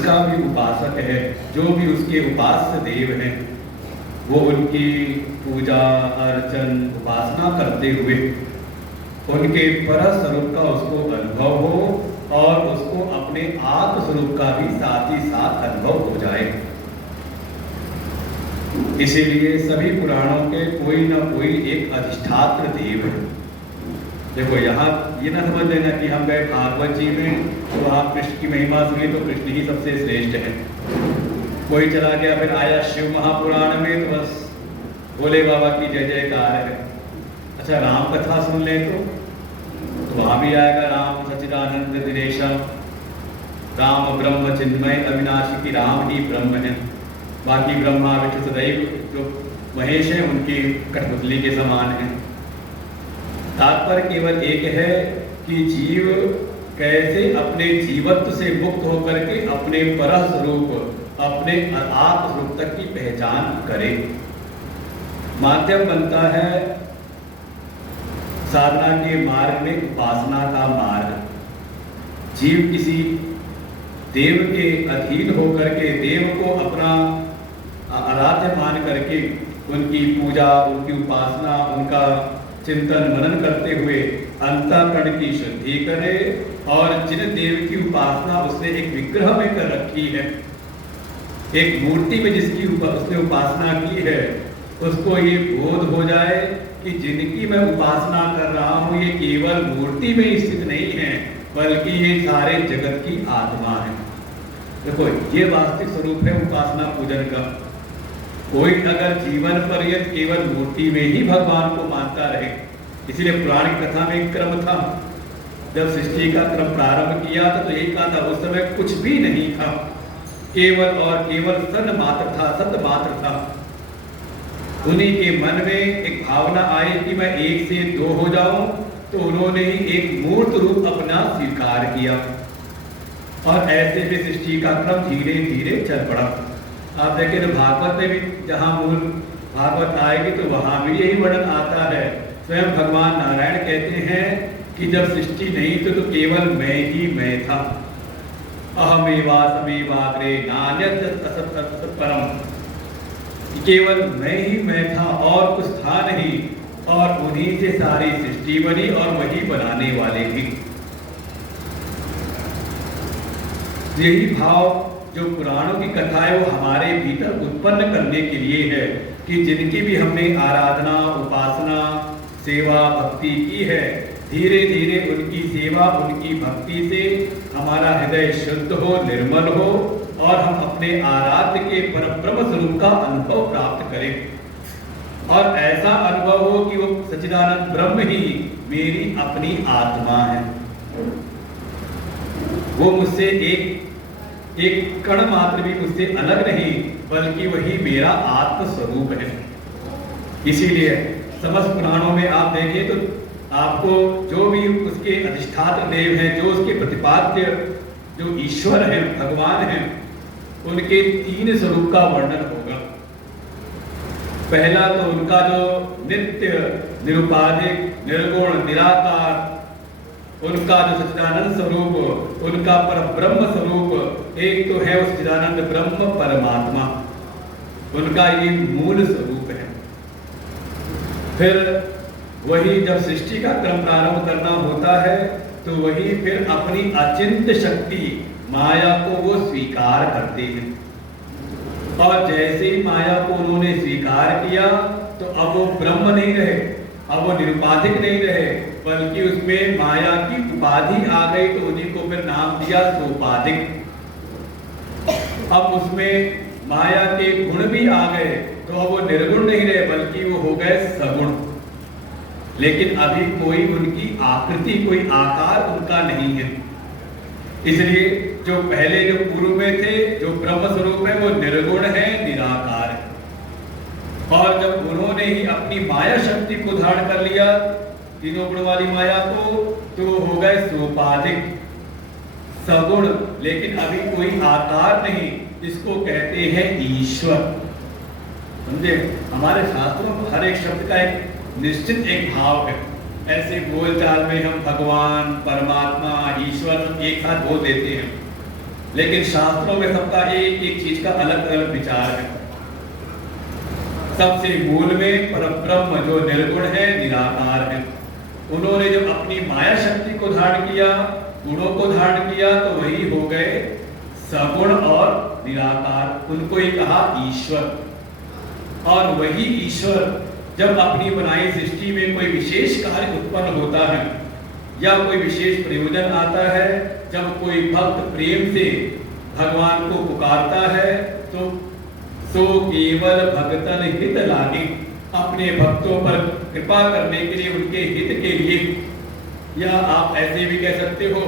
जिसका भी उपासक है, जो भी उसके उपास्य देव हैं, वो उनकी पूजा अर्चन उपासना करते हुए उनके पर स्वरूप का उसको अनुभव हो और उसको अपने आत्म स्वरूप का भी साथ ही साथ अनुभव हो जाए। इसीलिए सभी पुराणों के कोई ना कोई एक अधिष्ठात्र देव है। देखो यहाँ ये ना समझ लेना कि हम गए भागवत जी में तो आप कृष्ण की महिमा सुनी तो कृष्ण ही सबसे श्रेष्ठ है। कोई चला गया फिर आया शिव महापुराण में तो बस भोले बाबा की जय जयकार है। अच्छा राम कथा सुन ले तो वहां भी आएगा राम सच्चिदानंद दिनेशम, राम ब्रह्म चिन्मय अविनाशी की राम ही ब्रह्म है। बाकी ब्रह्मा विष्णु सदैव जो महेश है उनकी कठपुतली के समान है। तात्पर्य केवल एक है कि जीव कैसे अपने जीवत्व से मुक्त होकर के अपने परम स्वरूप, अपने आत्म स्वरूप तक की पहचान करे। माध्यम बनता है साधना के मार्ग में उपासना का मार्ग। जीव किसी देव के अधीन होकर के देव को अपना आराध्य मान करके उनकी पूजा, उनकी उपासना, उनका चिंतन मनन करते हुए अंतःकरण की शुद्धि करे और जिन देव की उपासना उसने एक विग्रह में कर रखी है, एक मूर्ति में जिसकी उसने उपासना की है, उसको ये बोध हो जाए कि जिनकी मैं उपासना कर रहा हूँ ये केवल मूर्ति में स्थित नहीं है बल्कि ये सारे जगत की आत्मा है। देखो ये वास्तविक स्वरूप है उपासना पूजन का। कोई अगर जीवन पर्यंत केवल मूर्ति में ही भगवान को मानता रहे, इसीलिए पुराण की कथा में एक क्रम था, जब सृष्टि का क्रम प्रारंभ किया था तो यही कहा था उस समय कुछ भी नहीं था, केवल और केवल सन मात्र था, सत मात्र था। उन्हीं के मन में एक भावना आई कि मैं एक से दो हो जाऊं, तो उन्होंने ही एक मूर्त रूप अपना स्वीकार किया और ऐसे भी सृष्टि का क्रम धीरे धीरे चल पड़ा। आप देखें तो भागवत में भी जहां मूल भागवत आएगी तो वहां भी यही वर्णन आता है। स्वयं भगवान नारायण कहते हैं कि जब सृष्टि नहीं थी तो केवल मैं ही मैं था। अहमेवासमेवाग्रे नान्यत् असत् परम, केवल मैं ही मैं था और कुछ था नहीं, और उन्हीं से सारी सृष्टि बनी और वही बनाने वाले भी। यही भाव जो पुराणों की कथा है वो हमारे भीतर उत्पन्न करने के लिए है कि जिनकी भी हमने आराधना, उपासना, सेवा, भक्ति की है, धीरे धीरे उनकी सेवा, उनकी भक्ति से हमारा हृदय शुद्ध हो, निर्मल हो और हम अपने आराध्य के परब्रह्म स्वरूप का अनुभव प्राप्त करें और ऐसा अनुभव हो कि वो सच्चिदानंद ब्रह्म ही मेरी अपनी आत्मा है। वो मुझसे एक कण मात्र भी मुझसे अलग नहीं बल्कि वही मेरा आत्म स्वरूप है। इसीलिए समस्त पुराणों में आप देखें तो आपको जो भी उसके अधिष्ठात्र देव हैं, जो उसके प्रतिपाद्य जो ईश्वर हैं, भगवान हैं, उनके तीन स्वरूप का वर्णन होगा। पहला तो उनका जो नित्य, निरुपाधिक, निर्गुण, निराकार, उनका जो सच्चिदानंद स्वरूप, उनका परब्रह्म स्वरूप, एक तो है उस सच्चिदानंद ब्रह्म परमात्मा, उनका ये मूल स्वरूप है। फिर वही जब सृष्टि का क्रम प्रारंभ करना होता है तो वही फिर अपनी अचिंत्य शक्ति माया को वो स्वीकार करते हैं और जैसे ही माया को उन्होंने स्वीकार किया तो अब वो ब्रह्म नहीं रहे, अब वो निरुपाधिक नहीं रहे बल्कि उसमें माया की उपाधि आ गई तो उन्हीं को फिर नाम दिया सोपाधिक। अब उसमें माया के गुण भी आ गए तो अब वो निर्गुण नहीं रहे बल्कि वो हो गए सगुण। लेकिन अभी कोई उनकी आकृति, कोई आकार उनका नहीं है। इसलिए जो पहले जो पूर्व में थे, जो ब्रह्म स्वरूप है, वो निर्गुण है, निराकार है। और जब उन्होंने ही अपनी माया शक्ति को धारण कर लिया, तीनों गुण वाली माया को, तो हो गए सोपाधिक, सगुण, लेकिन अभी कोई आकार नहीं, जिसको कहते हैं ईश्वर। समझे? हमारे शास्त्रों में हर एक शब्द का एक निश्चित एक भाव है। ऐसे बोलचाल में हम भगवान, परमात्मा, ईश्वर एक साथ बोल देते हैं, लेकिन शास्त्रों में सबका एक एक चीज का अलग अलग विचार है। सबसे मूल में परब्रह्म जो निर्गुण है, निराकार है, उन्होंने जब अपनी माया शक्ति को धारण किया, गुणों को धारण किया, तो वही हो गए सगुण और निराकार। उनको ही कहा ईश्वर। और वही ईश्वर जब अपनी बनाई सृष्टि में कोई विशेष कार्य उत्पन्न होता है या कोई विशेष प्रयोजन आता है, जब कोई भक्त प्रेम से भगवान को पुकारता है, तो सो केवल भगतन हित लागे, अपने भक्तों पर कृपा करने के लिए, उनके हित के लिए। या आप ऐसे भी कह सकते हो,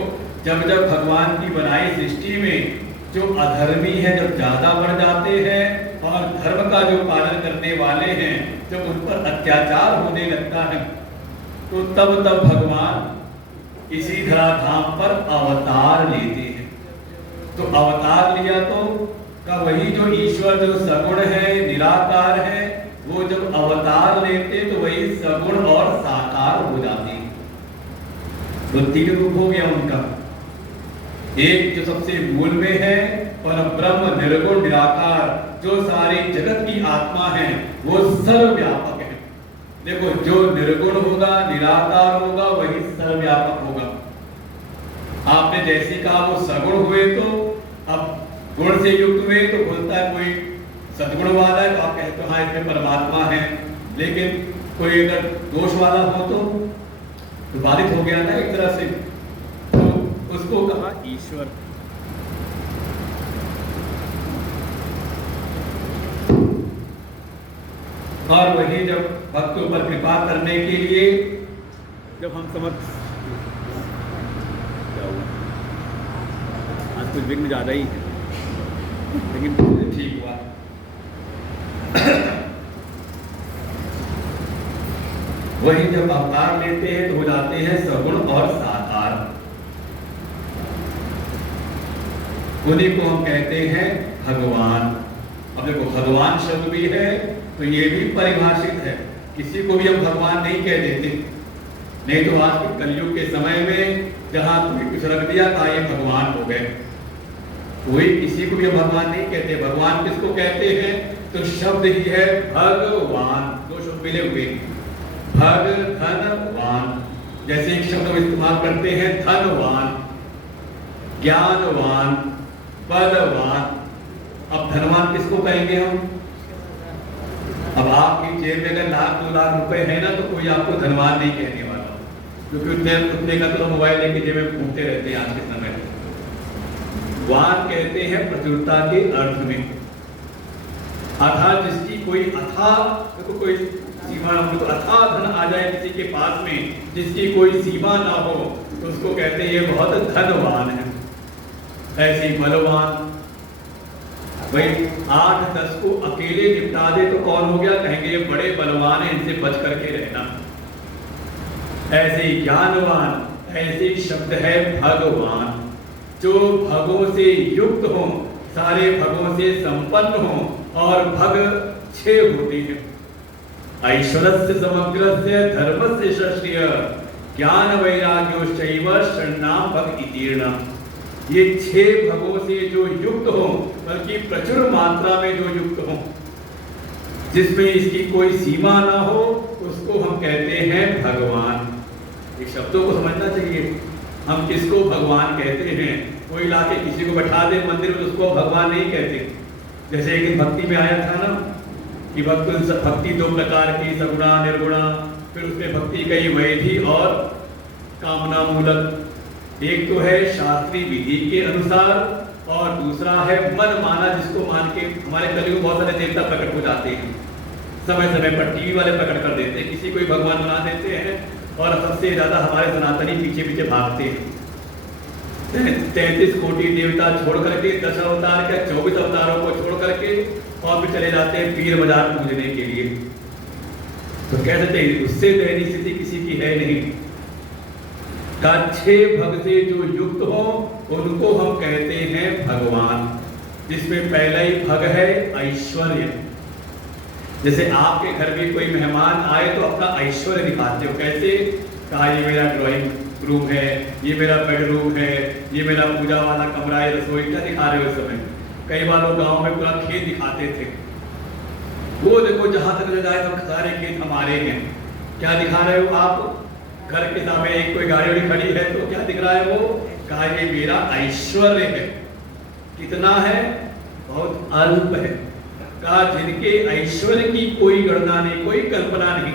जब जब भगवान की बनाई सृष्टि में जो अधर्मी है जब ज्यादा बढ़ जाते हैं और धर्म का जो पालन करने वाले हैं जब उन पर अत्याचार होने लगता है, तो तब तब भगवान इसी धराधाम पर अवतार लेते हैं। तो अवतार लिया तो का वही जो ईश्वर जो सगुण है, निराकार है, वो जब अवतार लेते तो वही सगुण और साकार हो जाते। तो तीन रूप हो गया उनका। एक जो सबसे मूल में है परब्रह्म निर्गुण निराकार, जो सारी जगत की आत्मा है, वो सर्वव्यापक है। देखो, जो निर्गुण होगा, निराकार होगा, वही सर्वव्यापक होगा। आपने जैसे कहा वो सगुण हुए, तो अब गुण से युक्त हुए, तो बोलता है कोई सद्गुण वाला है तो आप कहते हो हाँ इसमें परमात्मा है। लेकिन कोई अगर दोष वाला हो तो बाधित हो गया ना एक तरह से, तो उसको कहा ईश्वर। और वही जब भक्तों पर कृपा करने के लिए जब हम समझ, क्या हुआ आज कुछ विघ्न ज्यादा ही है, लेकिन ठीक हुआ। वही जब अवतार लेते हैं तो हो जाते हैं सगुण और साकार। उन्हीं को हम कहते हैं भगवान। अब देखो, भगवान शब्द भी है तो ये भी परिभाषित है, किसी को भी हम भगवान नहीं कह देते। नहीं तो आज के कलयुग के समय में जहां कोई कुछ रख दिया था ये भगवान हो गए। कोई किसी को भी भगवान नहीं कहते। भगवान किसको कहते हैं? तो शब्द ही है भगवान, दो शब्द मिले हुए, भग धनवान। जैसे एक शब्द हम इस्तेमाल करते हैं धनवान, ज्ञानवान, पदवान। अब धनवान किसको कहेंगे हम? अब आपकी जेब में अगर लाख 2 लाख रुपए है ना, तो कोई आपको धनवान नहीं कहने वाला, क्योंकि उतने का तो मोबाइल लेके जेब में घूमते रहते हैं आज के समय। वान कहते हैं प्रचुरता के अर्थ में, अथाह जिसकी कोई अथाह, देखो कोई सीमा ना हो, तो अथाह धन आ जाए किसी के पास में, जिसकी कोई सीमा ना हो, तो उसको कहते हैं ये बहुत धनवान है। ऐसे बलवान, भाई 8-10 को अकेले निपटा दे तो कौन हो गया? कहेंगे ये बड़े बलवान है, इनसे बच करके रहना। ऐसे ज्ञानवान, ऐसे शब्द है भगवान, जो भगों से युक्त हो, सारे भगों से संपन्न हो, और भग 6 होते हैं। ऐश्वर्यस्य समग्रस्य धर्मस्य षष्ठ्य ज्ञान वैराग्योश्चैव षण्णाम भग इतीर्ण। ये 6 भगों से जो युक्त हो, बल्कि प्रचुर मात्रा में जो युक्त हो, जिसमें इसकी कोई सीमा ना हो, उसको हम कहते हैं भगवान। ये शब्दों को समझना चाहिए, हम किसको भगवान कहते हैं। कोई लाके किसी को बैठा दे मंदिर में, उसको भगवान नहीं कहते। जैसे एक दिन भक्ति में आया था ना कि भक्ति 2 प्रकार की, सगुणा निर्गुणा, फिर उसमें भक्ति कई वैधि और कामना मूलक। एक तो है शास्त्रीय विधि के अनुसार, और दूसरा है मन माना, जिसको मान के हमारे कलयुग में बहुत सारे देवता प्रकट हो जाते हैं, समय समय पर टीवी वाले प्रकट कर देते हैं, किसी को भगवान बना देते हैं, और सबसे ज्यादा हमारे सनातनी पीछे पीछे भागते हैं। 33 कोटि देवता छोड़ करके 10 अवतार के 24 अवतारों को छोड़ करके और भी चले जाते हैं पीर बाजार पूजने के लिए। तो कह सकते हैं उससे दयनीय स्थिति किसी की है नहीं। का 6 भग से जो युक्त हो, उनको हम कहते हैं भगवान, जिसमें पहला ही भग है ऐश्वर्य। जैसे आपके घर में कोई मेहमान आए तो अपना ऐश्वर्य दिखाते हो, कैसे? कहा ये मेरा ड्राइंग रूम है, ये मेरा बेडरूम है, ये मेरा पूजा वाला कमरा है, रसोई, क्या दिखा रहे हो इस समय? कई बार लोग गांव में पूरा खेत दिखाते थे, वो देखो जहां तक जाए सब सारे खेत हमारे हैं। क्या दिखा रहे हो आप? घर के सामने एक कोई गाड़ी वाड़ी खड़ी है तो क्या दिख रहा है वो? कहा ये मेरा ऐश्वर्य है। कितना है? बहुत अल्प है। कहा जिनके ऐश्वर्य की कोई गणना नहीं, कोई कल्पना नहीं,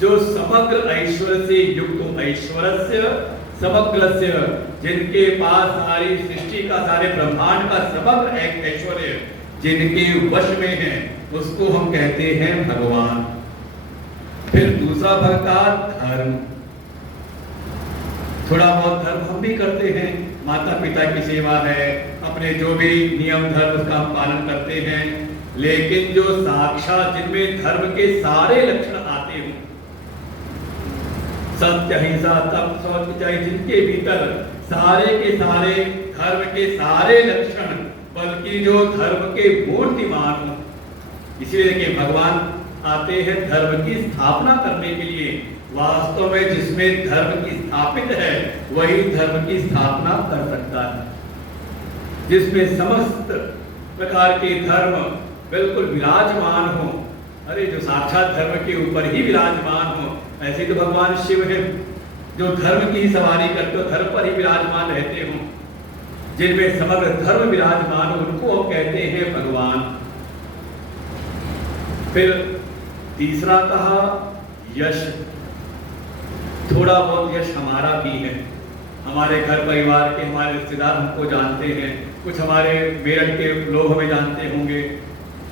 जो समग्र ऐश्वर्य से युक्त हो, ऐश्वर्यस्य समग्रस्य, जिनके पास सारी सृष्टि का, सारे ब्रह्मांड का समग्र ऐश्वर्य जिनके वश में है, उसको हम कहते हैं भगवान। फिर दूसरा भाग का धर्म। थोड़ा बहुत धर्म हम भी करते हैं, माता पिता की सेवा है, अपने जो भी नियम धर्म उसका हम पालन करते हैं, लेकिन जो साक्षात जिनमें धर्म के सारे लक्षण आते हों, सत्य, अहिंसा, तप, शौच, जिनके भीतर सारे के सारे धर्म के सारे लक्षण, बल्कि जो धर्म के मूर्तिमान हो, इसलिए कि भगवान आते हैं धर्म की स्थापना करने के लिए। वास्तव में जिसमें धर्म की स्थापित है वही धर्म की स्थापना कर सकता है, जिसमें समस्त प्रकार के धर्म बिल्कुल विराजमान हो। अरे जो साक्षात धर्म के ऊपर ही विराजमान हो, ऐसे तो भगवान शिव है जो धर्म की सवारी करते हो, धर्म पर ही विराजमान रहते हो, जिनमें समग्र धर्म विराजमान हो, उनको हम कहते हैं भगवान। फिर तीसरा कहा यश। थोड़ा बहुत यश हमारा भी है, हमारे घर परिवार के, हमारे रिश्तेदार हमको जानते हैं, कुछ हमारे मेरठ के लोग हमें जानते होंगे,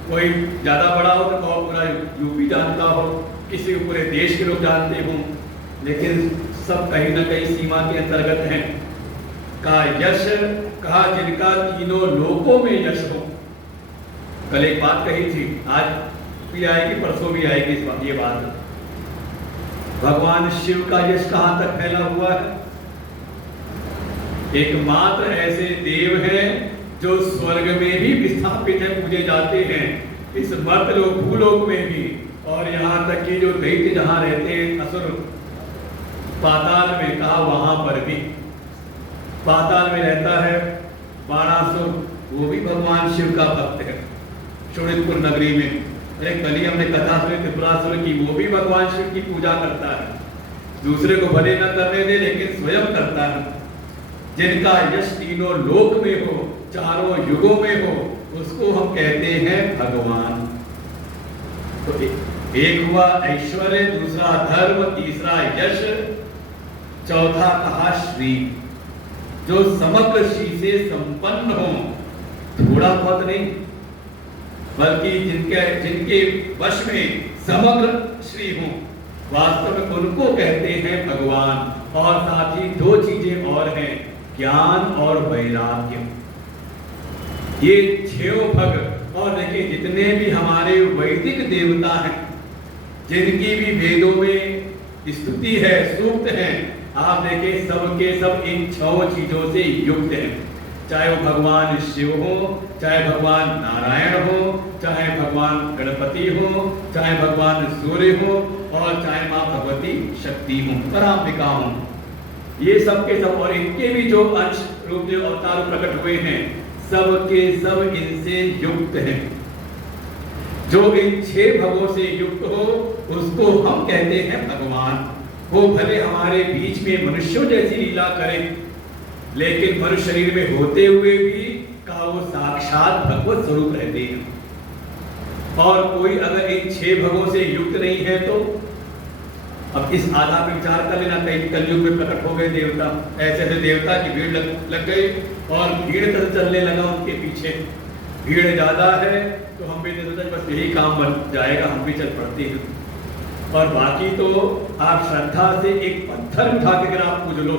कोई ज़्यादा बड़ा हो तो पूरा यूपी जानता हो, किसी को पूरे देश के लोग जानते हों, लेकिन सब कहीं ना कहीं सीमा के अंतर्गत हैं। का यश कहा जिनका तीनों लोकों में यश हो। कल एक बात कही थी, आज भी आएगी, परसों भी आएगी ये बात। भगवान शिव का यश कहां तक फैला हुआ है? एकमात्र ऐसे देव हैं जो स्वर्ग में भी विस्थापित है, पूजे जाते हैं, इस मर्तलोक भूलोक में भी, और यहाँ तक कि जो दैत्य जहाँ रहते हैं असुर पाताल में, कहा वहां पर भी, पाताल में रहता है बाणासुर, वो भी भगवान शिव का भक्त है, शोणितपुर नगरी में। एक कल ही हमने कथा सुनी त्रिपुरासुर की, वो भी भगवान शिव की पूजा करता है, दूसरे को भले न करने दे लेकिन स्वयं करता है। जिनका यश तीनों लोक में हो, चारों युगों में हो, उसको हम कहते हैं भगवान। तो एक हुआ ऐश्वर्य, दूसरा धर्म, तीसरा यश, चौथा कहा श्री, जो समग्र श्री से संपन्न हो, थोड़ा बहुत नहीं बल्कि जिनके वश में समग्र श्री हो, वास्तव में उनको कहते हैं भगवान। और साथ ही दो चीजें और हैं, ज्ञान और वैराग्य। ये छह भग, और देखिए जितने भी हमारे वैदिक देवता हैं, जिनकी भी वेदों में स्तुति है, सूक्त है, आप देखिए सबके सब इन छह चीजों से युक्त हैं। चाहे वो भगवान शिव हो, चाहे भगवान नारायण हो, चाहे भगवान गणपति हो, चाहे भगवान सूर्य हो, और चाहे माँ भगवती शक्ति हो, परांबिका हो, ये सब के सब, और इनके भी जो अंश रूप जो अवतार प्रकट हुए हैं, सब के सब इनसे युक्त हैं। जो इन छह भगों से युक्त हो उसको हम कहते हैं भगवान। वो भले हमारे बीच में मनुष्यों जैसी लीला करें, लेकिन मनुष्य शरीर में होते हुए भी का वो साक्षात भगवत स्वरूप रहते हैं। और कोई अगर इन छह भगों से युक्त नहीं है तो अब इस आधार पर विचार कर लेना, कहीं कलयुग में प्रकट हो गए देवता, ऐसे ऐसे देवता की भीड़ लग गई, और भीड़ तरह चलने लगा उनके पीछे। भीड़ ज्यादा है तो हम भी बस यही काम बन जाएगा, हम भी चल पड़ते हैं। और बाकी तो आप श्रद्धा से एक पत्थर उठा के अगर आप पूज लो,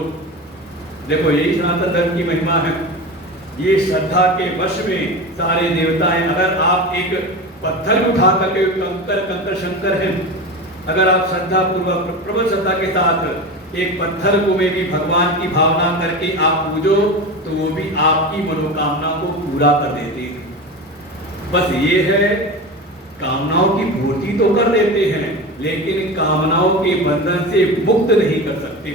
देखो यही सनातन धर्म की महिमा है। ये श्रद्धा के वश में सारे देवता हैं। अगर आप एक पत्थर उठा करके, कंकर शंकर है, अगर आप श्रद्धा पूर्वक प्रबल श्रद्धा के साथ एक पत्थर को में भी भगवान की भावना करके आप पूजो, तो वो भी आपकी मनोकामना को पूरा कर देते हैं। बस ये है, कामनाओं की पूर्ति तो कर देते हैं, लेकिन कामनाओं के बंधन से मुक्त नहीं कर सकते।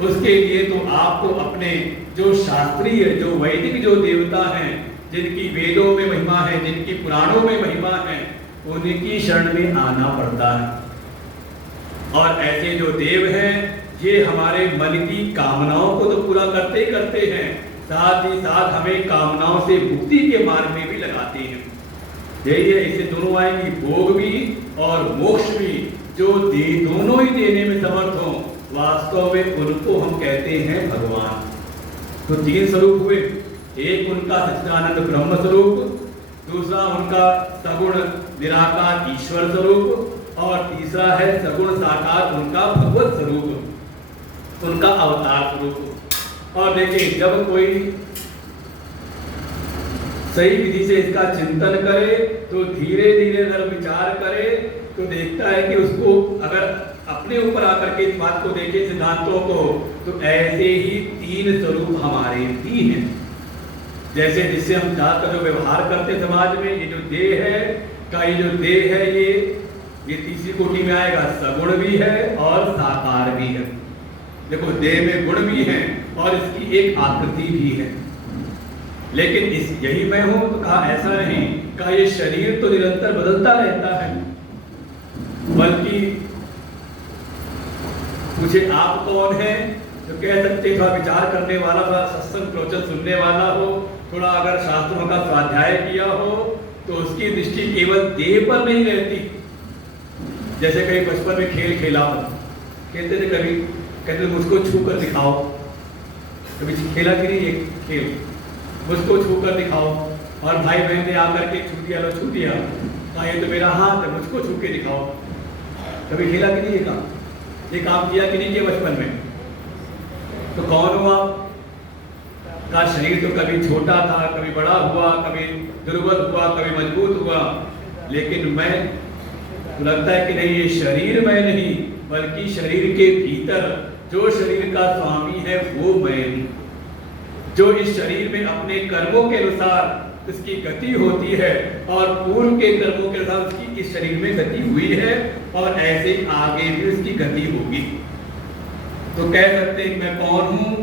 उसके लिए तो आपको अपने जो शास्त्रीय, जो वैदिक जो देवता हैं, जिनकी वेदों में महिमा है, जिनकी पुराणों में महिमा है, उनकी शरण में आना पड़ता है। और ऐसे जो देव हैं, ये हमारे मन की कामनाओं को तो पूरा करते ही करते हैं, साथ ही साथ हमें कामनाओं से मुक्ति के मार्ग में भी लगाते हैं। यही है, इससे दोनों आएंगी, भोग भी और मोक्ष भी, जो दोनों ही देने में समर्थ हो, वास्तव में उनको हम कहते हैं भगवान। तो तीन स्वरूप हुए, एक उनका सच्चिदानंद ब्रह्म स्वरूप, दूसरा उनका सगुण निराकार ईश्वर स्वरूप, और तीसरा है सगुण साकार उनका भगवत स्वरूप, उनका अवतार स्वरूप। और देखिए, जब कोई सही विधि से इसका चिंतन करे, तो धीरे धीरे अगर विचार करे, तो देखता है कि उसको अगर अपने ऊपर आकर के इस बात को देखे, सिद्धांतों को, तो ऐसे ही तीन स्वरूप हमारे भी हैं। जैसे जिससे हम ज्यादातर जो व्यवहार करते समाज में, ये जो देह है का, ये जो देह है, ये तीसरी कोटि में आएगा, सगुण भी है और साकार भी है। देखो, देह में गुण भी है और इसकी एक आकृति भी है, लेकिन इस यही मैं हूं तो कहा ऐसा नहीं, कहा ये शरीर तो निरंतर बदलता रहता है। बल्कि पूछे आप कौन है, तो कह सकते थोड़ा विचार करने वाला, थोड़ा सत्संग प्रवचन सुनने वाला हो, थोड़ा अगर शास्त्रों का स्वाध्याय किया हो, तो उसकी दृष्टि केवल देह पर नहीं रहती। जैसे कहीं बचपन में खेल खेला हो, कहते थे कभी, कहते मुझको छू कर दिखाओ, कभी खेला कि नहीं ये खेल, मुझको छू कर दिखाओ, और भाई बहन ने आकर के छू दिया, लो छू दिया, कहा ये तो मेरा हाथ है, मुझको छू के दिखाओ। कभी खेला कि नहीं ये काम किया कि नहीं किया बचपन में? तो कौन हो आप? का शरीर तो कभी छोटा था, कभी बड़ा हुआ, कभी दुर्बल हुआ, कभी मजबूत हुआ, लेकिन मैं लगता है कि नहीं, ये शरीर मैं नहीं, बल्कि शरीर के भीतर जो शरीर का स्वामी है वो मैं हूं। जो इस शरीर में अपने कर्मों के अनुसार उसकी गति होती है, और पूर्व के कर्मों के अनुसार उसकी इस शरीर में गति हुई है, और ऐसे आगे भी उसकी गति होगी। तो कह सकते हैं मैं कौन हूं,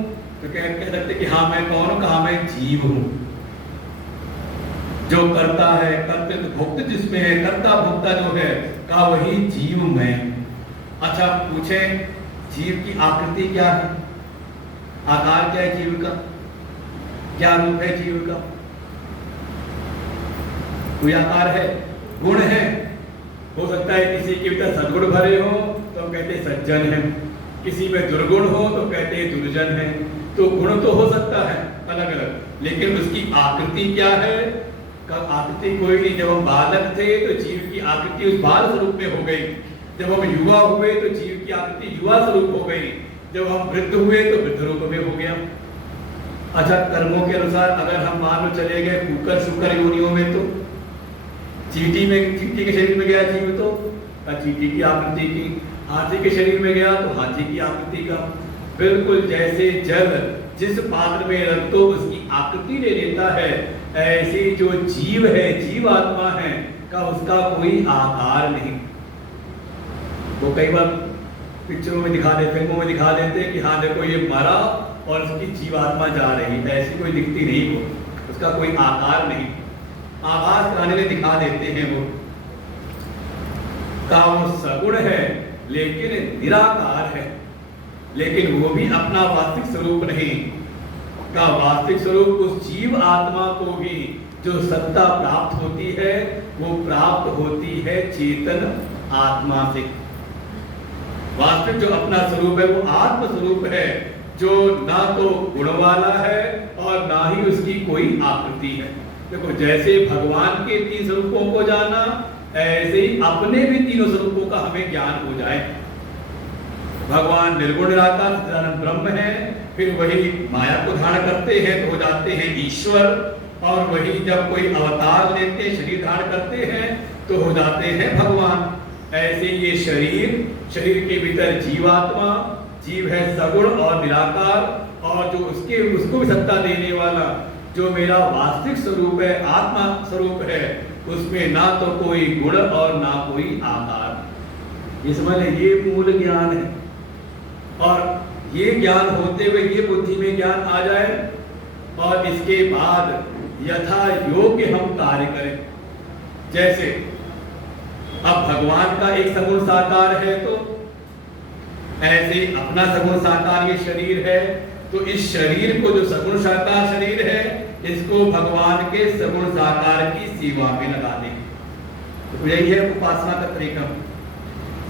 तो कह सकते कि हाँ मैं कौन हूं, कहा मैं जीव हूं। जो करता है, कर्तृत्व भोक्त जिसमें है, कर्ता भोक्ता जो है, का वही जीव मैं। अच्छा पूछे, जीव की आकृति क्या है, आकार क्या है जीव का, क्या रूप है जीव का? कोई आकार है, गुण है। हो सकता है किसी के भीतर सद्गुण भरे हो तो हम कहते सज्जन है, किसी में दुर्गुण हो तो कहते दुर्जन है। तो गुण तो हो सकता है अलग अलग, लेकिन उसकी आकृति क्या है? आकृति कोई नहीं। जब हम बालक थे तो जीव की आकृति उस बाल स्वरूप में हो गई, जब हम युवा हुए तो जीव की आकृति युवा स्वरूप हो गई, जब हम वृद्ध हुए तो वृद्ध रूप में हो गया। अच्छा, कर्मों के अनुसार अगर हम मान लो चले गए कुकर शुकर योनियों में, तो चींटी के शरीर में गया जीव तो चींटी की आकृति की, हाथी के शरीर में गया तो हाथी की आकृति का। बिल्कुल जैसे जल जिस पात्र में रख दो उसकी आकृति ले लेता है, ऐसे जो जीव है, जीव आत्मा है, का उसका कोई आकार नहीं। वो कई बार पिक्चरों में दिखा देते, फिल्मों में दिखा देते हैं कि हाँ देखो ये मरा और उसकी जीवात्मा जा रही है, ऐसी कोई दिखती नहीं, वो उसका कोई आकार नहीं, आभास कराने में दिखा देते हैं। वो का वो सगुण है लेकिन निराकार है, लेकिन वो भी अपना वास्तविक स्वरूप नहीं। का वास्तविक स्वरूप उस जीव आत्मा को भी जो सत्ता प्राप्त होती है, वो प्राप्त होती है चेतन आत्मा से। वास्तविक जो अपना स्वरूप है वो आत्म स्वरूप है, जो ना तो गुण वाला है और ना ही उसकी कोई आकृति है। देखो, जैसे भगवान के तीन स्वरूपों को जाना, ऐसे ही अपने भी तीनों स्वरूपों का हमें ज्ञान हो जाए। भगवान निर्गुण निराकार सच्चिदानंद ब्रह्म है, फिर वही माया को धारण करते हैं तो हो जाते हैं ईश्वर, और वही जब कोई अवतार लेते हैं, शरीर धारण करते हैं तो हो जाते हैं भगवान। ऐसे ये शरीर के भीतर जीवात्मा, जीव है सगुण और निराकार, और जो उसको भी सत्ता देने वाला जो मेरा वास्तविक स्वरूप है, आत्मा स्वरूप है, उसमें ना तो कोई गुण और ना कोई आकार। ये समझ लें, ये मूल ज्ञान है। और ये ज्ञान होते हुए ये बुद्धि में ज्ञान आ जाए और इसके बाद यथा योग्य हम कार्य करें। जैसे अब भगवान का एक सगुण साकार है, तो ऐसे अपना सगुण साकार ये शरीर है, तो इस शरीर को जो सगुण साकार शरीर है इसको भगवान के सगुण साकार की सेवा में लगा दें। तो यही है उपासना का तरीका।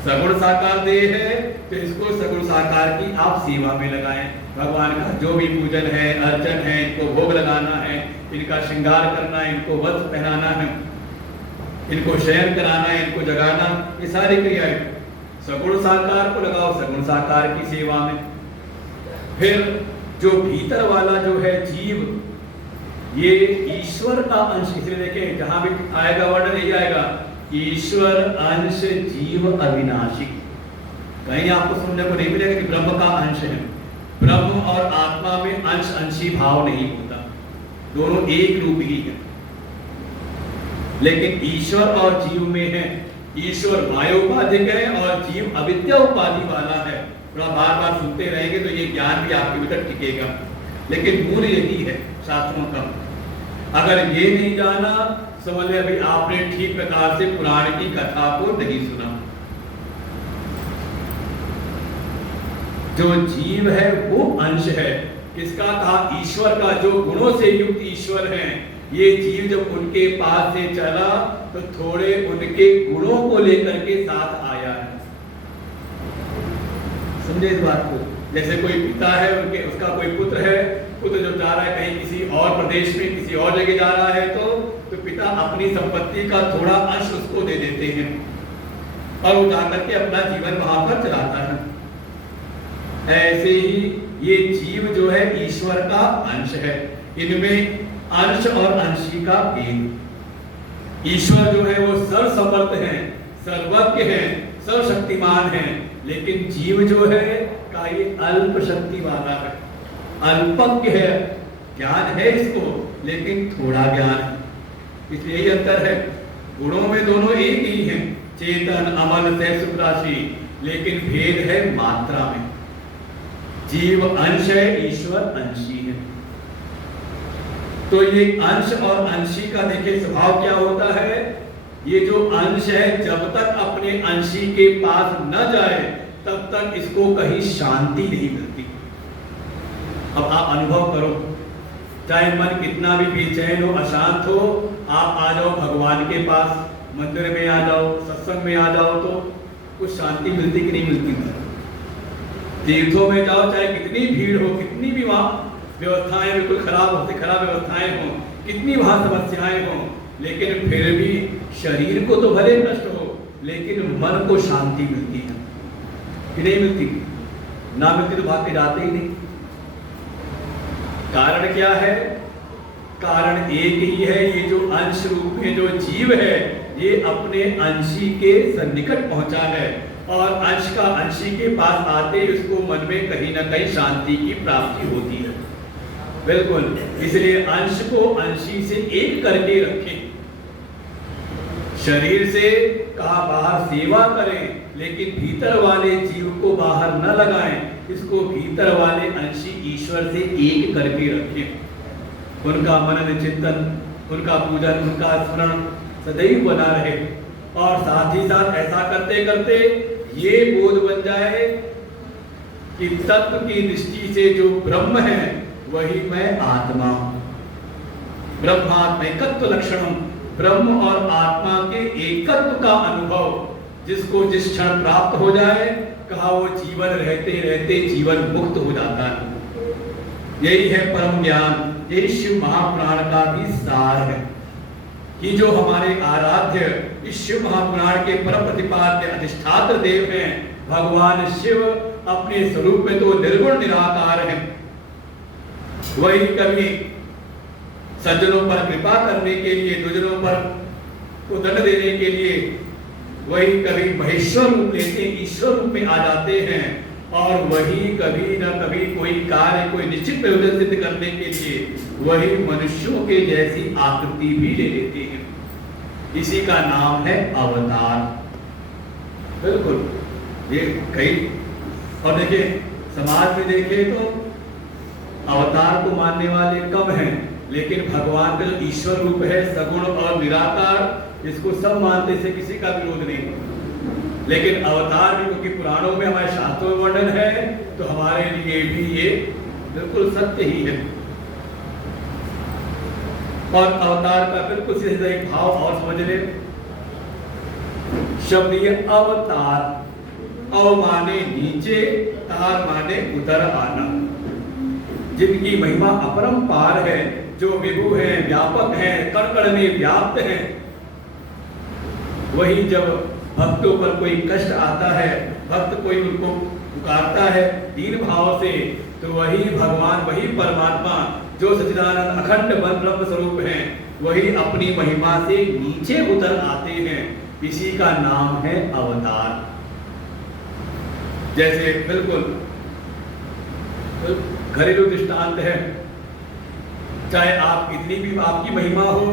सगुण साकार देह है तो इसको सगुण साकार की आप सेवा में लगाएं। भगवान का जो भी पूजन है, अर्चन है, इनको भोग लगाना है, इनका श्रृंगार करना है, इनको वस्त्र पहनाना है, इनको शयन कराना है, इनको जगाना, ये सारी क्रियाएं सगुण साकार को लगाओ सगुण साकार की सेवा में। फिर जो भीतर वाला जो है जीव, ये ईश्वर का अंश, इसलिए देखें जहां भी आएगा वर्णन यही आएगा, ईश्वर अंश जीव अविनाशी। कहीं आपको सुनने को नहीं मिलेगा कि ब्रह्म का अंश है। ब्रह्म और आत्मा में अंश अंशी भाव नहीं होता, दोनों एक रूप ही है। लेकिन ईश्वर और जीव में है, ईश्वर मायोपाधिक है और जीव अविद्या उपाधि वाला है। थोड़ा बार बार सुनते रहेंगे तो ये ज्ञान भी आपके भीतर टिकेगा। लेकिन मूल यही है शास्त्रों का। अगर ये नहीं जाना समझ ले अभी आपने ठीक प्रकार से पुराण की कथा को नहीं सुना। जो जीव है वो अंश है, किसका कहा? ईश्वर का। जो गुणों से युक्त ईश्वर है, ये जीव जब उनके पास से चला तो थोड़े उनके गुणों को लेकर के साथ आया है। समझे इस बात को? जैसे कोई पिता है, उनके उसका कोई पुत्र है, पुत्र जो जा रहा है कहीं किसी और प्रदेश में किसी और जगह जा रहा है, तो पिता अपनी संपत्ति का थोड़ा अंश उसको दे देते हैं और वो जाकर के अपना जीवन वहां पर चलाता है। ऐसे ही ये जीव जो है ईश्वर का अंश है। इनमें अंश और अंशी का भेद। ईश्वर जो है वो सर्वसमर्थ है, सर्वज्ञ है, सर्वशक्तिमान है, लेकिन जीव जो है का ये अल्प शक्ति वाला है, अल्पज्ञ है। ज्ञान है इसको लेकिन थोड़ा ज्ञान है, इसलिए यही अंतर है। गुणों में दोनों एक ही हैं, चेतन अमल से सुराशि, लेकिन भेद है मात्रा में। जीव अंश है, ईश्वर अंशी है। तो ये अंश और अंशी का देखिए स्वभाव क्या होता है। ये जो अंश है जब तक अपने अंशी के पास न जाए तब तक इसको कहीं शांति नहीं मिलती। अब आप अनुभव करो, चाहे मन कितना भी बेचैन हो, अशांत हो, आप आ जाओ भगवान के पास, मंदिर में आ जाओ, सत्संग में आ जाओ, तो कुछ शांति मिलती कि नहीं मिलती? तीर्थों में जाओ, चाहे कितनी भीड़ हो, कितनी भी वहां व्यवस्थाएं बिल्कुल खराब व्यवस्थाएं हो, कितनी वहां समस्याएं हो, लेकिन फिर भी शरीर को तो भले नष्ट हो लेकिन मन को शांति मिलती है कि नहीं मिलती? ना मिलती तो भाग के जाते ही नहीं। कारण क्या है? कारण एक ही है, ये जो अंश रूप में जो जीव है ये अपने अंशी के सन्निकट पहुंचा है और अंश का अंशी के पास आते ही उसको मन में कहीं ना कहीं शांति की प्राप्ति होती है। बिल्कुल, इसलिए अंश को अंशी से एक करके रखें। शरीर से कहा बाहर सेवा करें, लेकिन भीतर वाले जीव को बाहर न लगाएं, इसको भीतर वाले अंशी ईश्वर से एक करके रखें। उनका मनन चिंतन, उनका पूजन, उनका स्मरण सदैव बना रहे और साथ ही साथ ऐसा करते करते ये बोध बन जाए कि तत्व की दृष्टि से जो ब्रह्म है वही मैं आत्मा हूं। ब्रह्मात्मैकत्व लक्षणम, ब्रह्म और आत्मा के एकत्व का अनुभव जिसको जिस क्षण प्राप्त हो जाए, कहा वो जीवन रहते रहते जीवन मुक्त हो जाता है। यही है परम ज्ञान, यही शिव महापुराण का भी सार है कि जो हमारे आराध्य इस शिव महापुराण के परम प्रतिपाद्य अधिष्ठात्र देव हैं भगवान शिव, अपने स्वरूप में तो निर्गुण निराकार है। वही कभी सज्जनों पर कृपा करने के लिए, दुर्जनों पर को दंड देने के लिए वही कभी महेश्वर रूप लेते, ईश्वर रूप में आ जाते हैं और वही कभी न कभी कोई कार्य, कोई निश्चित प्रयोजन सिद्ध करने के लिए वही मनुष्यों के जैसी आकृति भी ले लेते हैं। इसी का नाम है अवतार। बिल्कुल, ये कई और देखिए समाज में देखें तो अवतार को मानने वाले कम हैं, लेकिन भगवान का जो ईश्वर रूप है सगुण और निराकार, इसको सब मानते, से किसी का विरोध नहीं। लेकिन अवतार भी, क्योंकि पुराणों में हमारे शास्त्रों में वर्णन है, तो हमारे लिए भी ये बिल्कुल सत्य ही है। और अवतार का बिल्कुल सीधा एक भाव और समझ ले, शब्द ये अवतार, अव माने नीचे, तार माने उतर आना, जिनकी महिमा अपरंपार है, जो विभु हैं, व्यापक हैं, कण कण में व्याप्त हैं। वही जब भक्तों पर कोई कष्ट आता है, भक्त कोई उनको पुकारता है दीन भाव से, तो वही भगवान, वही परमात्मा जो सच्चिदानंद अखंड ब्रह्म स्वरूप हैं, वही अपनी महिमा से नीचे उतर आते हैं। इसी का नाम है अवतार। जैसे बिल्कुल घरेलू दृष्टांत है, चाहे आप कितनी भी आपकी महिमा हो,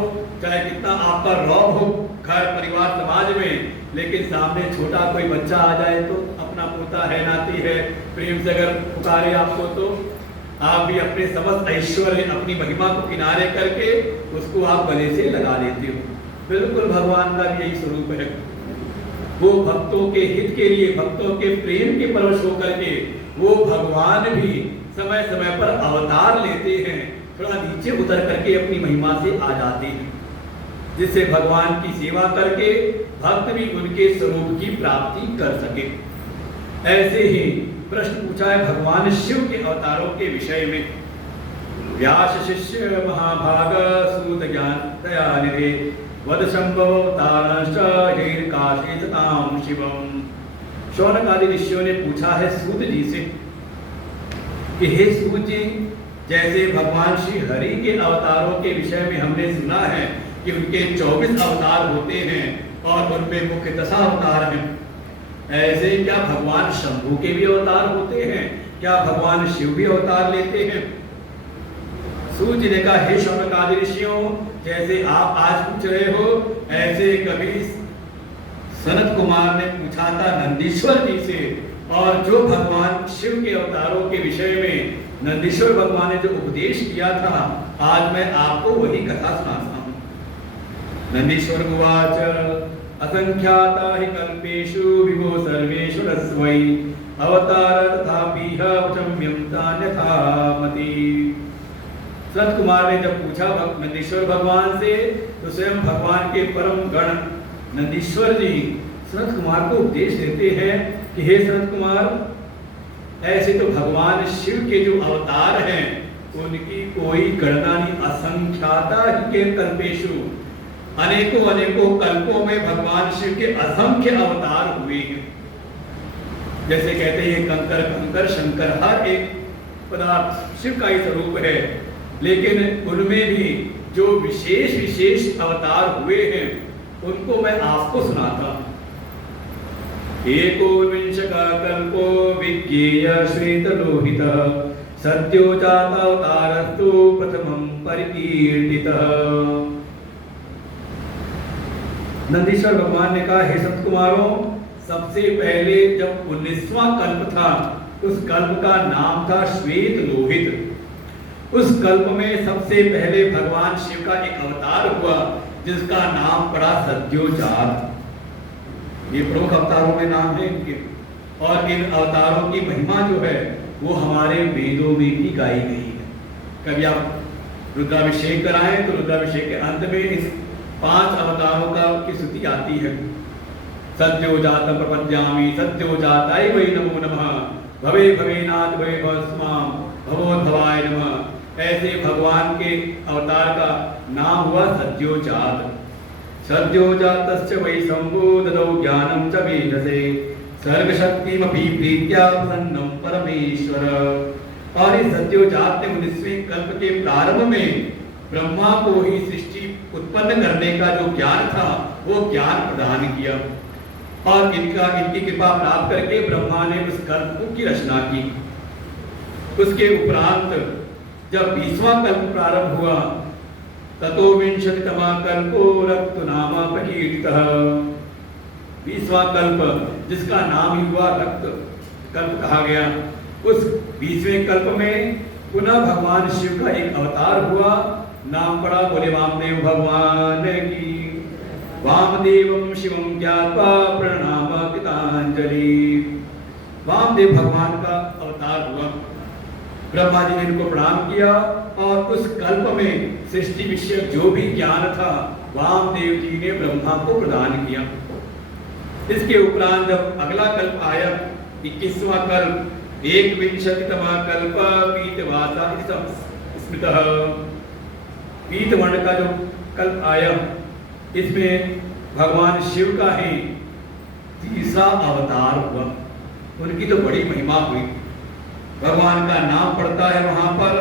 चाहे कितना आपका रौब हो घर परिवार समाज में, लेकिन सामने छोटा कोई बच्चा आ जाए तो अपना पोता है, नाती है, प्रेम से अगर पुकारे आपको, तो आप भी अपने समस्त ऐश्वर्य, अपनी महिमा को किनारे करके उसको आप गले से लगा लेते हो। बिल्कुल भगवान का भी यही स्वरूप है। वो भक्तों के हित के लिए, भक्तों के प्रेम के परवश होकर के वो भगवान भी समय समय पर अवतार लेते हैं, थोड़ा नीचे उतर करके अपनी महिमा से आ जाते हैं, जिससे भगवान की सेवा करके भक्त भी उनके स्वरूप की प्राप्ति कर सके। ऐसे ही प्रश्न पूछा है भगवान शिव के अवतारों के विषय में। व्यास शिष्य महाभाग सूत ज्ञान दयानिधे वद शंभव अवतारश्च हीरकाशीततां शिवम। शौनक आदि ऋषियों ने पूछा है सूत जी से कि हे सूत जी, जैसे भगवान श्री हरि के अवतारों के विषय में हमने सुना है कि उनके 24 अवतार होते हैं और उनमें मुख्य दशावतार हैं, ऐसे क्या भगवान शंभु के भी अवतार होते हैं? क्या भगवान शिव भी अवतार लेते हैं? सूत जी ने कहा, हे शौनक आदि ऋषियों, जैसे आप आज पूछ रहे हो, ऐसे कभी सनत कुमार ने पूछा था नंदीश्वर जी से, और जो भगवान शिव के अवतारों के विषय में नंदीश्वर भगवान ने जो उपदेश किया था, आज मैं आपको वही कथा सुनाता हूँ। नंदीश्वर उवाच असंख्याता हि कल्पेषु विभो सर्वेषु रस्वै अवतार तथापि वचम्यं तान्यथा मति। सनत कुमार ने जब पूछा नंदीश्वर भगवान से, तो स्वयं भगवान के परम गण नंदीश्वर जी सनत कुमार को उपदेश देते हैं कि हे सनत कुमार, ऐसे तो भगवान शिव के जो अवतार हैं उनकी कोई गणना नहीं, असंख्याता ही के कल्पेषु, अनेकों अनेकों कल्पों में भगवान शिव के असंख्य अवतार हुए हैं। जैसे कहते हैं कंकर कंकर शंकर, हर एक पदार्थ शिव का ही स्वरूप है, लेकिन उनमें भी जो विशेष विशेष अवतार हुए हैं उनको मैं आपको सुनाता हूं। एकोनविंशका कल्पो विज्ञेय श्वेतलोहित सद्यो जातावतारस्तु प्रथमं परिकीर्तितः। नंदीश्वर भगवान ने कहा, हे संत कुमारों, सबसे पहले जब 19वां कल्प था, उस कल्प का नाम था श्वेत लोहित। उस कल्प में सबसे पहले भगवान शिव का एक अवतार हुआ जिसका नाम पड़ा सद्योजात। ये प्रमुख अवतारों में नाम है इनके, और इन अवतारों की महिमा जो है वो हमारे वेदों में भी गाई गई है। कभी आप रुद्राभिषेक कराएं तो रुद्राभिषेक के अंत में इस 5 अवतारों का की स्तुति आती है। सद्योजातं प्रपद्यामि सद्योजाताय वै नमो नमः भवे भवेनाथ भवे भवस्मां भवोद्भवाय नमः। ऐसे भगवान के अवतार का नाम हुआ सद्योजात। सद्योजातस्य वै शंभो ददौ ज्ञानं च वेदसे सर्वशक्तिमपि प्रीत्या प्रसन्नं परमेश्वर। और इस सद्योजात ने 19वें कल्प के प्रारंभ में ब्रह्मा को ही सृष्टि उत्पन्न करने का जो ज्ञान था वो ज्ञान प्रदान किया, और इनकी कृपा प्राप्त करके ब्रह्मा ने उस कल्प की रचना की। उसके उपरांत जब 20वां कल्प प्रारंभ हुआ, ततो विंशतितमा कल्पो रक्त नामा प्रकीर्तितः। 20वां कल्प जिसका नाम ही हुआ रक्त कल्प कहा गया, उस 20वें कल्प में पुनः भगवान शिव का एक अवतार हुआ, नाम पड़ा बोले वामदेव भगवान की। वामदेवम शिवम ज्ञात्वा प्रणाम कृतांजलि। वामदेव भगवान का अवतार हुआ, ब्रह्मा जी ने इनको प्रणाम किया और उस कल्प में सृष्टि विषय जो भी ज्ञान था वामदेव जी ने ब्रह्मा को प्रदान किया। इसके उपरांत जब अगला कल्प आया 21वां कल्प, 1विंशतितमा कल्प पीतवासा स्मृतः, पीतवर्ण का जो कल्प आया इसमें भगवान शिव का ही तीसरा अवतार हुआ। उनकी तो बड़ी महिमा हुई, भगवान का नाम पड़ता है वहां पर,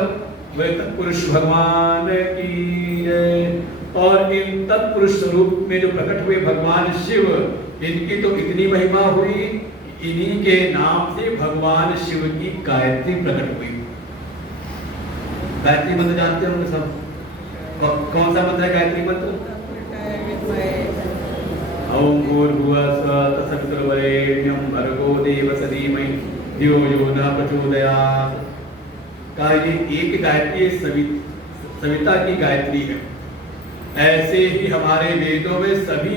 वे तत्पुरुष भगवान की जय। और इन तत्पुरुष स्वरूप में जो प्रकट हुए भगवान शिव, इनकी तो इतनी महिमा हुई, इन्हीं के नाम से भगवान शिव की गायत्री प्रकट हुई। गायत्री मंत्र जानते होंगे सब, कौन सा मंत्र है गायत्री मंत्र? ओम भूर्भुवः स्वः तत्सवितुर्वरेण्यं भर्गो देवस्य धीमहि धियो यो न प्रचोदयात्। का ये एक गायत्री सविता की गायत्री है। ऐसे ही हमारे वेदों में सभी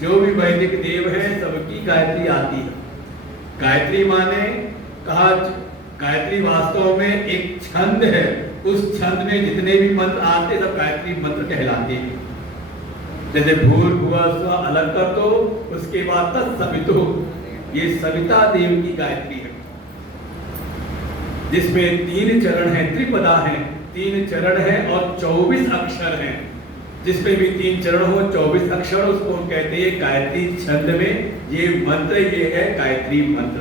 जो भी वैदिक देव हैं सबकी गायत्री आती है। गायत्री माने कहा, गायत्री वास्तव में एक छंद है, उस छंद में जितने भी मंत्र आते सब गायत्री मंत्र कहलाते हैं। जैसे भूर्भुवः स्वः अलग कर दो, उसके बाद तत्सवितुः, ये सविता देव की गायत्री है, जिसमें 3 चरण हैं, त्रिपदा हैं, 3 चरण हैं और 24 अक्षर हैं। जिसमें भी 3 चरण हो 24 अक्षर, उसको हम कहते हैं गायत्री छंद में ये मंत्र, ये है गायत्री मंत्र।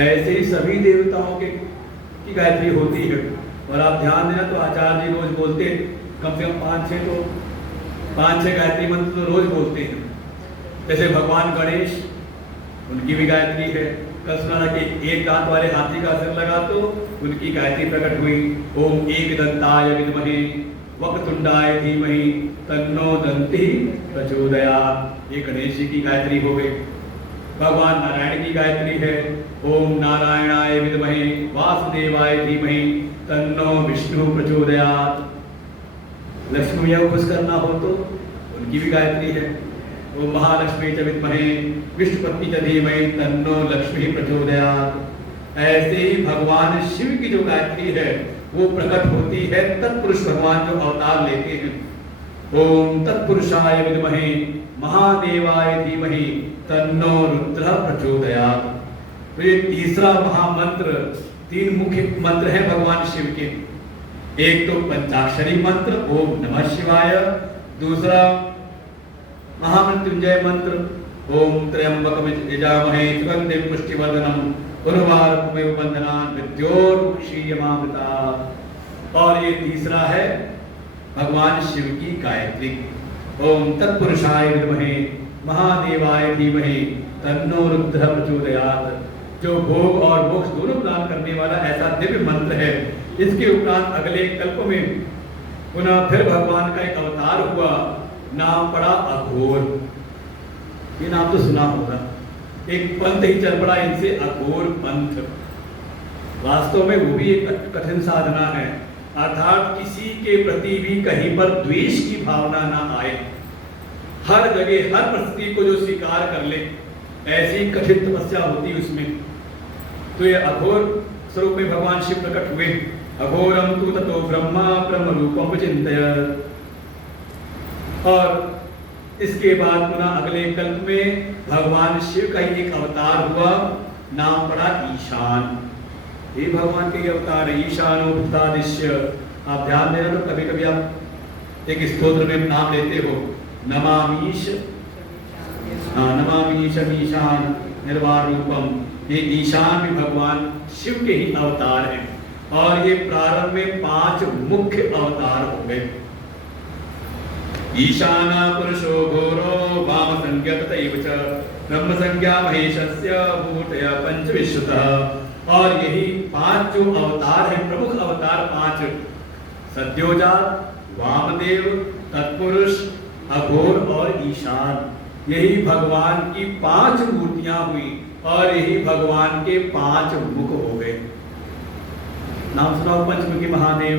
ऐसे ही सभी देवताओं की गायत्री होती है। और आप ध्यान देना तो आचार्य जी रोज बोलते हैं, कम से कम 5-6 गायत्री मंत्र तो रोज बोलते हैं। जैसे भगवान गणेश, उनकी भी गायत्री है। कल सुना कि एक दांत वाले हाथी का असर लगा तो उनकी गायत्री प्रकट हुई, ओम एकदंताय विद्महे वक्रतुंडाय धीमहि तन्नो दंति प्रचोदयात्। ये गणेश जी की गायत्री हो गई। भगवान नारायण की गायत्री है, ओम नारायणाय विद्महे वासुदेवाय धीमहि तन्नो विष्णु प्रचोदयात्। लक्ष्मी मैया को खुश करना हो तो उनकी भी गायत्री है, ओम महालक्ष्मी च विद्महे विष्णुपत्नी च धीमहि तन्नो लक्ष्मी प्रचोदयात्। ऐसे ही भगवान शिव की जो गायत्री है वो प्रकट होती है तत्पुरुष भगवान जो अवतार लेते हैं। ओम तत्पुरुषाय विद्महे महादेवाय धीमहि तन्नो रुद्र प्रचोदयात्। तो ये तीसरा महामंत्र, 3 मुख्य मंत्र हैं भगवान शिव के। एक तो पंचाक्षरी मंत्र ओम नमः शिवाय, दूसरा महामृत्युंजय मंत्र ओम त्र्यंबकम यजामहे सुगंधिं पुष्टिवर्धनम उर्वारुकमिव बन्धनान् विद्योर्मुक्षीयमामृतात्। और ये तीसरा है भगवान शिव की गायत्री, ओम तत्पुरुषाय विद्महे महादेवाय धीमहि तन्नो रुद्र प्रचोदयात्। जो भोग और मोक्ष दोनों प्रदान करने वाला ऐसा दिव्य मंत्र है। इसके उपरांत अगले कल्प में पुनः फिर भगवान का एक अवतार हुआ, नाम पड़ा अघोर। ये नाम तो सुना होगा, एक पंथ ही चल पड़ा इनसे, अघोर पंथ। वास्तव में वो भी एक कठिन साधना है, अर्थात किसी के प्रति भी कहीं पर द्वेष की भावना ना आए, हर जगह हर परिस्थिति को जो स्वीकार कर ले, ऐसी कठिन तपस्या होती उसमें। तो ये अघोर स्वरूप में भगवान शिव प्रकट हुए। अघोरम तु ततो ब्रह्मा ब्रह्म रूपम विचिन्तयत्। और इसके बाद पुनः अगले कल्प में भगवान शिव का ही एक अवतार हुआ, नाम पड़ा ईशान। ये भगवान के अवतार है, ईशानो भूतादिश्य। आप ध्यान देना तो कभी कभी आप एक स्तोत्र में नाम लेते हो, नमामीश, नमामीशम ईशान निर्वाण रूपम। ये ईशान भी भगवान शिव के ही अवतार हैं। और ये प्रारंभ में 5 मुख्य अवतार हो गए। ईशान पुरुषो घोरो वाम संज्ञा तथैव च ब्रह्म संज्ञा महेशस्य भूतया पंच विश्वतः। और यही 5 जो अवतार हैं, प्रमुख अवतार 5, सद्योजात, वामदेव, तत्पुरुष, अघोर और ईशान, यही भगवान की 5 मूर्तियां हुई। और यही भगवान के 5 मुख हो गए। नाम सुनाओ पंचमुखी महादेव।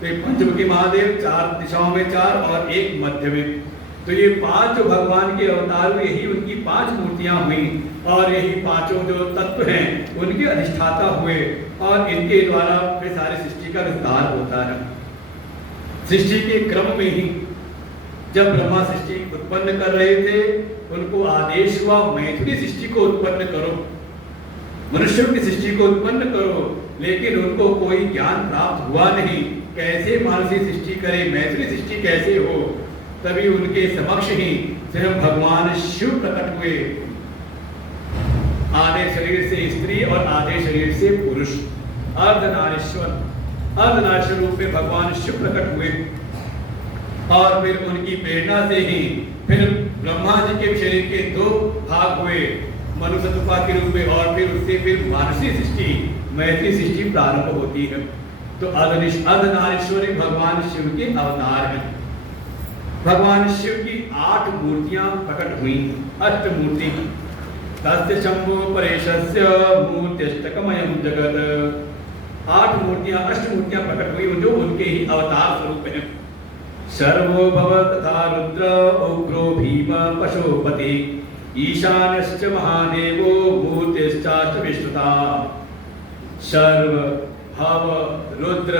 तो ये पंचमुखी महादेव 4 दिशाओं में 4 और एक मध्य में। तो ये 5 जो भगवान के अवतार हुए, यही उनकी 5 मूर्तियां हुई और यही 5 जो तत्व हैं उनके अधिष्ठाता हुए और इनके द्वारा फिर सारी सृष्टि का विस्तार होता है। सृष्टि के क्रम में ही जब ब्रह्मा सृष्टि उत्पन्न कर रहे थे, उनको आदेश हुआ मैथिली सृष्टि को उत्पन्न करो, मनुष्यों की सृष्टि को उत्पन्न करो, लेकिन उनको कोई ज्ञान प्राप्त हुआ नहीं, कैसे मानसी सृष्टि करे, मैथिली सृष्टि कैसे हो। तभी उनके समक्ष ही स्वयं भगवान शिव प्रकट हुए, आधे शरीर से स्त्री और आधे शरीर से पुरुष, अर्धनारीश्वर रूप में भगवान शिव प्रकट हुए। और फिर उनकी प्रेरणा से ही फिर ब्रह्मा जी के शरीर के 2 भाग हुए, मनुष्यत्वपा के रूप में, और फिर उससे फिर मानसी सृष्टि, मैथिली सृष्टि प्रारंभ होती है। तो अर्धनारीश्वरी भगवान शिव के अवतार हैं। भगवान शिव की 8 मूर्तियां प्रकट हुई, अष्टमूर्ति। तस्य शंभो परेशस्य मूर्त्यष्टकमयं जगत। 8 मूर्तियां, अष्टमूर्तियां प्रकट हुई जो उनके ही अवतार स्वरूप हैं। सर्वो भव तथा रुद्र उग्रो भीम पशुपति, ईशानश्च महादेवो मूर्तिश्चाष्टविश्रुता। सर्व भव रुद्र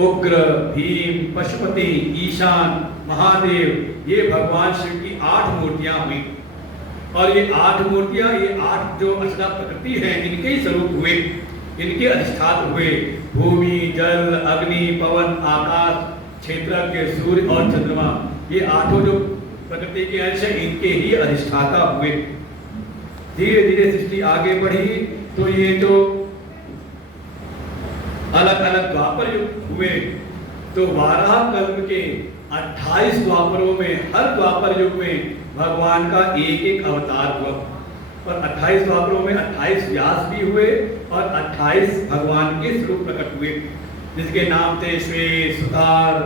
उग्र भीम पशुपति ईशान महादेव, ये भगवान शिव की 8 मूर्तियां हुई। और ये 8 मूर्तियां, ये 8 जो अष्टा प्रकृति है, इनके ही स्वरूप हुए, इनके अधिष्ठात हुए। भूमि, जल, अग्नि, पवन, आकाश, क्षेत्रज्ञ, सूर्य और चंद्रमा, ये 8 जो प्रकृति के अंश हैं, इनके ही अधिष्ठाता हुए। धीरे धीरे सृष्टि आगे बढ़ी तो ये जो अलग अलग द्वापर युग हुए, तो 12 कल्प के 28 द्वापरों में, हर द्वापर युग में भगवान का एक एक अवतार हुआ। और 28 द्वापरों में 28 व्यास भी हुए और 28 भगवान के स्वरूप प्रकट हुए, जिसके नाम थे श्वेत, सुतार,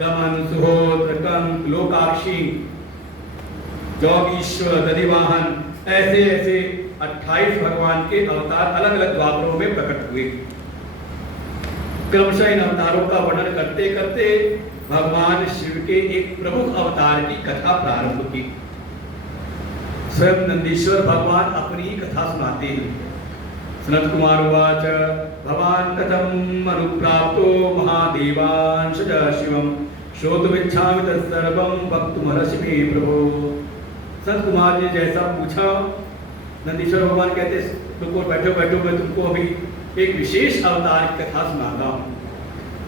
दमन, सुहोत्र, कंक, लोकाक्षी, जोगीश्वर, दधिवाहन, ऐसे ऐसे 28 भगवान के अवतार अलग अलग द्वापरों में प्रकट हुए। क्रमशः इन अवतारों का वर्णन करते करते भगवान शिव के एक प्रमुख अवतार की कथा प्रारंभ की। स्वयं नंदीश्वर भगवान अपनी कथा सुनाते हैं। सनत कुमार उवाच भवान कथम अनुप्राप्तो महादेवांश शिवम श्रोतुमिच्छामि तत्सर्वं वक्तुमर्हसि मे प्रभो। सनत कुमार जी जैसा पूछा, नंदीश्वर भगवान कहते रुको, बैठो बैठो, मैं तुमको अभी एक विशेष अवतार की कथा सुनाता हूँ।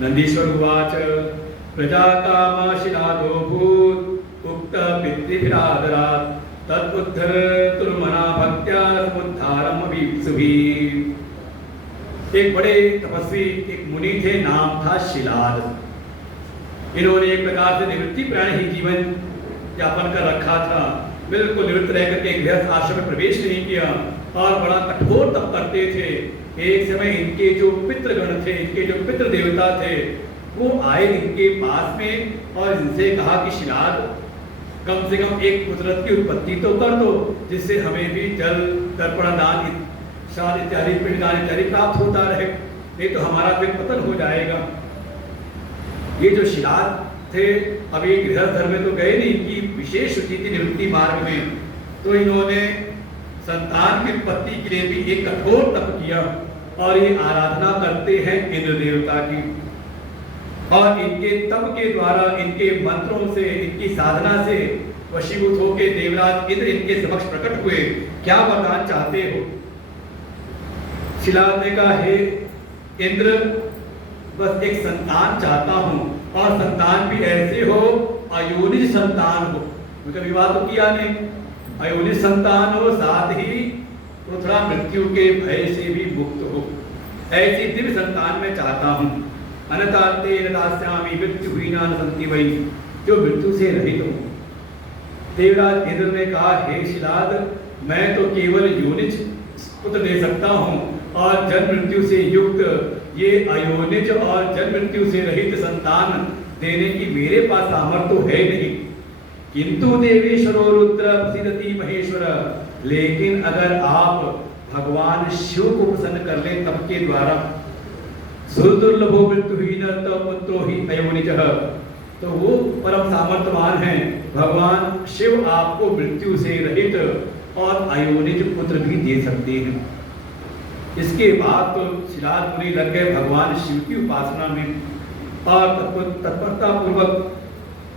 नंदीश्वर उवाच प्रजा कामाशिनादो भूत उक्त पितृभिरादरात् तदुद्धर्तुर्मना भक्त्या समुद्धारम अभीप्सुभिः। एक बड़े तपस्वी एक मुनि थे, नाम था शिलाद। इन्होंने एक प्रकार से निवृत्ति प्राण ही जीवन यापन कर रखा था, बिल्कुल निवृत्त रह करके गृहस्थ आश्रम में प्रवेश नहीं किया और बड़ा कठोर तप करते थे। एक समय इनके जो पितृगण थे, इनके जो पितृ देवता थे, वो आए इनके पास में और इनसे कहा कि शिलाद, कम से कम एक पुत्ररथ की उत्पत्ति तो कर दो, जिससे हमें भी जल, तर्पण दान, श्राद्ध इत्यादि, पिंडदान इत्यादि प्राप्त होता रहे, नहीं तो हमारा फिर पतन हो जाएगा। ये जो शिलाद थे, अभी गृहस्थ धर्म में तो गए नहीं, इनकी विशेष रुचि थी निवृत्ति मार्ग में, तो इन्होंने संतान की उत्पत्ति के लिए भी एक कठोर तप किया और ये आराधना करते हैं इंद्र देवता की। और इनके तप के द्वारा, इनके मंत्रों से, इनकी साधना से वशीभूत होकर देवराज इंद्र इनके समक्ष प्रकट हुए। क्या वरदान चाहते हो? शिलाद ने कहा, हे इंद्र, बस एक संतान चाहता हूँ, और संतान भी ऐसे हो, अयोनिज संतान हो। उनका विवाह तो किया नहीं, अयोनिज संतान हो, साथ ही तो थोड़ा मृत्यु के भय से भी मुक्त हो, ऐसी दिव्य संतान मैं चाहता हूँ। अनताते नतास्यामि मृत्युहीना न सन्ति वै, जो मृत्यु से रहित हो। देवराज इंद्र ने कहा, हे शिलाद, मैं तो केवल योनिज पुत्र दे सकता हूँ, और जन्म मृत्यु से युक्त ये अयोनिज और जन्म मृत्यु से रहित संतान देने की मेरे पास सामर्थ्य तो है नहीं। किंतु देवेश्वरो रुद्र प्रसीदति महेश्वर, लेकिन अगर आप भगवान शिव को प्रसन्न कर ले तब के द्वारा सुदुर्लभो मृत्युहीन तव पुत्रो ही अयोनिजः, तो वो परम सामर्थ्यवान हैं। भगवान शिव आपको मृत्यु से रहित और अयोनिज पुत्र भी दे सकते हैं। इसके बाद तो शिलाद मुनि लग गए भगवान शिव की उपासना में और तत्परता पूर्वक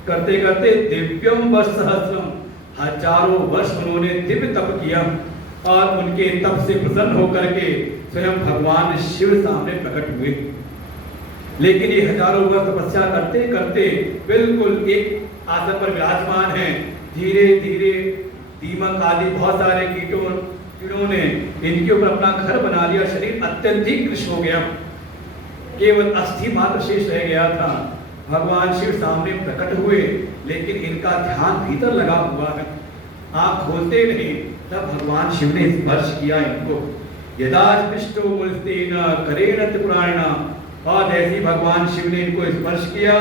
करते करते दिव्यम वर्ष सहस्रम, हजारों वर्ष उन्होंने दिव्य तप किया और उनके तप से प्रसन्न होकर के स्वयं भगवान शिव सामने प्रकट हुए। लेकिन ये हजारों वर्ष तपस्या करते करते बिल्कुल एक आसन पर विराजमान हैं। धीरे धीरे दीमक आदि बहुत सारे कीटों ने इनके ऊपर अपना घर बना लिया। शरीर अत्यधिक कृष्ण हो गया, केवल अस्थि मात्र शेष रह गया था। भगवान शिव सामने प्रकट हुए, लेकिन इनका ध्यान भीतर लगा हुआ है, आंख खोलते नहीं। तब भगवान शिव ने स्पर्श किया इनको। यदा स्पृष्टो मूलस्तेन करेण त्रिपुराणा, और जैसे भगवान शिव ने इनको स्पर्श किया,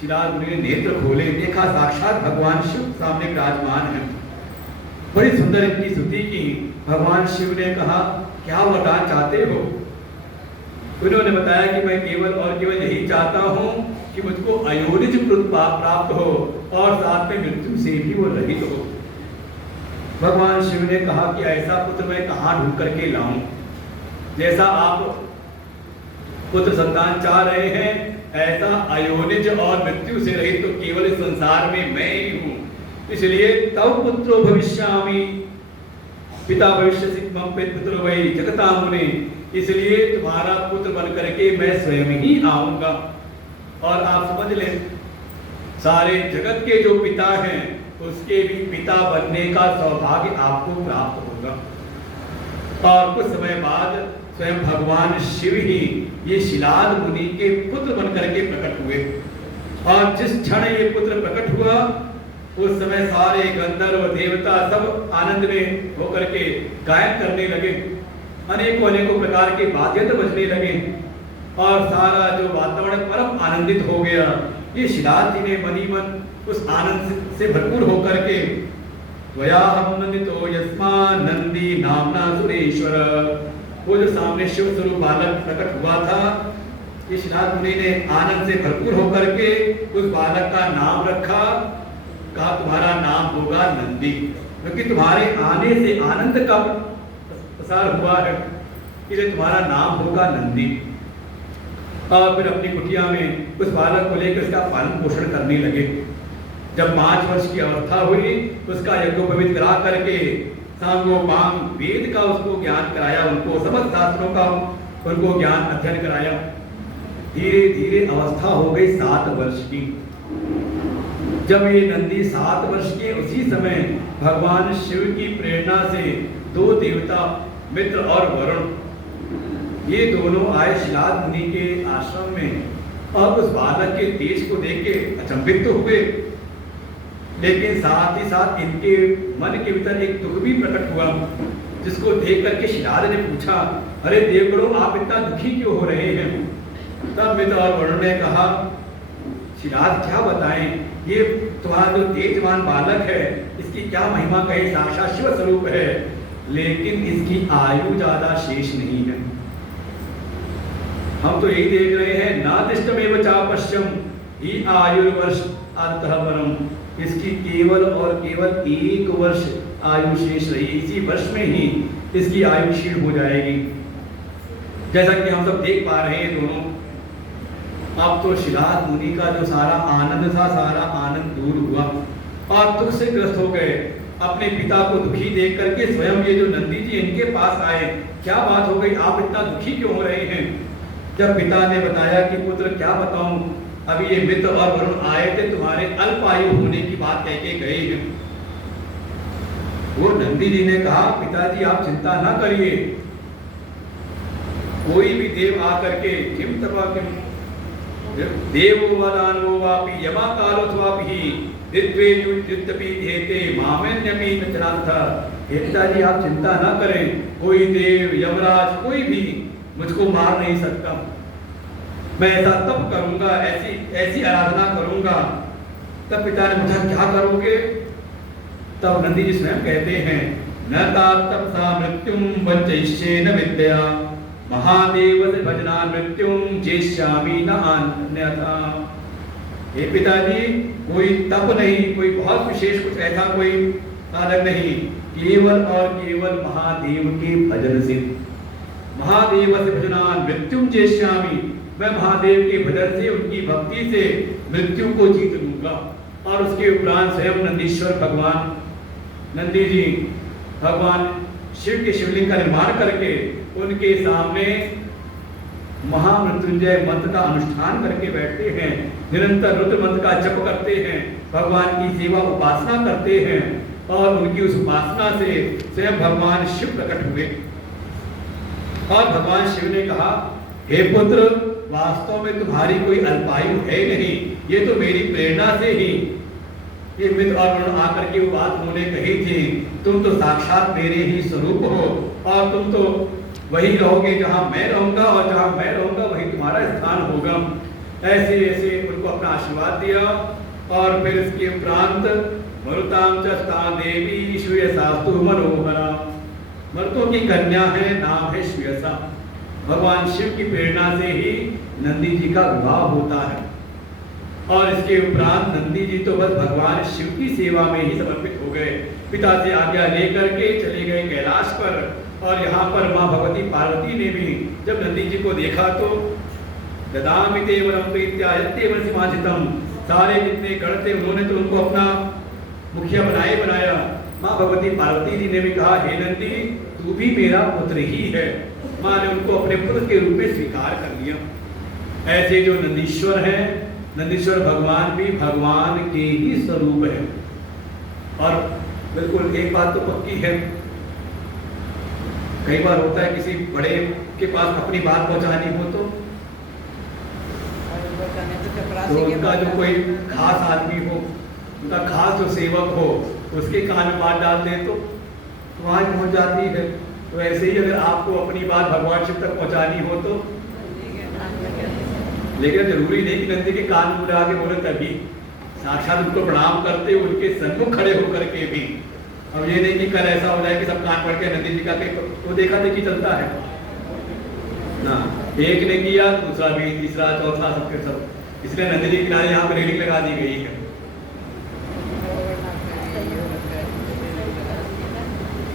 शिलाद मुनि ने नेत्र खोले, देखा साक्षात भगवान शिव सामने विराजमान है। बड़ी सुंदर इनकी स्तुति की। भगवान शिव ने कहा, क्या वरदान चाहते हो? उन्होंने बताया कि मैं केवल और केवल यही चाहता हूँ कि मुझको अयोनिज पुत्र प्राप्त हो और साथ में मृत्यु से भी वो रहित हो। भगवान शिव ने कहा कि ऐसा पुत्र मैं कहाँ ढूंढ करके लाऊं? जैसा आप पुत्र संतान चाह रहे हैं, ऐसा अयोनिज और मृत्यु से रहित तो केवल इस संसार में मैं ही हूँ। इसलिए तव पुत्रो भविष्यामि पिता भविष्यसि मम पुत्रो वै जगतां मुने, इसलिए तुम्हारा पुत्र बन करके मैं स्वयं ही आऊंगा। और आप समझ लें, सारे जगत के जो पिता हैं उसके भी पिता बनने का सौभाग्य आपको प्राप्त होगा। और कुछ समय बाद स्वयं भगवान शिव ही ये शिलाद मुनि के पुत्र बन करके प्रकट हुए। और जिस क्षण ये पुत्र प्रकट हुआ, उस समय सारे गंधर्व देवता सब आनंद में होकर के गायन करने लगे। अनेकों अनेकों प्रकार के वाद्ययंत्र बजने लगे और सारा जो वातावरण परम आनंदित हो गया। ये शिलाद जी ने मनी मन उस आनंद से भरपूर होकर के त्वया हम नंदितो यस्मान् नंदी नामना सुरेश्वर, वो जो सामने शिव स्वरूप बालक प्रकट हुआ था, ये शिलाद मुनि ने आनंद से भरपूर होकर के उस बालक का नाम रखा। कहा तुम्हारा नाम होगा नंदी, क्योंकि तुम्हारे आने से आनंद का प्रसार हुआ है, इसलिए तुम्हारा नाम होगा नंदी। और फिर अपनी कुटिया में उस बालक को लेकर उसका पालन पोषण करने लगे। जब 5 वर्ष की अवस्था हुई, उसका यज्ञोपवीत करा करके सांगोपांग वेद का उसको ज्ञान कराया, उनको समस्त शास्त्रों का उनको ज्ञान अध्ययन कराया। धीरे धीरे अवस्था हो गई 7 वर्ष की। जब ये नंदी 7 वर्ष के, उसी समय भगवान शिव की प्रेरणा से 2 देवता मित्र और वरुण, ये दोनों आए शिलाद मुनि के आश्रम में और उस बालक के तेज को देख के अचंभित तो हुए, लेकिन साथ ही साथ इनके मन के भीतर एक दुख भी प्रकट हुआ, जिसको देख करके शिलाद ने पूछा, अरे देवगणों, आप इतना दुखी क्यों हो रहे हैं? तब मित्र और वरुण ने कहा, शिलाद क्या बताएं, ये तुम्हारा जो तेजवान बालक है, इसकी क्या महिमा कहे, साक्षात शिव स्वरूप है, लेकिन इसकी आयु ज्यादा शेष नहीं है। हम तो यही देख रहे हैं, ना दृष्टमेव चापश्यम ही आयुर्वर्ष अंतः परम, इसकी केवल और केवल 1 वर्ष आयु शेष रही, इसी वर्ष में ही इसकी आयु क्षीण हो जाएगी। जैसा कि हम सब देख पा रहे हैं दोनों, अब तो शिलाद मुनि का जो सारा आनंद था, सारा आनंद दूर हुआ और दुख से ग्रस्त हो गए। अपने पिता को दुखी देख करके स्वयं ये जो नंदी जी इनके पास आए, क्या बात हो गई, आप इतना दुखी क्यों हो रहे हैं? जब पिता ने बताया कि पुत्र क्या बताऊं, अभी ये मित्र और वरुण आए थे, तुम्हारे अल्प आयु होने की बात कह के गए हैं। वो नंदी जी ने कहा, पिताजी आप चिंता ना करिए, कोई भी देव आकर के किम तपा किम देवो वा दानवो वापि यमा कालोत्वापि दित्वे युद्धपि धेते मामेन्यपि नचनाथ। पिताजी आप चिंता ना करें, कोई देव यमराज कोई भी मुझको मार नहीं सकता। मैं ऐसा तप करूंगा, ऐसी आराधना करूंगा। तब पिता ने पूछा, क्या करोगे? तब नंदी जी स्वयं कहते हैं, न तपसा मृत्युम वंचयिष्ये न विद्या महादेव से भजना मृत्युम जेष्यामि न अन्यथा। हे पिताजी, कोई तप नहीं, कोई बहुत विशेष कुछ ऐसा कोई साधन नहीं, केवल और केवल महादेव के भजन से, महादेव से भजना मृत्युम जेष्यामि, मैं महादेव के भजन से, उनकी भक्ति से मृत्यु को जीत लूंगा। और उसके उपरांत स्वयं नंदीश्वर भगवान नंदी जी भगवान शिव के शिवलिंग का निर्माण करके उनके सामने महामृत्युंजय मंत्र का अनुष्ठान करके बैठते हैं, निरंतर रुद्र मंत्र का जप करते हैं, भगवान की सेवा उपासना करते हैं। और उनकी उस उपासना से स्वयं भगवान शिव प्रकट हुए। और भगवान शिव ने कहा, हे पुत्र, वास्तव में तुम्हारी कोई अल्पायु है नहीं, ये तो मेरी प्रेरणा से ही ये मित्र और आकर के वो बात उन्होंने कही थी, तुम तो साक्षात मेरे ही स्वरूप हो और तुम तो वही रहोगे जहां मैं रहूंगा, और जहां मैं रहूंगा वही तुम्हारा स्थान होगा। ऐसे ऐसे उनको अपना आशीर्वाद दिया। और फिर इसके उपरांत मरुताम चस्ता देवी श्वेयसास्तु मनोहरा, मर्तों की कन्या है, नाम है श्वेयसा। भगवान शिव की प्रेरणा से ही नंदी जी का विवाह होता है। और इसके उपरांत नंदी जी तो बस भगवान शिव की सेवा में ही समर्पित हो गए। पिता से आज्ञा लेकर के चले गए कैलाश पर। और यहाँ पर माँ भगवती पार्वती ने भी जब नंदी जी को देखा तो ददामि ते वरं प्रीत्या यत्ते वरसिमाजितम, सारे जितने गण थे उन्होंने तो उनको अपना मुखिया बनाया। माँ भगवती पार्वती जी ने भी कहा, हे नंदी, तू भी मेरा पुत्र ही है। माँ ने उनको अपने पुत्र के रूप में स्वीकार कर लिया। ऐसे जो नंदीश्वर हैं, नंदीश्वर भगवान भी भगवान के ही स्वरूप है। और बिल्कुल एक बात तो पक्की है, कई बार होता है किसी बड़े के पास अपनी बात पहुंचानी हो तो उनका जो कोई खास आदमी हो, उनका खास जो सेवक हो, उसके कान में बात डाल दे तो वहां पहुंच जाती है। तो ऐसे ही अगर आपको अपनी बात भगवान शिव तक पहुंचानी हो तो, लेकिन जरूरी नहीं कि नंदी के कान में आगे बोले, तभी साक्षात उनको प्रणाम करते उनके सन्मुख खड़े होकर के भी। अब ये नहीं कि कल ऐसा हो जाए कि सब कान पड़ के नंदी जी का तो देखा देखी चलता है ना, एक ने किया दूसरा भी, तीसरा चौथा, सबके सब। इसलिए नंदी जी किनारे यहाँ पे रेलिंग लगा दी गई है।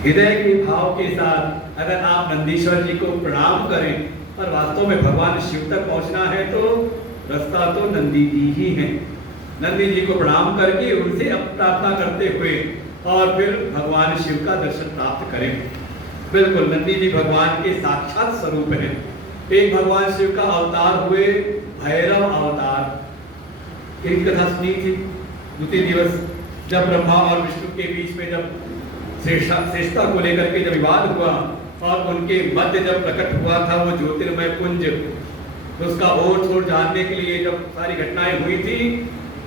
हृदय के भाव के साथ अगर आप नंदीश्वर जी को प्रणाम करें और वास्तव में भगवान शिव तक पहुंचना है तो रास्ता तो नंदी जी ही है। नंदी जी को प्रणाम करके उनसे प्रार्थना करते हुए और फिर भगवान शिव का दर्शन प्राप्त करें। बिल्कुल नंदी जी भगवान के साक्षात स्वरूप है। एक भगवान शिव का अवतार हुए भैरव अवतार। एक कथा सुनी थी द्वितीय दिवस, जब ब्रह्मा और विष्णु के बीच में जब श्रेष्ठता को लेकर के जब विवाद हुआ और उनके मध्य जब प्रकट हुआ था वो ज्योतिर्मय पुंज, तो उसका ओर छोर जानने के लिए जब सारी घटनाएं हुई थी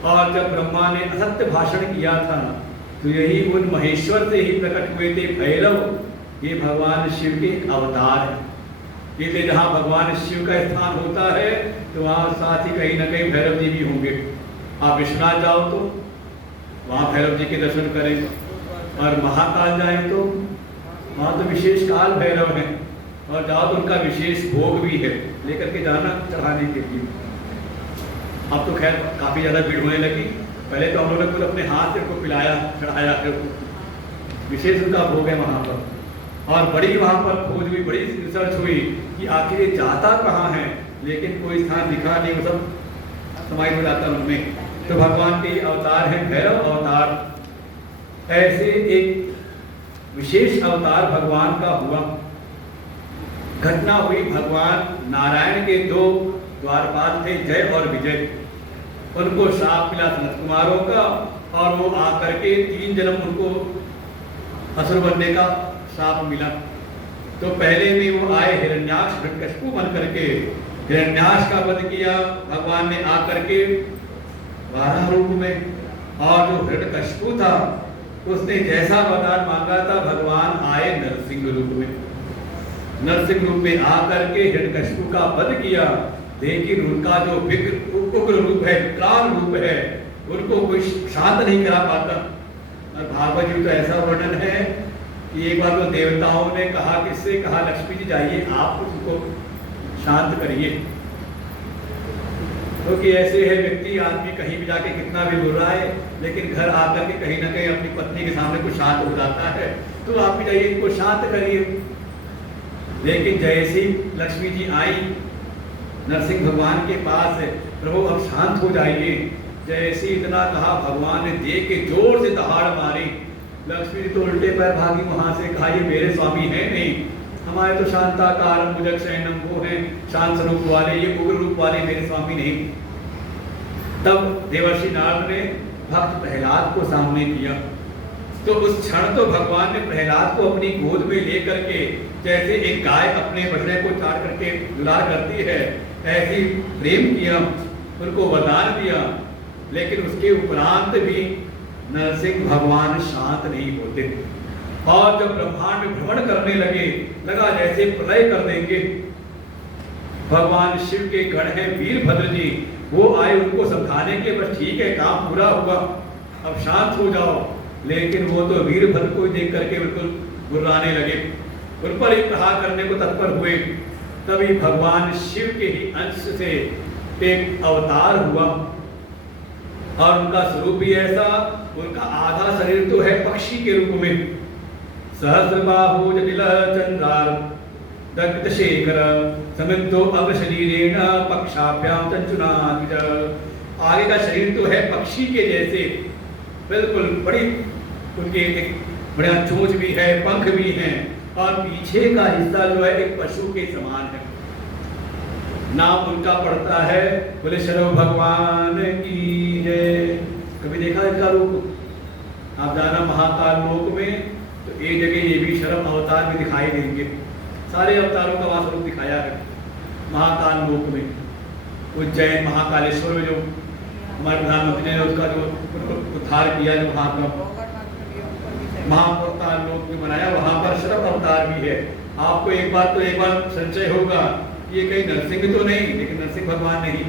और जब ब्रह्मा ने असत्य भाषण किया था तो यही उन महेश्वर से ही प्रकट हुए थे भैरव। ये भगवान शिव के अवतार है। इसलिए जहाँ भगवान शिव का स्थान होता है तो वहाँ साथ ही कहीं ना कहीं भैरव जी भी होंगे। आप विश्वनाथ जाओ तो वहाँ भैरव जी के दर्शन करें, और महाकाल जाए तो वहाँ तो विशेष काल भैरव है, और जाओ तो उनका विशेष भोग भी है लेकर के जाना चढ़ाने के लिए। अब तो खैर काफ़ी ज़्यादा भीड़ होने लगी, पहले तो हम लोगों ने खुद अपने हाथ से उनको पिलाया चढ़ाया, विशेष उनका भोग है वहाँ पर। और बड़ी वहाँ पर खोज हुई, बड़ी रिसर्च हुई कि आखिर ये जाता कहाँ है, लेकिन कोई स्थान दिखा नहीं, वो सब समाहित हो जाता उनमें। तो भगवान के अवतार है भैरव अवतार। ऐसे एक विशेष अवतार भगवान का हुआ। घटना हुई भगवान नारायण के दो द्वारपाल थे, जय और विजय। उनको श्राप मिला सनत कुमारों का, और वो आकर के 3 जन्म उनको असुर बनने का श्राप मिला। तो पहले में वो आए हिरण्याक्ष हिरण्यकशिपु बन करके, हिरण्याक्ष का वध किया भगवान ने आकर के 12 रूप में। और जो हिरण्यकशिपु था उसने जैसा वरदान मांगा था, भगवान आए नरसिंह रूप में। नरसिंह रूप में आकर के हिरण्यकशिपु का वध किया। लेकिन उनका जो उग्र रूप है, विकराल रूप है, उनको कोई शांत नहीं करा पाता। और भागवत जी तो ऐसा वर्णन है कि एक बार तो देवताओं ने कहा, किससे कहा, लक्ष्मी जी जाइए आप उसको शांत करिए, क्योंकि ऐसे है व्यक्ति, आदमी कहीं भी जाके कितना भी बुरा है लेकिन घर आकर के कहीं ना कहीं अपनी पत्नी के सामने कुछ शांत हो जाता है, तो आप भी जाइए इनको शांत करिए। लेकिन जैसी लक्ष्मी जी आई नरसिंह भगवान के पास, प्रभु अब शांत हो जाइए, जैसे इतना कहा भगवान ने दे के जोर से दहाड़ मारी। लक्ष्मी जी तो उल्टे पैर भागी वहां से, कहा ये मेरे स्वामी है नहीं, हमारे तो शांताकारं भुजगशयनं वो हैं शांत स्वरूप वाले, ये उग्र रूप वाले मेरे स्वामी नहीं। तब देवर्षि नारद ने भक्त प्रहलाद को सामने किया, तो उस क्षण तो भगवान ने प्रहलाद को अपनी गोद में लेकर के, जैसे एक गाय अपने बछड़े को चाट करके दुलार करती है, ऐसी प्रेम किया, उनको वरदान दिया। लेकिन उसके उपरांत भी नरसिंह भगवान शांत नहीं होते, और जब ब्रह्मांड में भ्रमण करने लगा जैसे प्रलय कर देंगे। भगवान शिव के गण हैं वीरभद्र जी, वो आए उनको समझाने के, बस ठीक है काम पूरा हुआ अब शांत हो जाओ, लेकिन वो तो वीरभद्र को देख करके बिल्कुल गुर्राने लगे, उन पर ही प्रहार करने को तत्पर हुए। तभी भगवान शिव के ही अंश से एक अवतार हुआ, और उनका स्वरूप भी ऐसा, उनका आधा शरीर तो है पक्षी के रूप में, सहस्रबाहु जटिल चंद्रार दग्धशेखर समिद्धो अग्रशरीरेण पक्षाभ्याम चंचुनादिज। आगे का शरीर तो है पक्षी के जैसे, बिल्कुल बड़ी, उनके एक बड़ा चोंच भी है, पंख भी हैं, और पीछे का हिस्सा जो है एक पशु के समान है। नाम उनका पड़ता है बोले शरव भगवान की जय। कभी देखा इनका रूप? आप जाना महाकाल लोक में तो एक जगह ये भी शरव अवतार में दिखाई देंगे, सारे अवतारों का वहां स्वरूप दिखाया है महाकाल लोक में। उज्जैन महाकालेश्वर में जो हमारे प्रधानमंत्री ने उसका जो उद्धार किया, जो वहां का महाकाल लोक में बनाया, वहां पर शरव अवतार भी है। आपको एक बार संचय होगा, ये कहीं नरसिंह तो नहीं, लेकिन नरसिंह भगवान नहीं,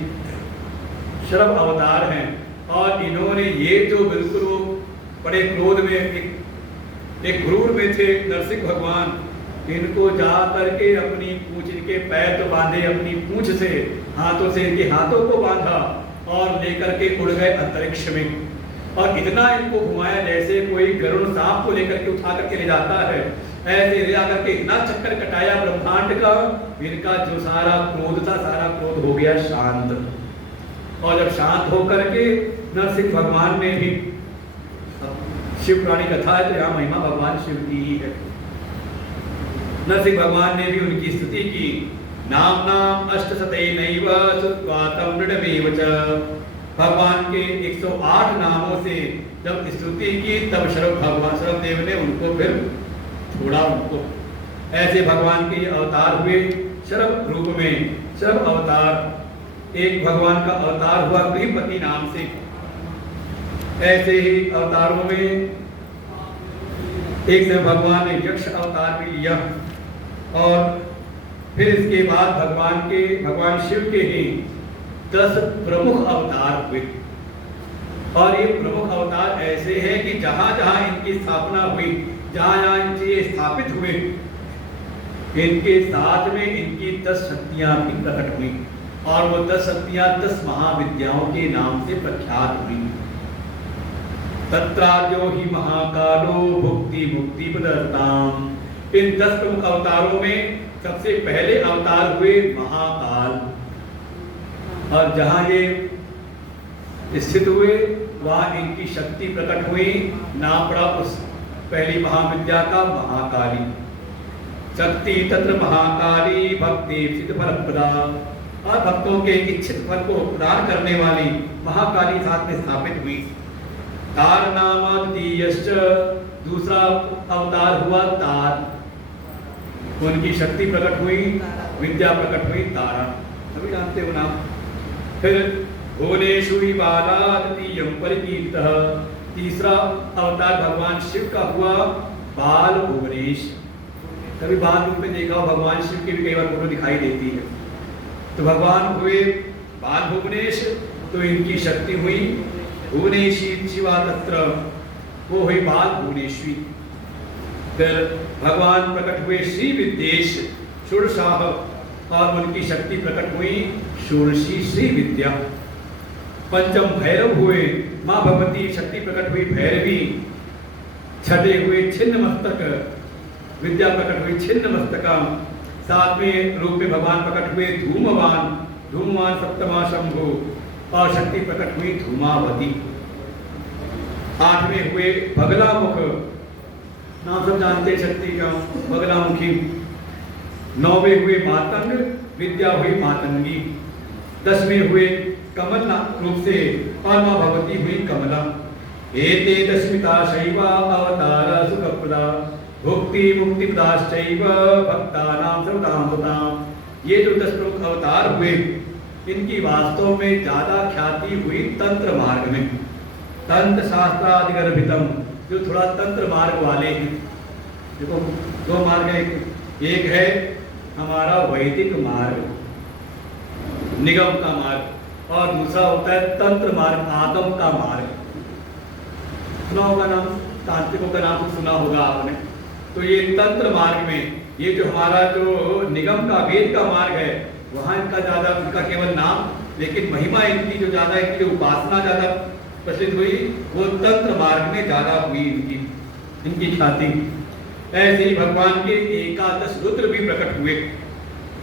शरव अवतार हैं। और इन्होंने ये जो बिल्कुल वो बड़े क्रोध में एक क्रूर में थे नरसिंह भगवान, इनको जा करके अपनी पूंछ, इनके पैर तो बांधे अपनी पूंछ से, हाथों से इनके हाथों को बांधा और लेकर के उड़ गए अंतरिक्ष में, और इतना इनको घुमाया जैसे कोई गरुड़ सांप को लेकर के उठा करके ले जाता है, ऐसे ले जाकर के इतना चक्कर कटाया ब्रह्मांड का, इनका जो सारा क्रोध था, सारा क्रोध हो गया शांत। और जब शांत होकर के नरसिंह भगवान ने भी, शिव पुराणी कथा है तो यहाँ महिमा भगवान शिव की ही है, नरसिंह भगवान ने भी उनकी स्तुति की। नाम नाम अष्टशतैनैव श्रुत्वा तं दृढमेव च। भगवान के 108 नामों से जब स्तुति की, तब शरव देव ने उनको फिर छोड़ा उनको। ऐसे भगवान के अवतार हुए शरव रूप में। शरव अवतार, एक भगवान का अवतार हुआ गृहपति नाम से। ऐसे ही अवतारों में एक से भगवान ने यक्ष अवतार भी लिया, और फिर इसके बाद भगवान शिव के ही 10 प्रमुख अवतार हुए। और ये प्रमुख अवतार ऐसे हैं कि जहां जहां इनकी स्थापना हुई, जहां जहां इनके स्थापित हुए, इनके साथ में इनकी 10 शक्तियां भी प्रकट हुई, और वो 10 शक्तियां 10 महाविद्याओं के नाम से प्रख्यात हुई। तत्रार्यो ही महाकालो भुक्ति मुक्ति प्रदत्ताम। इन 10 प्रमुख अवतारों में सबसे पहले अवतार हुए महाकाल, और जहां ये स्थित हुए वहां इनकी शक्ति प्रकट हुई। नाम पड़ा उस पहली महाविद्या का महाकाली। शक्ति तत्र महाकाली भक्ति सिद्ध फल प्रदा। और भक्तों के इच्छित फल को प्रदान करने वाली महाकाली साथ में स्थापित हुई। तार नाम द्वितीयश्च, दूसरा अवतार हुआ तार, उनकी शक्ति प्रकट हुई, विद्या प्रकट हुई, तारा, सभी जानते हो नाम। फिर भुवनेषु ही बाला द्वितीयं परिकीर्तितः, तीसरा अवतार भगवान शिव का हुआ बाल भुवनेश। कभी बाल रूप में देखा हो, भगवान शिव की भी कई बार फोटो दिखाई देती है। तो भगवान हुए बाल भुवनेश, तो इनकी शक्ति हुई भुवनेशी शिवा तत्र, वो हुई बाल भुवनेश्वरी। फिर भगवान प्रकट हुए श्री विद्येश षोडशाह और उनकी शक्ति प्रकट हुई षोडशी श्री विद्या। पंचम भैरव हुए, माँ भगवती शक्ति प्रकट हुई भैरवी। छठे हुए छिन्न मस्तक, विद्या प्रकट हुई छिन्न मस्तका। सातवें रूप में भगवान प्रकट हुए धूमवान, धूमवान सप्तमा शंभु और शक्ति प्रकट हुई धूमावती। आठवें हुए बगलामुख, नाम सब जानते हैं शक्ति का, बगलामुखी। नौवें हुए मातंग, विद्या हुई मातंगी। 10वें हुए कमल रूप से और माँ भगवती हुई कमला। एते दशमिता शैव अवतारा सुखप्रदा भुक्ति मुक्ति प्रदाश्चैव भक्तानां सर्वकामदां। ये जो 10 प्रमुख अवतार हुए, इनकी वास्तव में ज्यादा ख्याति हुई तंत्र मार्ग में। तंत्र शास्त्रादिगर्भितम, जो थोड़ा तंत्र मार्ग वाले हैं। देखो 2 मार्ग है, एक है हमारा वैदिक मार्ग, निगम का मार्ग, और दूसरा होता है तंत्र मार्ग, आगम का मार्ग। सुना होगा नाम, तांत्रिकों का नाम सुना होगा आपने। तो ये तंत्र मार्ग में ये जो हमारा जो निगम का वेद का मार्ग है, वहाँ इनका ज्यादा, उनका केवल नाम, लेकिन महिमा इनकी जो ज्यादा, इनकी जो उपासना ज्यादा प्रसिद्ध हुई, वो तंत्र मार्ग में ज्यादा हुई इनकी ख्याति। ऐसे ही भगवान के 11 रुद्र भी प्रकट हुए।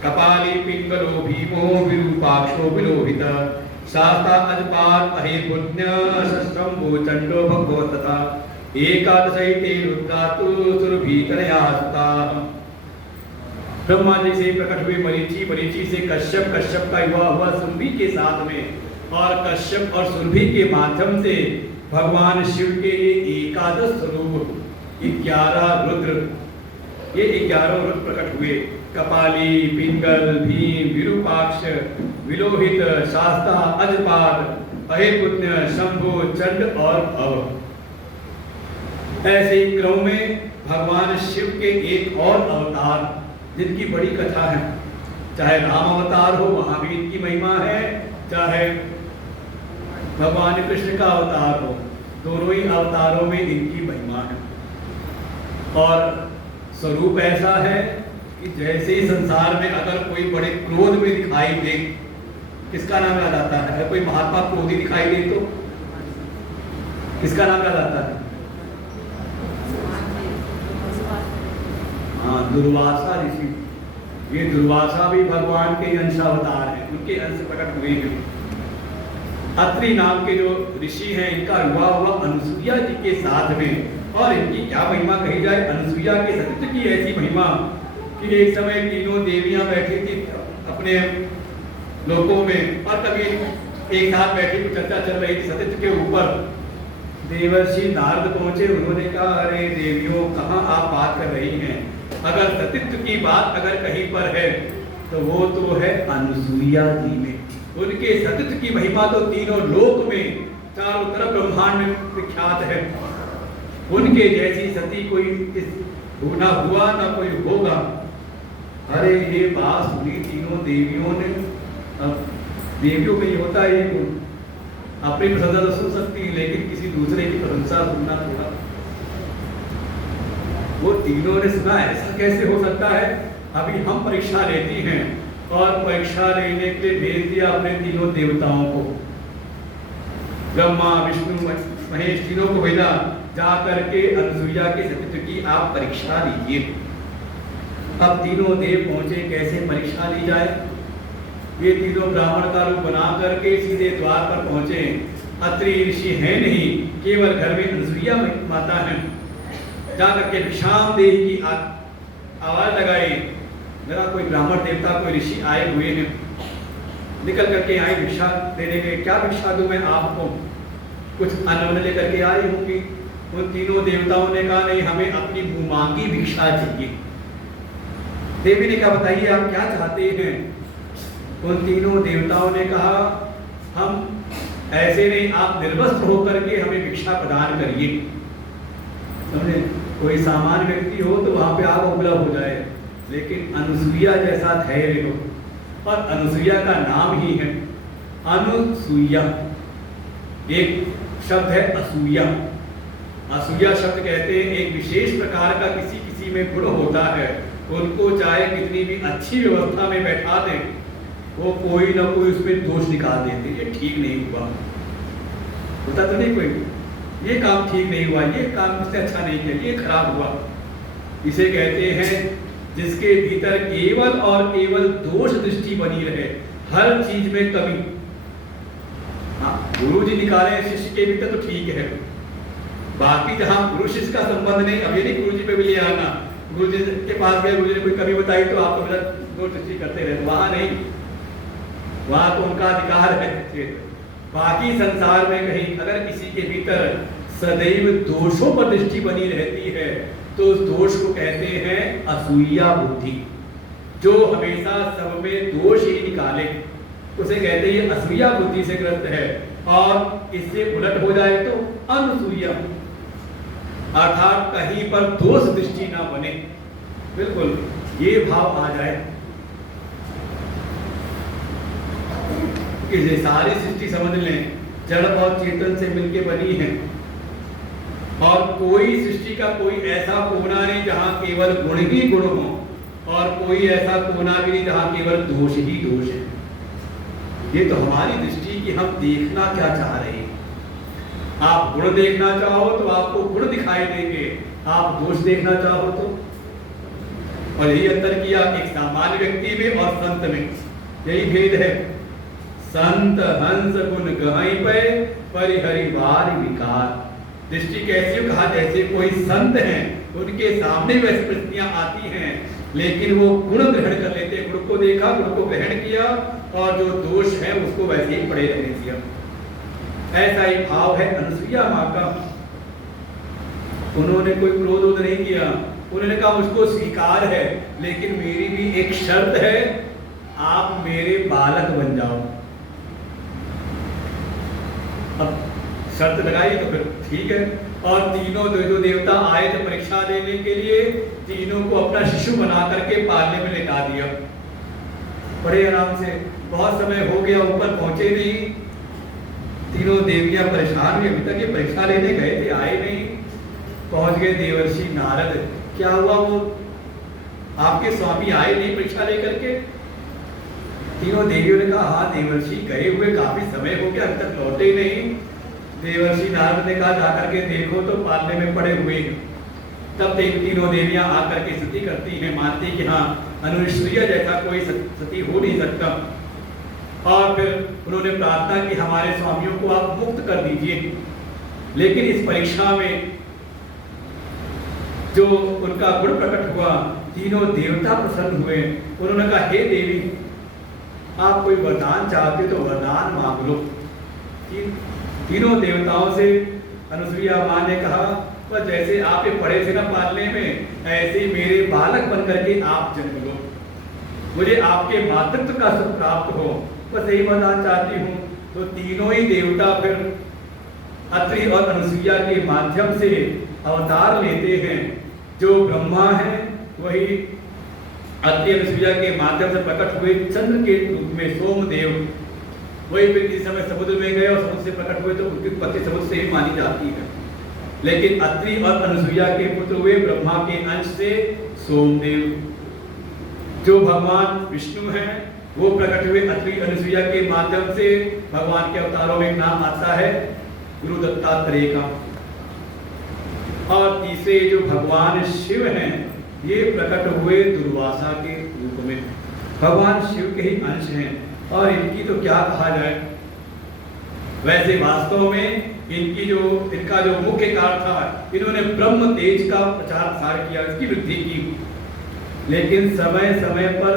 कपाली पिंगलो भीमो विरूपाक्षो विलोहित शास्ता अजपाल अहिपुण्य शस्त्रम्भो चंडो भगवो तथा 11 रुद्रातु सुरभीतनया सुता। ब्रह्मा जी से प्रकट हुए मरीचि, मरीचि से कश्यप, कश्यप का युवा हुआ सुरभि के साथ में, और कश्यप और सुरभि के माध्यम से भगवान शिव के 11 स्वरूप 11 रुद्र, ये 11 रुद्र प्रकट हुए। कपाली, पिंगल, भीम, विरूपाक्ष, विलोहित, शास्ता, अजपाल, अहिपुण्य, शंभु, चंड और भव। ऐसे ही क्रम में भगवान शिव के एक और अवतार जिनकी बड़ी कथा है, चाहे राम अवतार हो वहां भी इनकी महिमा है, चाहे भगवान कृष्ण का अवतार हो, दोनों ही अवतारों में इनकी महिमा है। और स्वरूप ऐसा है कि जैसे ही संसार में अगर कोई बड़े क्रोध में दिखाई दे, किसका नाम याद आता है? अगर कोई महात्मा क्रोधी दिखाई दे तो किसका नाम याद आता है? हाँ, दुर्वासा ऋषि। ये दुर्वासा भी भगवान के अंशावतार हैं, उनके अंश प्रकट हुए हैं। अत्रि नाम के जो ऋषि हैं, इनका विवाह हुआ अनुसुईया जी के साथ में। और इनकी क्या महिमा कही जाए, अनुसुईया के सतीत्व की ऐसी महिमा कि एक समय तीनों देवियां बैठी थी अपने लोकों में, और कभी एक साथ बैठी कुछ चर्चा चल रही थी सतीत्व के ऊपर। देवर्षि नारद पहुंचे, उन्होंने कहा, अरे देवियों, कहाँ आप बात कर रही हैं? अगर सतीत्व की बात अगर कहीं पर है तो वो तो है अनुसुईया जी में। उनके सतीत्व की महिमा तो तीनों लोक में, चारों तरफ ब्रह्मांड में विख्यात है। उनके जैसी सती कोई ना हुआ ना कोई होगा। अरे ये बात सुनी तीनों देवियों ने। देवियों में ये होता है, अपनी प्रशंसा तो सुन सकती है, लेकिन किसी दूसरे की प्रशंसा सुनना थोड़ा। वो तीनों ने सुना, ऐसा कैसे हो सकता है? अभी हम परीक्षा लेती हैं, और परीक्षा लेने के लिए भेज दिया अपने तीनों देवताओं को, ब्रह्मा विष्णु महेश, तीनों को भेजा, जा करके अनुसुईया के सतीत्व की आप परीक्षा लीजिए। अब तीनों देव पहुंचे, कैसे परीक्षा ली जाए? ये तीनों ब्राह्मण का रूप बना करके सीधे द्वार पर पहुंचे। अत्रि ऋषि है नहीं, केवल घर में अनुसुईया माता है। जाकर के भिक्षाम देहि की आवाज लगाई। मेरा कोई ब्राह्मण देवता, कोई ऋषि आए हुए हैं, निकल करके आई भिक्षा देने में। क्या भिक्षा दूं मैं आपको? कुछ अन्न लेकर के आई होंगी। उन तीनों देवताओं ने कहा, नहीं, हमें अपनी मुंहमांगी भिक्षा चाहिए। देवी ने कहा, बताइए आप क्या चाहते हैं? उन तीनों देवताओं ने कहा, हम ऐसे नहीं, आप निर्वस्त्र होकर के हमें भिक्षा प्रदान करिए। समझे? कोई सामान्य व्यक्ति हो तो वहां पे आप उपलब्ध हो जाए, लेकिन अनुसुईया जैसा धैर्य हो, और अनुसुईया का नाम ही है अनुसुईया। एक शब्द है असूया, असूया शब्द कहते हैं एक विशेष प्रकार का किसी किसी में गुण होता है, उनको चाहे कितनी भी अच्छी व्यवस्था में बैठा दें, वो कोई ना कोई उसमें दोष निकाल देते, ये ठीक नहीं हुआ, होता तो नहीं कोई, ये काम ठीक नहीं हुआ, ये काम इससे अच्छा नहीं किया, ये खराब हुआ। इसे कहते हैं जिसके भीतर केवल और केवल दोष दृष्टि बनी रहे, हर चीज में कमी। हाँ, गुरु जी निकाले शिष्य के भीतर तो ठीक है, बाकी जहां गुरु शिष्य का संबंध नहीं, अब ये नहीं गुरु जी पे भी ले आना, गुरु जी के पास गए, गुरु जी ने कोई कमी बताई तो आप तो मेरा दोष दृष्टि करते रहे, वहां नहीं, वहां तो उनका अधिकार है। बाकी संसार में कहीं अगर किसी के भीतर सदैव दोषों पर दृष्टि बनी रहती है तो उस दोष को कहते हैं असूया बुद्धि, जो हमेशा सब में दोष ही निकाले, उसे कहते हैं असूया बुद्धि से ग्रस्त है। और इससे उलट हो जाए तो अनसूया, अर्थात कहीं पर दोष दृष्टि ना बने, बिल्कुल ये भाव आ जाए कि ये सारी सृष्टि समझ लें जड़ और चेतन से मिलकर बनी है, और कोई सृष्टि का कोई ऐसा कोना नहीं जहां केवल गुण ही गुण हो, और कोई ऐसा कोना भी नहीं जहां केवल दोष ही दोष है। ये तो हमारी दृष्टि कि हम देखना क्या चाह रहे हैं। आप गुण देखना चाहो तो आपको गुण दिखाई देंगे, आप दोष देखना चाहो तो। और यही अंतर किया एक सामान्य व्यक्ति में और संत में, यही भेद है। संत हंस गुण गहई पे परिहरिवार विकार। दृष्टि कैसी कहा, जैसे कोई संत हैं उनके सामने वैसी परिस्थितियां आती हैं, लेकिन वो गुण ग्रहण कर लेते, गुण को देखा, गुण को ग्रहण किया, और जो दोष है उसको वैसे ही पड़े रहने दिया। ऐसा ही भाव है अनसुईया माँ का। उन्होंने कोई क्रोध नहीं किया, उन्होंने कहा मुझको स्वीकार है, लेकिन मेरी भी एक शर्त है, आप मेरे बालक बन जाओ। अब शर्त लगाई तो फिर ठीक है। और तीनों जो देवता आए थे परीक्षा लेने के लिए, तीनों को अपना शिशु बना करके पालने में लेटा दिया बड़े आराम से। बहुत समय हो गया, ऊपर पहुंचे नहीं, तीनों देवियां परेशान हुई, अभी तक ये परीक्षा लेने गए थे, आए नहीं। पहुंच गए देवर्षि नारद, क्या हुआ, वो आपके स्वामी आए नहीं परीक्षा लेकर के? तीनों देवियों ने कहा हाँ देवर्षि गए हुए काफी समय हो गया, अभी तक लौटे नहीं। देवर्षि नारद ने कहा जाकर के देखो तो पालने में पड़े हुए हैं। तब तीनों देवियां आकर के स्तुति करती हैं, मानती कि हाँ अनुसूया जैसा कोई सती हो नहीं सकता। और फिर उन्होंने प्रार्थना की हमारे स्वामियों को आप मुक्त कर दीजिए। लेकिन इस परीक्षा में जो उनका गुण प्रकट हुआ, तीनों देवता प्रसन्न हुए। उन्होंने कहा हे देवी, आप कोई वरदान चाहते तो वरदान मांग लो। तीनों देवताओं से अनुसूया माँ ने कहा पर जैसे आप पड़े थे ना पालने में, ऐसे ही मेरे बालक बनकर के आप जन्म लो, मुझे आपके मातृत्व का सुख प्राप्त हो, बस यही वरदान चाहती हूँ। तो तीनों ही देवता फिर अत्रि और अनुसूया के माध्यम से अवतार लेते हैं। जो ब्रह्मा है वही अत्रि अनुसूया के माध्यम से प्रकट हुए चंद्र के रूप में सोमदेव, वही फिर किसी समय समुद्र में गए और समुद्र से प्रकट हुए, तो उनकी उत्पत्ति समुद्र से ही मानी जाती है। लेकिन अत्रि और अनुसूया के पुत्र हुए ब्रह्मा के अंश से सोमदेव। जो भगवान विष्णु हैं वो प्रकट हुए अत्रि अनुसूया के माध्यम से। भगवान के अवतारों में एक नाम आता है गुरु दत्तात्रेय का। और तीसरे जो भगवान शिव हैं ये प्रकट हुए दुर्वासा के रूप में। भगवान शिव के ही अंश हैं और इनकी तो क्या कहा जाए। वैसे वास्तव में इनका जो मुख्य कार्य था, इन्होंने ब्रह्म तेज का प्रचार प्रसार किया, इसकी वृद्धि की। लेकिन समय समय पर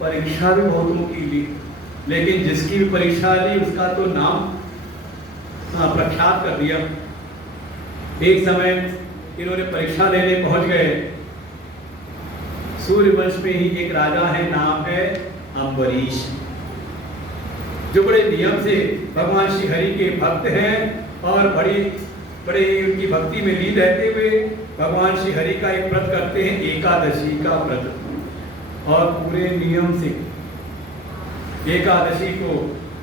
परीक्षा भी बहुतों की ली, लेकिन जिसकी भी परीक्षा ली उसका तो नाम प्रख्यात कर दिया। एक समय इन्होंने परीक्षा लेने पहुंच गए। सूर्यवंश में ही एक राजा है, नाम है अम्बरीश, जो बड़े नियम से भगवान श्री हरि के भक्त हैं और बड़े उनकी भक्ति में लीन रहते हुए भगवान श्री हरि का एक व्रत करते हैं, एकादशी का व्रत। और पूरे नियम से एकादशी को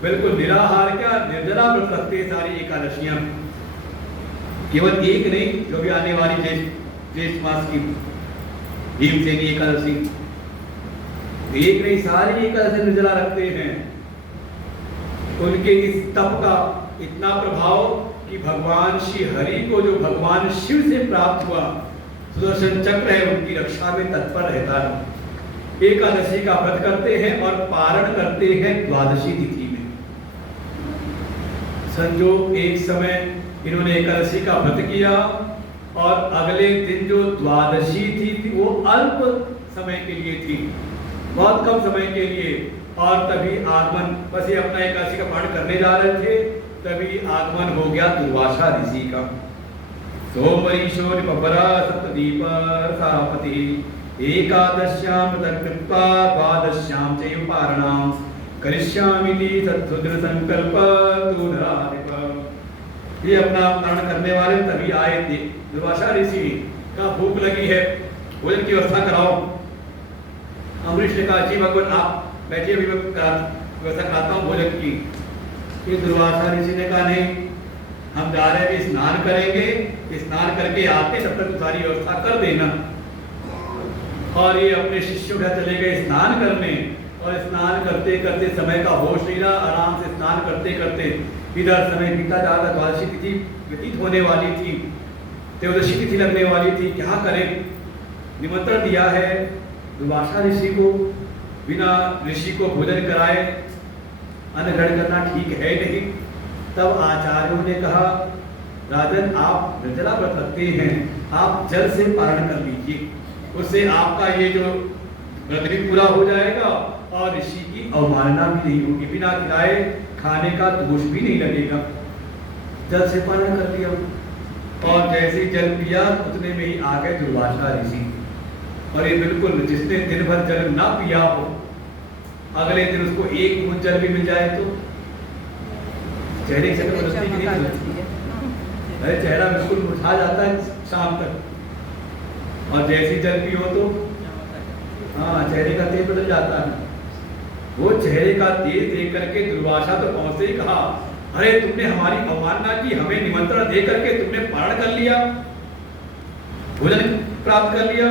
बिल्कुल निराहार क्या निर्जला व्रत रखते हैं सारी एकादशियां। केवल एक नहीं, जो भी आने वाली ज्येष्ठ मास की भीमसेनी एकादशी, एक नहीं सारी एकादशी निर्जला रखते हैं। उनके इस तप का इतना प्रभाव कि भगवान श्री हरि को जो भगवान शिव से प्राप्त हुआ सुदर्शन चक्र है, उनकी रक्षा में तत्पर रहता है। एकादशी का व्रत करते हैं और पारण करते हैं द्वादशी तिथि में। संजोग एक समय इन्होंने एकादशी का व्रत किया और अगले दिन जो द्वादशी थी वो अल्प समय के लिए थी, बहुत कम समय के लिए, और तभी आगमन, बस ये अपना एकादशी का पाठ करने जा रहे थे, तभी आगमन हो गया दुर्वासा ऋषि का। सोमरीशो निपबरा सप्तदीप सापति एकादश्यां कृत्वा द्वादश्यां चैव पारणां करिष्यामि तद्रुद्र संकल्प दूराधिप। ये अपना पारण करने वाले तभी आए थे। दुर्वासा ऋषि का भूख लगी है, भोजन की व्यवस्था कराओ। अमरीश ने कहा जी भगवान आप बैठिए, अभी मैं व्यवस्था कराता हूँ भोजन की। ये दुर्वासा ऋषि ने कहा नहीं, हम जा रहे हैं, स्नान करेंगे, स्नान करके आते तब तक सारी व्यवस्था कर देना। और ये अपने शिष्यों के साथ चले गए स्नान करने, और स्नान करते करते समय का होश नहीं रहा, आराम से स्नान करते करते इधर समय बीता जा रहा। द्वादशी तिथि व्यतीत होने वाली थी, त्रयोदशी तिथि लगने वाली थी, क्या करें। निमंत्रण दिया है दुर्वासा ऋषि को, बिना ऋषि को भोजन कराए अनग्रहण करना ठीक है नहीं। तब आचार्यों ने कहा राजन आप निर्जला व्रत रखते हैं, आप जल से पारण कर लीजिए, उससे आपका ये जो व्रत भी पूरा हो जाएगा और ऋषि की अवमानना भी नहीं होगी, बिना खिलाए खाने का दोष भी नहीं लगेगा। जल से पारण कर लिया और जैसे जल पिया उतने में ही आ गए दुर्वासा ऋषि। और ये बिल्कुल जिसने दिन भर जल ना पिया हो, अगले दिन उसको एक बूंद जल भी मिल जाए तो चेहरे से बदलती कि नहीं बदलती? अरे चेहरा बिल्कुल मुरझा जाता है शाम तक, और जैसी जल पियो तो हाँ चेहरे का तेज बदल जाता है। वो चेहरे का तेज देख करके दुर्वासा तो पहुंचे ही कहा अरे तुमने हमारी अवमानना की, हमें निमंत्रण दे करके तुमने पारण कर लिया, भोजन प्राप्त कर लिया।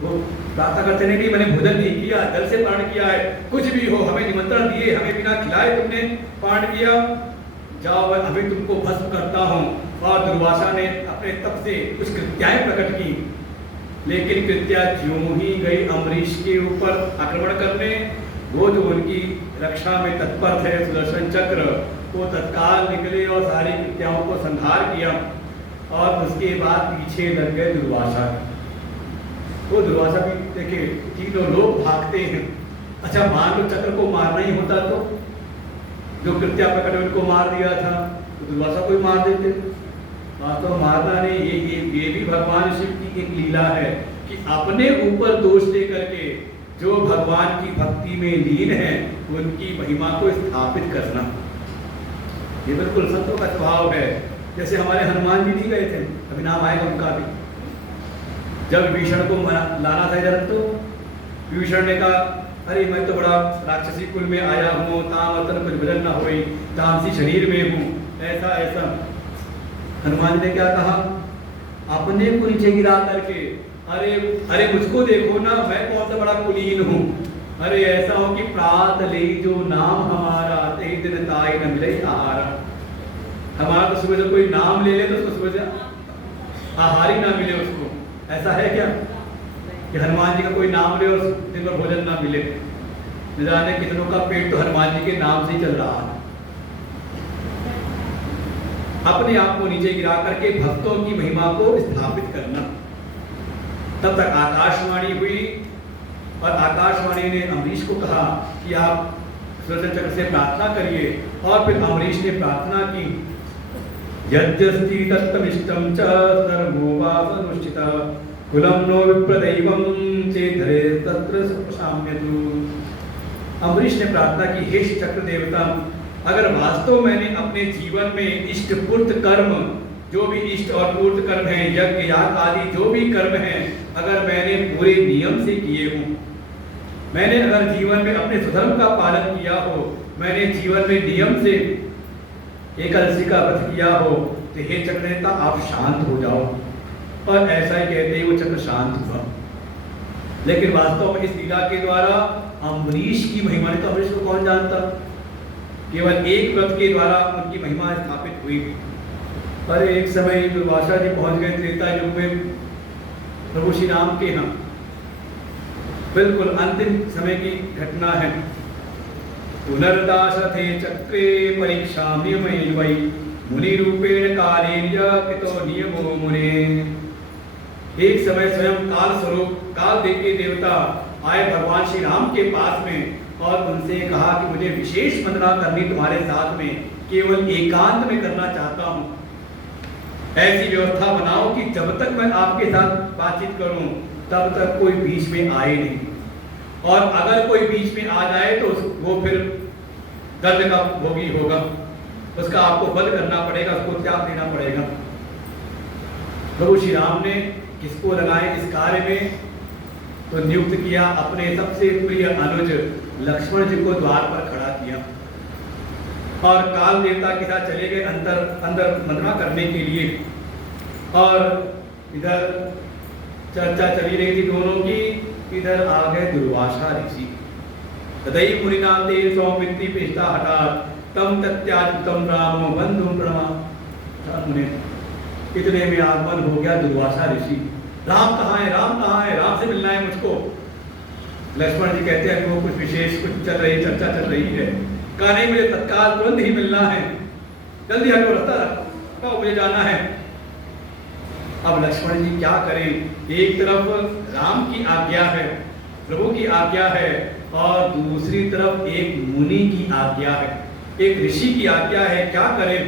वो प्रार्थना करते नहीं कि मैंने भोजन नहीं किया, जल से पारण किया है, कुछ भी हो हमें निमंत्रण दिए, हमें बिना खिलाए तुमने पारण किया, जाओ मैं अभी तुमको भस्म करता हूँ। और दुर्वासा ने अपने तप से कुछ कृत्याएं प्रकट की, लेकिन कृत्या ज्यों ही गई अम्बरीश के ऊपर आक्रमण करने, वो जो उनकी रक्षा में तत्पर थे सुदर्शन चक्र, वो तत्काल निकले और सारी कृत्याओं को संहार किया। और उसके बाद पीछे लग गए दुर्वासा। वो दुर्वासा भी देखे तीनों लोग भागते हैं। अच्छा मान लो चक्र को मारना ही होता तो जो कृत्या प्रकट उनको मार दिया था, तो दुर्वासा को ही मार देते। तो मारना नहीं, ये भी भगवान शिव की एक लीला है कि अपने ऊपर दोष लेकर के जो भगवान की भक्ति में लीन है उनकी महिमा को स्थापित करना, ये बिल्कुल संतों का स्वभाव है। जैसे हमारे हनुमान जी नहीं गए थे, अभी नाम आएगा उनका भी, जब विभीषण को लाना था इधर, तो विभीषण ने कहा अरे मैं तो बड़ा राक्षसी कुल में आया हूँ, तामतन कुछ भजन न होई, तामसी शरीर में हूँ, ऐसा ऐसा। हनुमान जी ने क्या कहा, अपने को नीचे गिरा करके अरे अरे मुझको देखो ना, मैं कौन सा बड़ा कुलीन हूँ, अरे ऐसा हो कि प्रात ले जो नाम हमारा, ते दिन ताई न मिले आहारा। हमारा तो सुबह जब कोई नाम ले ले तो उसको सुबह से आहार ही ना मिले उसको। ऐसा है क्या कि हनुमान जी का कोई नाम ले और दिन भर भोजन ना मिले? न जाने कितनों का पेट तो हनुमान जी के नाम से ही चल रहा है। अपने आप को नीचे गिरा करके भक्तों की महिमा को स्थापित करना। तब तक आकाशवाणी हुई और आकाशवाणी ने अम्बरीश को कहा कि आप सुदर्शन चक्र से प्रार्थना करिए। और फिर अम्बरीश ने प्रार्थना की, यद्यस्ति तत्तमिष्टं च सर्वो वासनुष्ठितः कुलं नो विप्रदैवं चेधरे तत्र साम्यतु। अम्बरीश ने प्रार्थना की, हे चक्र देवता, अगर वास्तव मैंने अपने जीवन में इष्ट पूर्त कर्म, जो भी इष्ट और पूर्त कर्म हैं, यज्ञ याग आदि जो भी कर्म हैं, अगर मैंने पूरे नियम से किए हों, मैंने अगर जीवन में अपने स्वधर्म का पालन किया हो, मैंने जीवन में नियम से एकादशी का व्रत किया हो, तो हे चक्रनेता आप शांत हो जाओ। और ऐसा ही कहते ही वो चक्र शांत हुआ। लेकिन वास्तव में इस लीला के द्वारा अम्बरीश की महिमा, ने तो अम्बरीश को कौन जानता, केवल एक व्रत के द्वारा उनकी महिमा स्थापित हुई। पर एक समय दुर्वासा जी पहुंच गए त्रेता युग में प्रभु श्री राम के यहाँ। बिल्कुल अंतिम समय की घटना है। पुनर्दाशथे चक्रे परीक्षा नियमैर्वै मुनि रूपेण कालेन कृतो नियमो मुने। एक समय स्वयं काल स्वरूप काल देव देवता आए भगवान श्री राम के पास में और उनसे कहा कि मुझे विशेष वंदना करनी तुम्हारे साथ में, केवल एकांत में करना चाहता हूँ। ऐसी व्यवस्था बनाओ कि जब तक मैं आपके साथ बातचीत करूं तब तक कोई बीच में आए नहीं, और अगर कोई बीच में आ जाए तो वो फिर दर्द का भोगी होगा, उसका आपको वध करना पड़ेगा, उसको त्याग देना पड़ेगा। प्रभु श्री राम ने किसको लगाए इस कार्य में, तो नियुक्त किया अपने सबसे प्रिय अनुज लक्ष्मण जी को द्वार पर खड़ा किया और काल देवता के साथ चले गए अंदर वंदना करने के लिए। और इधर चर्चा चली रही थी दोनों की, इधर आ गए दुर्वासा ऋषि। तदैव मुनिनाते सौमित्ति पिष्टा हठात तम तत्याजुतम रामो बंधु प्रणमा। इतने में आगमन हो गया दुर्वासा ऋषि। राम कहाँ है, राम कहाँ है, राम से मिलना है मुझको। लक्ष्मण जी कहते हैं वो कुछ विशेष कुछ चर्चा चल रही है। कहा नहीं, मुझे तत्काल तुरंत ही मिलना है, जल्दी हटो, रास्ता रखो, मुझे जाना है। अब लक्ष्मण जी क्या करें, एक तरफ राम की आज्ञा है, प्रभु की आज्ञा है, और दूसरी तरफ एक मुनि की आज्ञा है, एक ऋषि की आज्ञा है। क्या करें?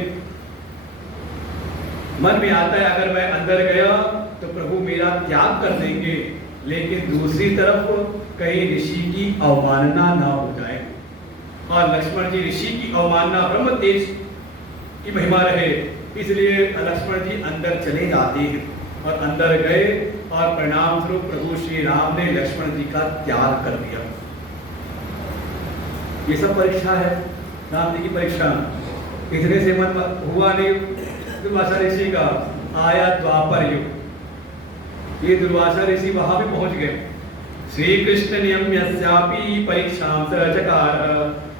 मन में आता है अगर मैं अंदर गया तो प्रभु मेरा त्याग कर देंगे, लेकिन दूसरी तरफ कहीं ऋषि की अवमानना ना हो जाए। और लक्ष्मण जी ऋषि की अवमानना ब्रह्म तेज की महिमा रहे, इसलिए लक्ष्मण जी अंदर चले जाते हैं। और अंदर गए और परिणाम स्वरूप प्रभु श्री राम ने लक्ष्मण जी का त्याग कर दिया। ये सब परीक्षा है, राम जी की परीक्षा। इतने से मन हुआ नहीं दुर्वासा ऋषि का। आया द्वापर युग, ये दुर्वासा ऋषि वहां भी पहुंच गए। श्री कृष्ण नियम्यस्यापि परीक्षां स चकार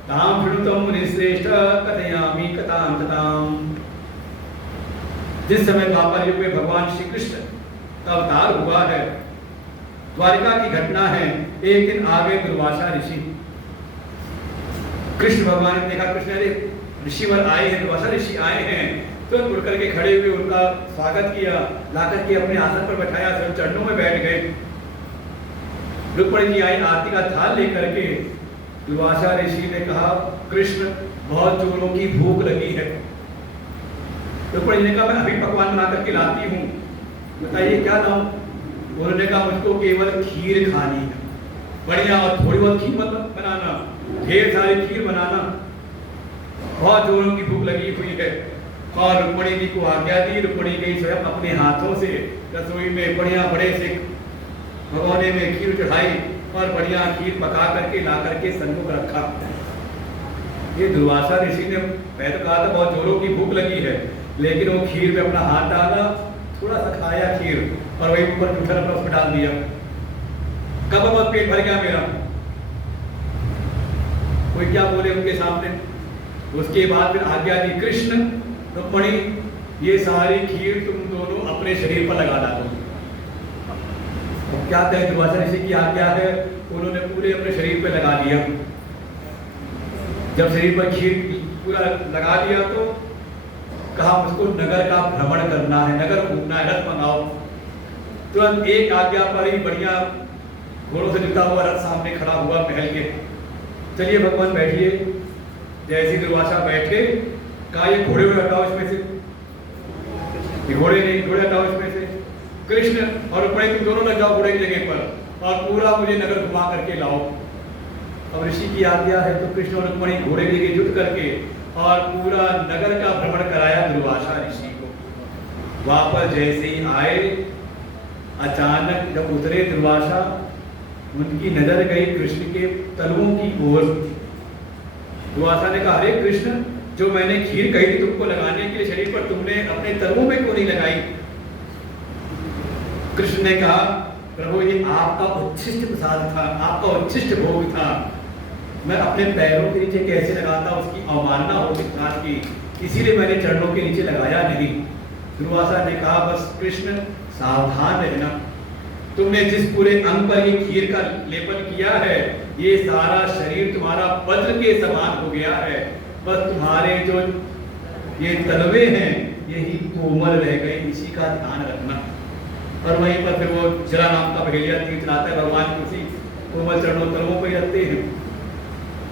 ताम शृणुतं मुनिश्रेष्ठ कथयामि कथां कथां। जिस समय द्वापर युग में भगवान श्री कृष्ण का अवतार हुआ है, द्वारिका की घटना है। एक दिन आ गए दुर्वासा ऋषि। कृष्ण भगवान ने देखा कृष्ण अरे ऋषिवर आए हैं, दुर्वासा ऋषि आए हैं, तुरंत तो उठ करके खड़े हुए उनका स्वागत किया, लाकर के अपने आसन पर बैठाया, स्वयं चरणों में बैठ गए। रुक्मणी जी आई आरती का थाल लेकर के। दुर्वासा ऋषि ने कहा कृष्ण बहुत जोरों की भूख लगी है। रुक्मणी जी ने कहा मैं अभी पकवान बना करके लाती हूँ, बताइए क्या लाऊं? उन्होंने कहा मुझको केवल खीर खानी है, बढ़िया, और थोड़ी बहुत खीर मत बनाना, ढेर सारी खीर बनाना, बहुत जोरों की भूख लगी हुई है। और रुक्मणी जी को आज्ञा दी। रुक्मणी गई स्वयं अपने हाथों से रसोई में बढ़िया बड़े से भगोने में खीर चढ़ाई और बढ़िया खीर पका करके ला करके सन्मुख रखा। ये दुर्वासा ऋषि ने पहले तो कहा था बहुत जोरों की भूख लगी है, लेकिन वो खीर में अपना हाथ डाला, थोड़ा सा खाया खीर और वही ऊपर जूठा अपना उसमें डाल दिया। कब बहुत पेट भर गया मेरा, कोई क्या बोले उनके सामने। उसके बाद फिर आज्ञा दी कृष्ण रुक्मणी ये सारी खीर तुम दोनों अपने शरीर पर लगा डालो। क्या कहें, दुर्वासा ऋषि की आज्ञा है, उन्होंने पूरे अपने शरीर पे लगा लिया। जब शरीर पर खीर पूरा लगा लिया तो कहा मुझको नगर का भ्रमण करना है, नगर घूमना है, रथ मंगाओ। तुरंत एक आज्ञा पर ही बढ़िया घोड़ों से जुटा हुआ रथ सामने खड़ा हुआ महल के। चलिए भगवान बैठिए। जैसे दुर्वासा बैठे, कहा ये घोड़े हटाओ इसमें से, ये घोड़े नहीं, घोड़े हटाओ इसमें से। कृष्ण और रुक्मणी तुम दोनों लग जाओ घोड़े की जगह पर और पूरा मुझे नगर घुमा करके लाओ। अब ऋषि की आज्ञा है तो कृष्ण और रुक्मणी घोड़े लेके जुट करके और पूरा नगर का भ्रमण कराया दुर्वासा ऋषि को। वापस जैसे ही आए, अचानक जब उतरे दुर्वासा, उनकी नजर गई कृष्ण के तलवों की ओर। दुर्वासा ने कहा अरे कृष्ण जो मैंने खीर कही थी तुमको लगाने के लिए शरीर पर, तुमने अपने तलवों में क्यों नहीं लगाई? कृष्ण ने कहा, प्रभु ये आपका उच्छिष्ट प्रसाद था, आपका उच्छिष्ट भोग था, मैं अपने पैरों के नीचे कैसे लगाता, उसकी अवमानना होगी प्रसाद की, इसीलिए मैंने चरणों के नीचे लगाया नहीं। दुर्वासा ने कहा, बस कृष्ण सावधान रहना, तुमने जिस पूरे अंग पर ये खीर का लेपन किया है, ये सारा शरीर तुम्हारा वज्र के समान हो गया है, बस तुम्हारे जो ये तलवे हैं यही कोमल रह गए, इसी का ध्यान रखना। और वहीं पर फिर वो जला नाम का बहेलिया तीर चलाता है, भगवान उसी कोमल चरणों तलवों पर ही रखते हैं।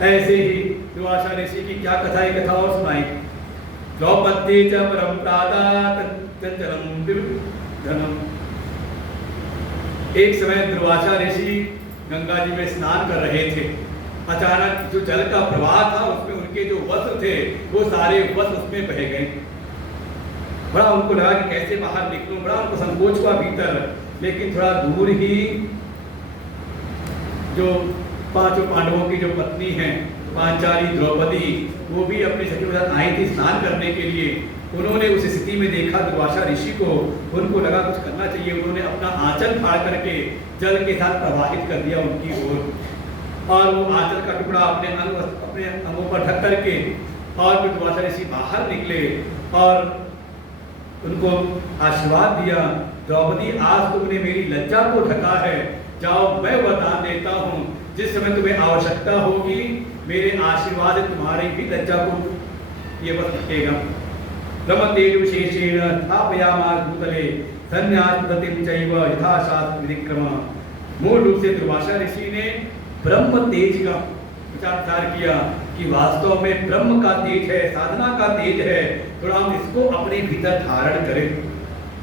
ऐसे ही दुर्वासा ऋषि की क्या कथा, एक कथा और सुनाई। द्रौपदी च परम चंचलम धनम। एक समय दुर्वासा ऋषि गंगा जी में स्नान कर रहे थे, अचानक जो जल का प्रवाह था उसमें उनके जो वस्त्र थे वो सारे वस्त्र उसमें बह गए। बड़ा उनको लगा कि कैसे बाहर निकलूं, बड़ा उनको संकोच हुआ भीतर, लेकिन थोड़ा दूर ही जो पांचों पांडवों की जो पत्नी हैं पांचाली द्रौपदी, वो भी अपने सखियों के साथ आई थी स्नान करने के लिए। उन्होंने उस स्थिति में देखा दुर्वासा ऋषि को, उनको लगा कुछ करना चाहिए, उन्होंने अपना आंचल फाड़ करके जल के साथ प्रवाहित कर दिया उनकी ओर, और वो आंचल का टुकड़ा अपने अंगों पर ढक करके और फिर दुर्वासा ऋषि बाहर निकले और उनको आशीर्वाद दिया, द्रौपदी आज तुमने मेरी लज्जा को ढका है, जाओ मैं वरदान देता हूँ, जिस समय तुम्हें आवश्यकता होगी मेरे आशीर्वाद तुम्हारी भी लज्जा को ये बस ढकेगा। रमतेज विशेषेण स्थापयामास भूतले संन्यास प्रतिम चैव यथाशास्त्र विक्रम। मूल रूप से दुर्वासा ऋषि ने ब्रह्म तेज का विचार किया कि वास्तव में ब्रह्म का तेज है, साधना का तेज है, थोड़ा हम इसको अपने भीतर धारण करें,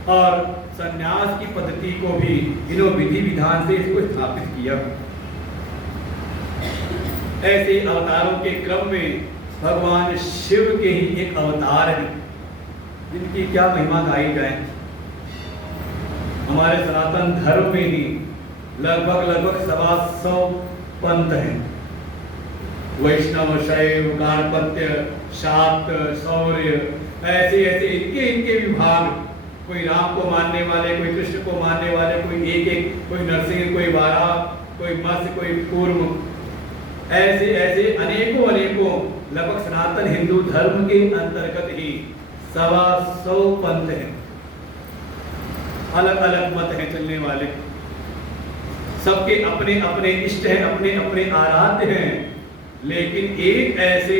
और संन्यास की पद्धति को भी इन्हों विधि विधान से इसको स्थापित किया। ऐसे अवतारों के क्रम में भगवान शिव के ही एक अवतार है जिनकी क्या महिमा गाई जाए। हमारे सनातन धर्म में ही लगभग 125 पंथ हैं, वैष्णव, शैव, गाणपत्य, शाक्त, शौर्य, ऐसे ऐसे इनके विभाग, कोई राम को मानने वाले, कोई कृष्ण को मानने वाले, कोई एक, कोई नरसिंह, कोई वाराह, कोई मत्स्य, कोई कूर्म, ऐसे ऐसे अनेकों लगभग सनातन हिंदू धर्म के अंतर्गत ही 125 पंथ हैं, अलग अलग मत हैं चलने वाले, सबके अपने अपने इष्ट हैं, अपने अपने आराध्य हैं, लेकिन एक ऐसे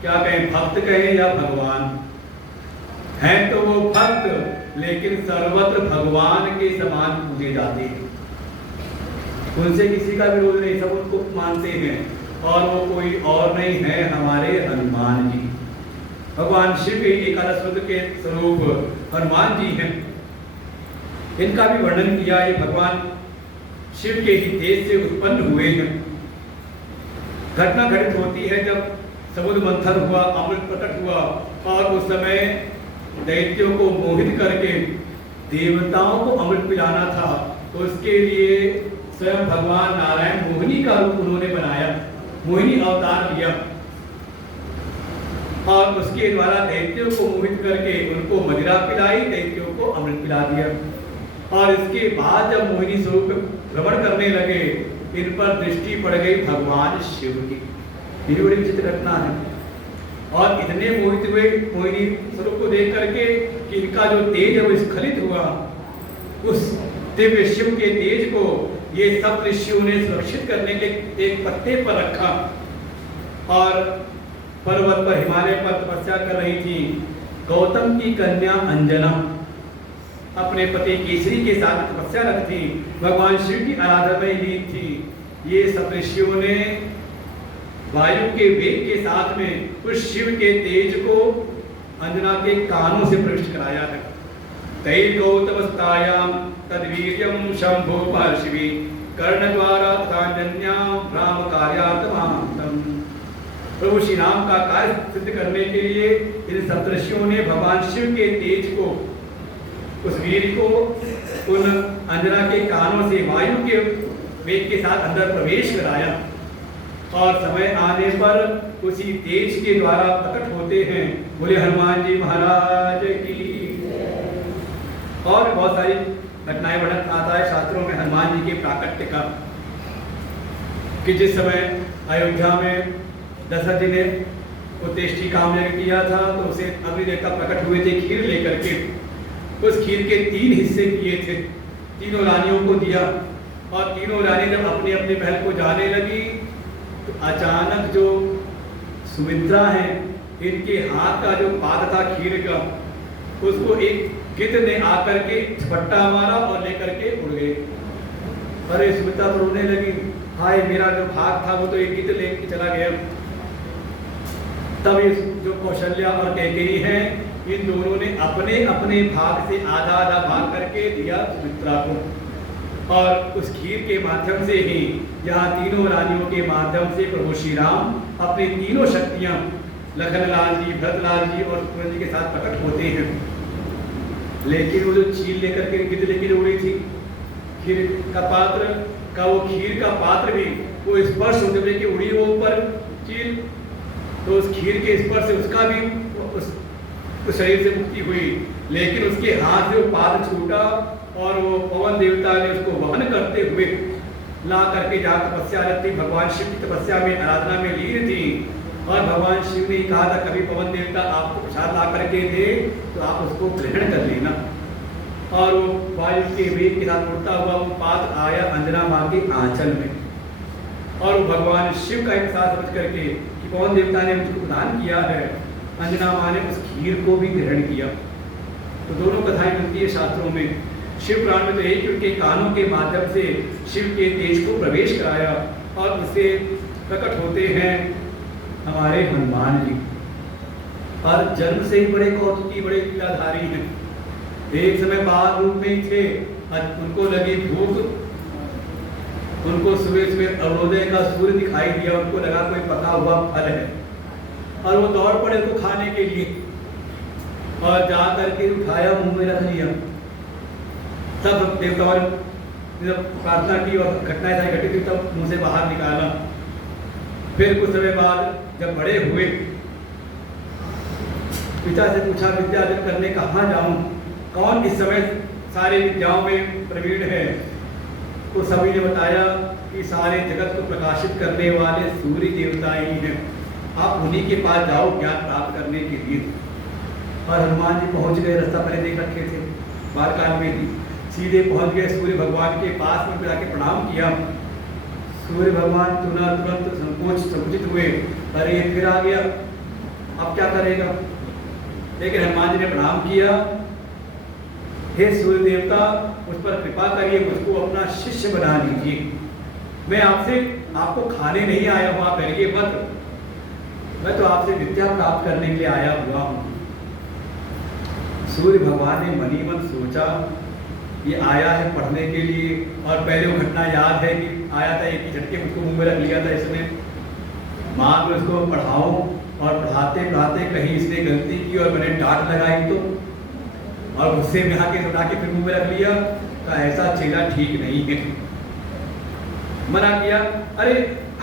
क्या कहें, भक्त कहें या भगवान हैं, तो वो भक्त लेकिन सर्वत्र भगवान के समान पूजे जाते हैं, उनसे किसी का विरोध नहीं, सब उनको मानते हैं, और वो कोई और नहीं है हमारे हनुमान जी। भगवान शिव के एकादश रुद्र के स्वरूप हनुमान जी हैं, इनका भी वर्णन किया। ये भगवान शिव के ही तेज से उत्पन्न हुए हैं। घटना घटित होती है जब समुद्र मंथन हुआ, अमृत प्रकट हुआ, और उस समय दैत्यों को मोहित करके देवताओं को अमृत पिलाना था, तो उसके लिए स्वयं भगवान नारायण मोहिनी का रूप उन्होंने बनाया, मोहिनी अवतार लिया, और उसके द्वारा दैत्यों को मोहित करके उनको मदिरा पिलाई, दैत्यों को अमृत पिला दिया। और इसके बाद जब मोहिनी स्वरूप भ्रमण करने लगे, इन पर दृष्टि पड़ गई भगवान शिव की। ये बड़ी विचित्र घटना है, और इतने मोहित हुए मोहिनी स्वरूप को देख करके कि इनका जो तेज है वो स्खलित हुआ। उस दिव्य शिव के तेज को ये सब ऋषियों ने सुरक्षित करने के एक पत्ते पर रखा, और पर्वत पर, हिमालय पर तपस्या कर रही थी। गौतम की कन्या अंजना अपने पति केसरी के साथ तपस्या रखती, भगवान शिव की आराधना में लीन थी। ये सब ऋषियों ने वायु के वेग के साथ में उस शिव के तेज को अंजना के कानों से प्रविष्ट कराया है। तैल गौतमस्तायाम तद्वीर्यं शंभो महर्षि कर्णद्वारा तथान्यन्यां राम कार्यार्थमांतम। प्रभु श्री राम का कार्य सिद्ध करने के लिए इन सप्तऋषियों ने भगवान शिव के तेज को, उस वीर को उन अंजना के कानों से वायु के वेग के साथ अंदर प्रवेश कराया। और समय आने पर उसी तेज के द्वारा प्रकट होते हैं। बोले हनुमान जी महाराज की। और बहुत सारी घटनाएं वर्णन आता है शास्त्रों में हनुमान जी के प्राकट्य का, कि जिस समय अयोध्या में दशरथ जी ने उत्तेष्टि काम किया था तो उसे अग्निदेवता प्रकट हुए थे खीर लेकर के। उस खीर के 3 हिस्से किए थे, तीनों रानियों को दिया, और तीनों रानी जब अपने अपने महल को जाने लगी तो अचानक जो सुमित्रा है, इनके हाथ का जो पाद था खीर का, उसको एक गिद्ध ने आकर के झपट्टा मारा और लेकर के उड़ गए। अरे सुमित्रा तो रोने लगी, हाय मेरा जो भाग था वो तो एक गिद्ध लेके चला गया। तब ये जो कौशल्या और कैकेयी हैं, इन दोनों ने अपने अपने भाग से आधा आधा भाग करके दिया सुमित्रा को, और उस खीर के माध्यम से ही यहाँ तीनों रानियों के माध्यम से प्रभु श्री राम अपनी तीनों शक्तियाँ लखनलाल जी, भरतलाल जी और सूरज जी के साथ प्रकट होते हैं। लेकिन वो जो चील लेकर के गिद्ध लेकर उड़ी थी खीर का पात्र का, वो खीर का पात्र भी वो स्पर्श होते हुए कि उड़ी वो ऊपर चील, तो उस खीर के स्पर्श से उसका भी उस शरीर से मुक्ति हुई। लेकिन उसके हाथ से वो पाद छूटा और वो पवन देवता ने उसको वहन करते हुए ला करके जहाँ तपस्या थी, भगवान शिव की तपस्या में आराधना में लीन थी, और भगवान शिव ने कहा था कभी पवन देवता आपको प्रसाद ला करके दे तो आप उसको ग्रहण कर लेना। और वो वायु के वेग के साथ उड़ता हुआ वो पाद आया अंजना माँ के आंचल में, और वो भगवान शिव का एहसास समझ करके कि पवन देवता ने मुझको प्रदान किया है, अंजना माँ ने उस खीर को भी ग्रहण किया। तो दोनों कथाएं मिलती है शास्त्रों में। शिव पुराण में तो यही कि उनके कानों के माध्यम से शिव के तेज को प्रवेश कराया, और उससे प्रकट होते हैं हमारे हनुमान जी। और जन्म से ही बड़े कौतुकी, बड़े लीलाधारी हैं। एक समय बाल रूप में ही थे, उनको लगी भूख, उनको सुबह सुबह अरुणोदय का सूर्य दिखाई दिया, उनको लगा कोई पका हुआ फल है, और वो दौड़ पड़े उसको खाने के लिए, और जा करके उठाया मुंह में रख लिया। तब देवताओं ने जब प्रार्थना की और घटनाएं सारी घटी थी तब मुंह से बाहर निकाला। फिर कुछ समय बाद जब बड़े हुए, पिता से पूछा विद्या अर्जन करने कहाँ जाऊं, कौन इस समय सारे विद्याओं में प्रवीण है, तो सभी ने बताया कि सारे जगत को प्रकाशित करने वाले सूर्य देवता ही हैं, आप उन्हीं के पास जाओ ज्ञान प्राप्त करने के लिए। और हनुमान जी पहुंच गए, रास्ता पहले देख रखे थे, बालकाल में ही सीधे पहुंच गए सूर्य भगवान के पास में, जाके प्रणाम किया। सूर्य भगवान तुरंत संकुचित हुए, अरे ये फिर आ गया, अब क्या करेगा। लेकिन हनुमान जी ने प्रणाम किया, हे सूर्य देवता मुझ पर कृपा करिए, मुझको अपना शिष्य बना लीजिए, मैं आपको खाने नहीं आया हुआ, करिए मत, मैं तो आपसे विद्या प्राप्त करने के लिए आया हुआ हूँ। सूर्य भगवान ने मनी मन सोचा ये आया है पढ़ने के लिए, और पहले वो घटना याद है कि आया था एक ही झटके मुझको मुंह में रख लिया था इसने, माँ में उसको पढ़ाओ, और पढ़ाते पढ़ाते कहीं इसने गलती की और मैंने डांट लगाई तो, और गुस्से में आके उठा के फिर मुंह में रख लिया, तो ऐसा चेला ठीक नहीं है। मना किया, अरे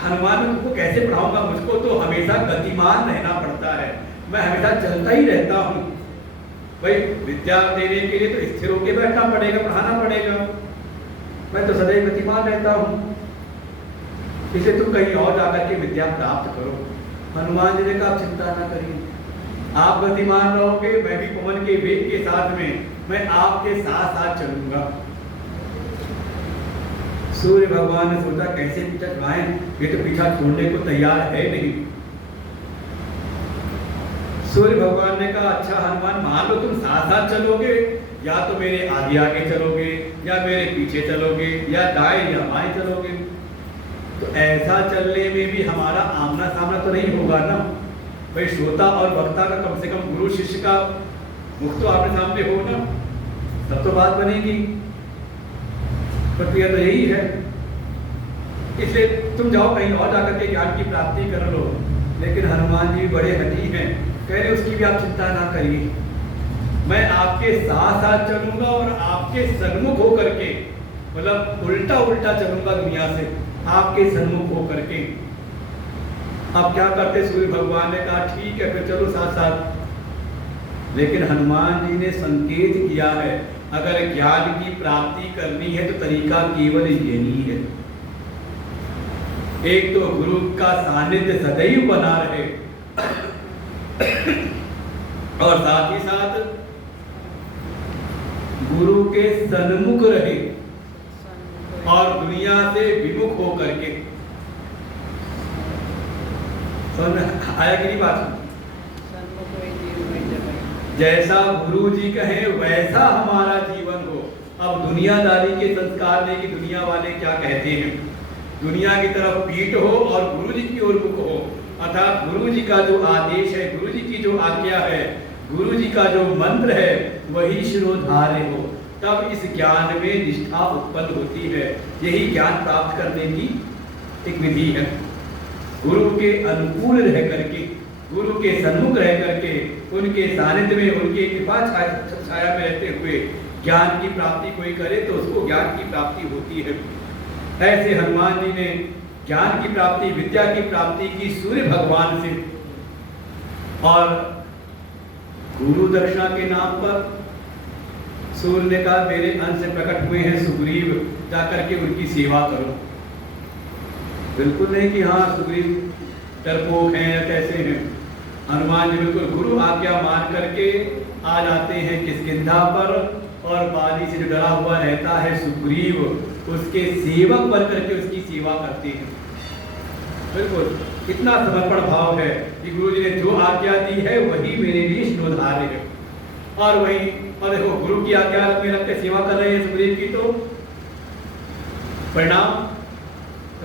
हनुमान मैं तुमको कैसे पढ़ाऊंगा, मुझको तो हमेशा गतिमान रहना पड़ता है, मैं हमेशा चलता ही रहता हूँ। भाई विद्या देने के लिए तो स्थिर होकर बैठना पड़ेगा, पढ़ाना पड़ेगा, मैं तो सदैव गतिमान रहता हूँ, इसे तुम कहीं और जाकर के विद्या प्राप्त करो। हनुमान जी ने कहा आप चिंता ना करिए, आप गतिमान रहोगे, मैं भी पवन के वेग के साथ में मैं आपके साथ साथ चलूंगा। सूर्य भगवान ने सोचा कैसे पीछा छुड़ाएं, ये तो पीछा छोड़ने को तैयार है नहीं। सूर्य भगवान ने कहा अच्छा हनुमान मान लो तुम साथ साथ चलोगे, या तो मेरे आगे आगे चलोगे, या मेरे पीछे चलोगे, या दाएं या बाएं चलोगे, तो ऐसा चलने में भी हमारा आमना सामना तो नहीं होगा ना। भाई श्रोता और वक्ता का कम से कम गुरु शिष्य का मुख तो आपने सामने हो ना, तब तो बात बनेगी। प्रक्रिया तो यही है, इसलिए तुम जाओ कहीं और जाकर के ज्ञान की प्राप्ति कर लो। लेकिन हनुमान जी बड़े हठी हैं, कह रहे उसकी भी आप चिंता ना करिए, मैं आपके साथ साथ चलूंगा और आपके सन्मुख होकर के, मतलब उल्टा उल्टा चलूंगा दुनिया से, आपके सन्मुख होकर के। अब क्या करते, सूर्य भगवान ने कहा ठीक है फिर चलो साथ साथ। लेकिन हनुमान जी ने संकेत किया है, अगर ज्ञान की प्राप्ति करनी है तो तरीका केवल यही है, एक तो गुरु का सानिध्य सदैव बना रहे और साथ ही साथ गुरु के सन्मुख रहे और दुनिया से विमुख होकर के। समझ आया कि नहीं बात? जैसा गुरु जी कहे वैसा हमारा जीवन हो। अब दुनियादारी के संस्कार में कि दुनिया वाले क्या कहते हैं, दुनिया की तरफ पीठ हो और गुरु जी की ओर मुख हो, अर्थात गुरु जी का जो आदेश है, गुरु जी की जो आज्ञा है, गुरु जी का जो मंत्र है वही शिरोधार्य हो, तब इस ज्ञान में निष्ठा उत्पन्न होती है। यही ज्ञान प्राप्त करने की एक विधि है। गुरु के अनुकूल रह करके, गुरु के सन्मुख रह करके, उनके सानिध्य में, उनके कृपा छाया में रहते हुए ज्ञान की प्राप्ति कोई करे तो उसको ज्ञान की प्राप्ति होती है। ऐसे हनुमान जी ने ज्ञान की प्राप्ति, विद्या की प्राप्ति की सूर्य भगवान से, और गुरु दक्षिणा के नाम पर सूर्य ने कहा मेरे अंश से प्रकट हुए हैं सुग्रीव, जाकर के उनकी सेवा करो। बिल्कुल नहीं कि हाँ सुग्रीव डरपोक हैं या कैसे हैं। हनुमान जी बिल्कुल गुरु आज्ञा मान करके आ जाते हैं किष्किंधा पर, और बाली से जो डरा हुआ रहता है सुग्रीव, उसके सेवक बन करके उसकी सेवा करते हैं। बिल्कुल इतना समर्पण भाव है कि गुरु जी ने जो आज्ञा दी है वही मेरे लिए शिरोधार्य है। और वही, और देखो गुरु की आज्ञा में रख के सेवा कर रहे हैं सुग्रीव की, तो परिणाम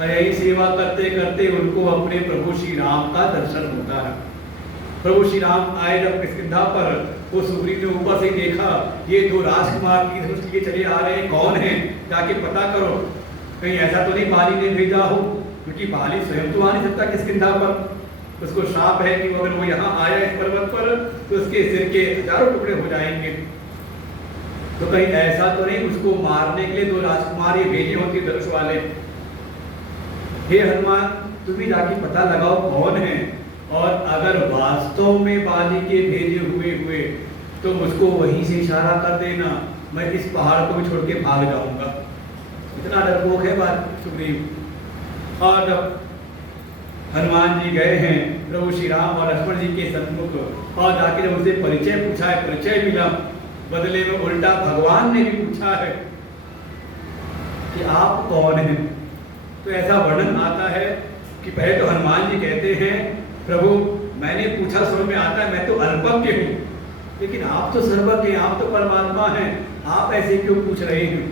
यही सेवा करते करते उनको अपने प्रभु श्री राम का दर्शन होता है। प्रभु श्री राम आए जब किष्किंधा पर, वो सुग्रीव ने ऊपर से देखा ये दो राजकुमार की धनुष लिए चले आ रहे हैं, कौन है, जाके पता करो, कहीं ऐसा तो नहीं बाली ने भेजा हो, क्योंकि बाली स्वयं तो आ नहीं सकता किष्किंधा पर। उसको श्राप है कि अगर वो यहाँ आया इस पर्वत पर तो उसके सिर के हजारों टुकड़े हो जाएंगे। तो कहीं ऐसा तो नहीं उसको मारने के लिए दो राजकुमार ये भेजे होते धनुष वाले। हे हनुमान तुम ही जाके पता लगाओ कौन है, और अगर वास्तव में बाली के भेजे हुए तो मुझको वहीं से इशारा कर देना, मैं इस पहाड़ को भी छोड़ के भाग जाऊंगा। इतना डरपोक है बात सुग्रीव। और जब हनुमान जी गए हैं प्रभु श्री राम और लक्ष्मण जी के सन्मुख, और जाके जब उनसे परिचय पूछा है, परिचय मिला, बदले में उल्टा भगवान ने भी पूछा है कि आप कौन हैं। तो ऐसा वर्णन आता है कि पहले तो हनुमान जी कहते हैं प्रभु मैंने पूछा समझ में आता है मैं तो अल्पज्ञ हूँ, लेकिन आप तो सर्वज्ञ हैं, आप तो परमात्मा हैं, आप ऐसे क्यों पूछ रहे हैं।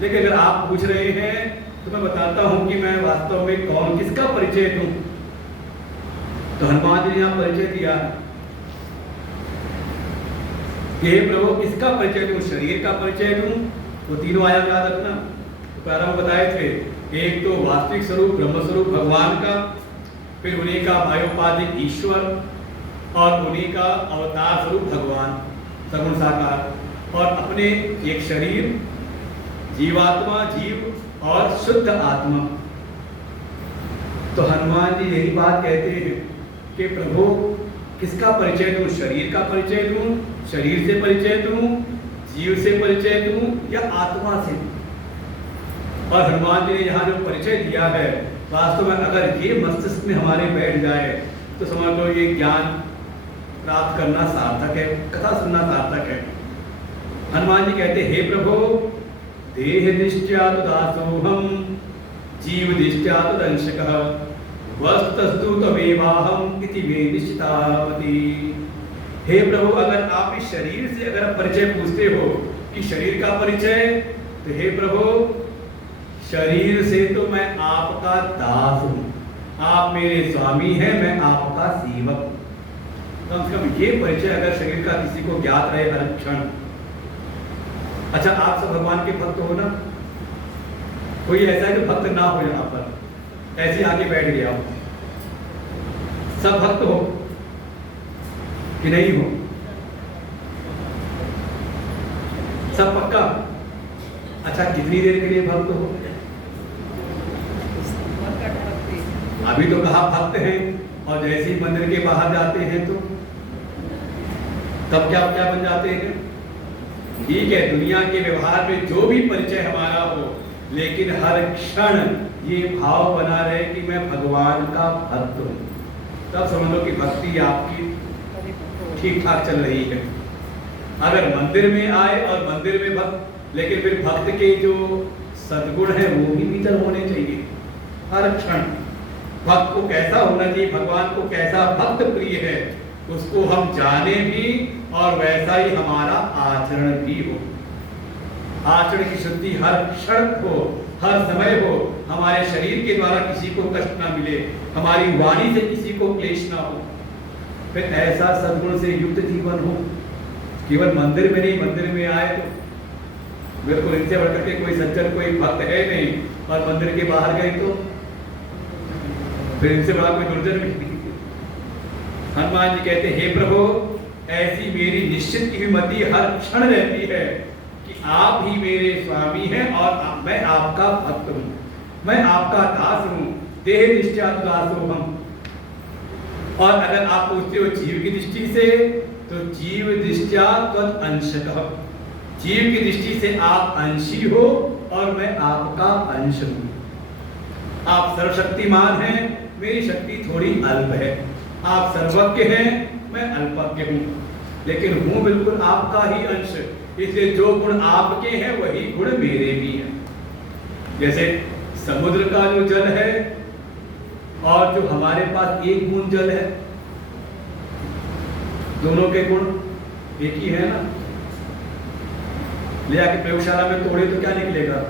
लेकिन अगर आप पूछ रहे हैं तो मैं बताता हूँ कि मैं वास्तव में कौन, किसका परिचय दूं। तो हनुमान जी ने यहाँ परिचय दिया कि हे प्रभु किसका परिचय दूं, शरीर का परिचय दूं, वो तीनों आयाम याद रखना। तो प्रारंभ बताए थे, एक तो वास्तविक स्वरूप ब्रह्म स्वरूप भगवान का, फिर उन्हीं का मायोपाधिक ईश्वर, और उन्हीं का अवतार स्वरूप भगवान सगुण साकार, और अपने एक शरीर, जीवात्मा, जीव और शुद्ध आत्मा। तो हनुमान जी यही बात कहते हैं कि प्रभु किसका परिचय दूं, शरीर का परिचय दूं, शरीर से परिचय दूं, जीव से परिचय दूं या आत्मा से। और हनुमान जी ने यहाँ जो परिचय दिया है, वास्तव में अगर ये मस्तिष्क में हमारे बैठ जाए तो समझ लो ये ज्ञान प्राप्त करना सार्थक है, कथा सुनना सार्थक है। हनुमान जी कहते हे प्रभु देह दृष्ट्या तु दासोहम जीव दृष्ट्या तु दंशकः वस्तुस्तु तमेवाहम इति मे निश्चितावति। हे प्रभु अगर आप इस शरीर से अगर परिचय पूछते हो कि शरीर का परिचय, तो हे प्रभु शरीर से तो मैं आपका दास हूँ, आप मेरे स्वामी हैं, मैं आपका सेवक। कम से कम ये परिचय अगर शरीर का किसी को ज्ञात रहे हर क्षण। अच्छा आप सब भगवान के भक्त हो ना, कोई ऐसा है जो भक्त ना हो यहाँ पर, ऐसे आगे बैठ गया हो, सब भक्त हो कि नहीं हो, सब पक्का। अच्छा कितनी देर के लिए भक्त हो, अभी तो कहा भक्त हैं, और जैसे ही मंदिर के बाहर जाते हैं तो तब क्या क्या बन जाते हैं। ठीक है, दुनिया के व्यवहार में जो भी परिचय हमारा हो, लेकिन हर क्षण ये भाव बना रहे कि मैं भगवान का भक्त हूं, तब समझ लो कि भक्ति आपकी ठीक ठाक चल रही है। अगर मंदिर में आए और मंदिर में भक्त, लेकिन फिर भक्त के जो सद्गुण है वो भी भीतर होने चाहिए। हर क्षण भक्त को कैसा होना चाहिए, भगवान को कैसा भक्त प्रिय है, उसको हम जाने भी और वैसा ही हमारा आचरण भी हो। आचरण की शुद्धि हर क्षण हो, हर समय हो, हमारे शरीर के द्वारा किसी को कष्ट ना मिले, हमारी वाणी से किसी को क्लेश ना हो, फिर ऐसा सद्गुण से युक्त जीवन हो। केवल मंदिर में नहीं, मंदिर में आए तो बिल्कुल इनसे बढ़कर के कोई सज्जन कोई भक्त है नहीं, और मंदिर के बाहर गए तो फिर इनसे बड़ा कोई दुर्जन भी नहीं। हनुमान जी कहते, हे प्रभु, ऐसी मेरी निश्चित की मति हर क्षण रहती है कि आप ही मेरे स्वामी हैं और मैं आपका भक्त हूं, मैं आपका दास हूं, देह निष्ठा दासो हम। और अगर आप पूछते हो जीव की दृष्टि से, तो जीव दृष्टिया तद अंशतः, जीव की दृष्टि से आप अंशी हो और मैं आपका अंश हूं। आप सर्वशक्तिमान हैं, मेरी शक्ति थोड़ी अल्प है। आप सर्वज्ञ हैं, मैं अल्पज्ञ हूं, लेकिन हूं बिल्कुल आपका ही अंश। इसलिए जो गुण आपके हैं वही गुण मेरे भी हैं। जैसे समुद्र का जो जल है और जो हमारे पास एक बूंद जल है, दोनों के गुण एक ही है ना। ले आके प्रयोगशाला में तोड़े तो क्या निकलेगा,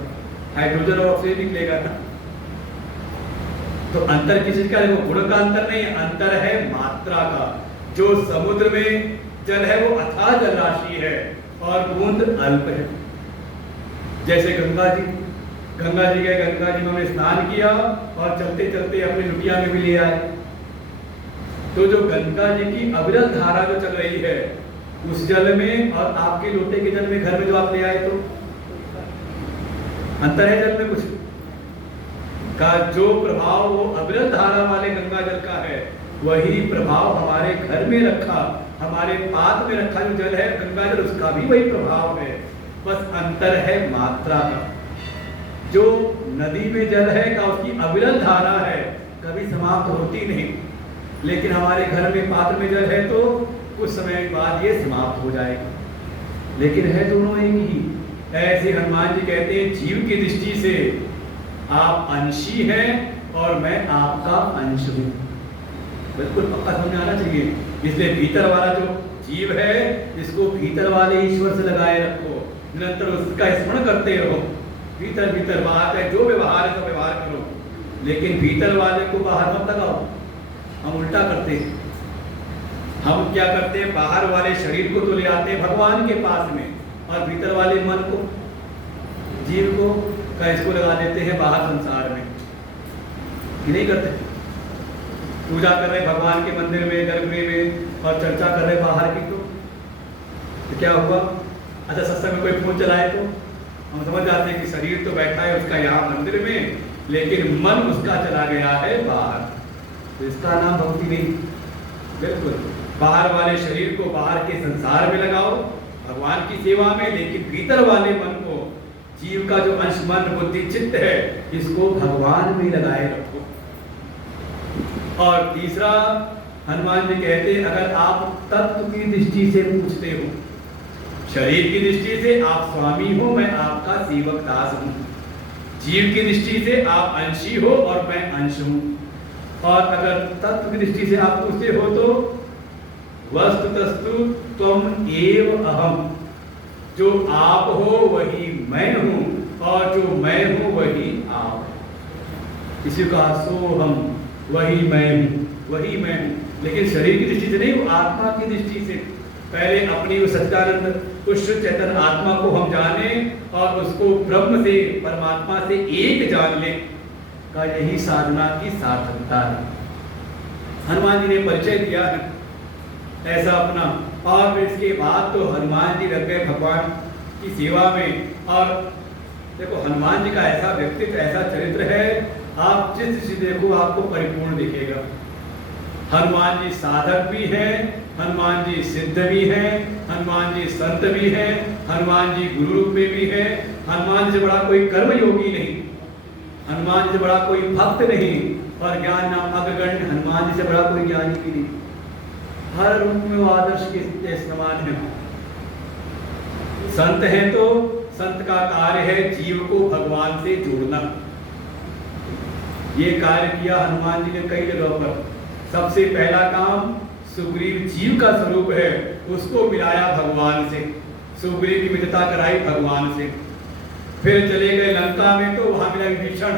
हाइड्रोजन और ऑक्सीजन निकलेगा ना। तो अंतर किस चीज का, देखो गुण का अंतर नहीं, अंतर है मात्रा का। जो समुद्र में जल है वो अथाह जल राशि है और बूंद अल्प है। जैसे गंगा जी गए, गंगा जी में हमने स्नान किया और चलते चलते अपनी लुटिया में भी ले आए, तो जो गंगा जी की अविरल धारा जो चल रही है उस जल में और आपके लोटे के जल में, घर में जो आप ले आए, तो अंतर है जल में कुछ का। जो प्रभाव वो अविरल धारा वाले गंगा जल का है, वही प्रभाव हमारे घर में रखा, हमारे पात्र में रखा जो जल है गंगा जल, उसका भी वही प्रभाव है, बस अंतर है मात्रा का। जो नदी में जल है का उसकी अविरल धारा है, कभी समाप्त होती नहीं, लेकिन हमारे घर में पात्र में जल है तो कुछ समय बाद ये समाप्त हो जाएगा, लेकिन है दोनों एक ही। ऐसे हनुमान जी कहते हैं, जीव की दृष्टि से आप अंशी हैं और मैं आपका अंश हूं। बिल्कुल पक्का समझ आना चाहिए। इसलिए भीतर वाला जो जीव है, इसको भीतर वाले ईश्वर से लगाए रखो, निरंतर उसका स्मरण करते रहो। भीतर भीतर बात है, जो व्यवहार है तो व्यवहार करो, लेकिन भीतर वाले को बाहर मत लगाओ। हम उल्टा करते हैं। हम क्या करते हैं, बाहर वाले शरीर को तो ले आते हैं भगवान के पास में, और भीतर वाले मन को, जीव को का इसको लगा देते हैं बाहर संसार में। कि नहीं करते? पूजा कर रहे भगवान के मंदिर में, गर्भगृह में, और चर्चा कर रहे बाहर की, तो क्या हुआ? अच्छा, सत्संग में कोई फोन चलाए तो हम समझ जाते हैं कि शरीर तो बैठा है उसका यहाँ मंदिर में, लेकिन मन उसका चला गया है बाहर। तो इसका नाम भक्ति नहीं। बिल्कुल बाहर वाले शरीर को बाहर के संसार में लगाओ भगवान की सेवा में, लेकिन भीतर वाले मन को, जीव का जो अंश मन बुद्धि चित्त है, इसको भगवान में लगाए रखो। और तीसरा, हनुमान जी कहते हैं, अगर आप तत्व की दृष्टि से पूछते हो, शरीर की दृष्टि से आप स्वामी हो, मैं आपका सेवक दास हूं। जीव की दृष्टि से आप अंशी हो और मैं अंश हूं। और अगर तत्व की दृष्टि से आप पूछते हो तो वस्तुतस्तु त्वम एव अहम, जो आप हो वही मैं हूं, और जो मैं हूं वही आप है। इसी का सो हम, वही मैं हूं, वही मैं हूं। लेकिन शरीर की दृष्टि से नहीं, वो आत्मा की दृष्टि से। पहले अपनी सच्चिदानंद उस चेतन आत्मा को हम जाने और उसको ब्रह्म से, परमात्मा से एक जान ले, का यही साधना की सार्थकता है। हनुमान जी ने परिचय दिया है ऐसा अपना, और फिर इसके बाद तो हनुमान जी लग गए भगवान की सेवा में। और देखो हनुमान जी का ऐसा व्यक्तित्व, ऐसा चरित्र है, आप जिस दृष्टि देखो आपको परिपूर्ण दिखेगा। हनुमान जी साधक भी हैं, हनुमान जी सिद्ध भी हैं, हनुमान जी संत भी हैं, हनुमान जी गुरु रूप में भी हैं। हनुमान जी से बड़ा कोई कर्मयोगी नहीं, हनुमान जी से बड़ा कोई भक्त नहीं, और ज्ञान नाम अग्रगण्य हनुमान जी से बड़ा कोई ज्ञानी भी नहीं। हर रूप में वो आदर्श के समान है। संत हैं तो संत का कार्य है जीव को भगवान से जोड़ना। ये कार्य किया हनुमान जी ने कई जगहों पर। सबसे पहला काम, सुग्रीव जीव का स्वरूप है, उसको मिलाया भगवान से, सुग्रीव की मित्रता कराई भगवान से। फिर चले गए लंका में तो वहां मिला विभीषण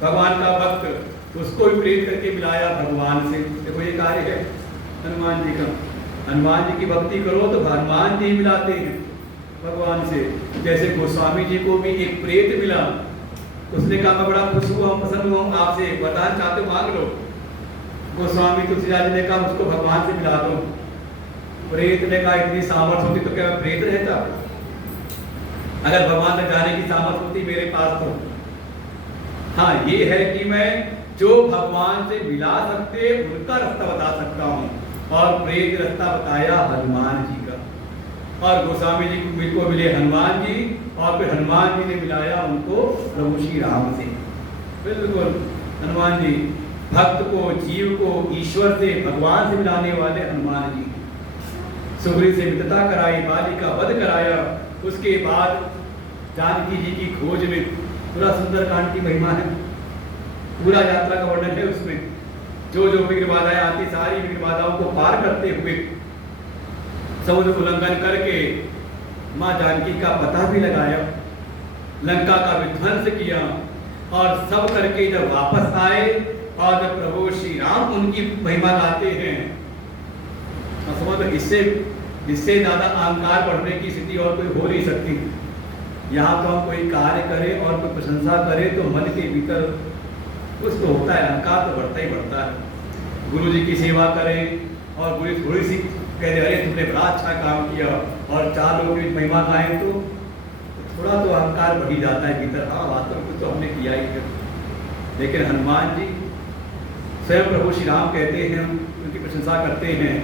भगवान का भक्त, उसको भी प्रेरित करके मिलाया भगवान से। देखो ये कार्य है हनुमान जी का। हनुमान जी की भक्ति करो तो हनुमान जी मिलाते हैं भगवान से। जैसे गोस्वामी जी को भी एक प्रेत मिला, उसने कहा मैं बड़ा खुश हुआ, पसंद हुआ, आपसे वरदान चाहते हो मांग लो। गोस्वामी तुलसीदास जी ने कहा उसको भगवान से मिला दो। प्रेत ने कहा इतनी सामर्थ्य होती तो क्या मैं प्रेत रहता? अगर भगवान तक जाने की सामर्थ्य होती मेरे पास तो। हाँ, ये है कि मैं जो भगवान से मिला सकते उनका रास्ता बता सकता हूँ, और प्रेत रास्ता बताया हनुमान जी का। और गोस्वामी जी को मिले हनुमान जी, और फिर हनुमान जी ने मिलाया उनको प्रभु श्री राम से। बिल्कुल हनुमान जी भक्त को, जीव को ईश्वर से, भगवान से मिलाने वाले हनुमान जी। सुग्रीव से मित्रता कराई, बाली का वध कराया, उसके बाद जानकी जी की खोज में पूरा सुंदरकांड की महिमा है, पूरा यात्रा का वर्णन है उसमें। जो जो विघ्न बाधाएं आती सारी विघ्न बाधाओं को पार करते हुए समुद्र उल्लंघन करके माँ जानकी का पता भी लगाया, लंका का विध्वंस किया, और सब करके जब वापस आए और जब प्रभु श्री राम उनकी महिमा गाते हैं, समझ इससे ज्यादा अहंकार बढ़ने की स्थिति और कोई हो नहीं सकती। यहाँ तो हम कोई कार्य करें और कोई प्रशंसा करें तो मन के भीतर कुछ तो होता है, अहंकार तो बढ़ता ही बढ़ता है। गुरु जी की सेवा करें और गुरु थोड़ी सी कह दे अरे तुमने बड़ा अच्छा काम किया, और चार लोग की महिमा गाएं तो थोड़ा तो अहंकार बढ़ ही जाता है भीतर। हाँ, वास्तव में तो हमने किया ही है। लेकिन हनुमान जी स्वयं प्रभु श्री राम कहते हैं, उनकी प्रशंसा करते हैं,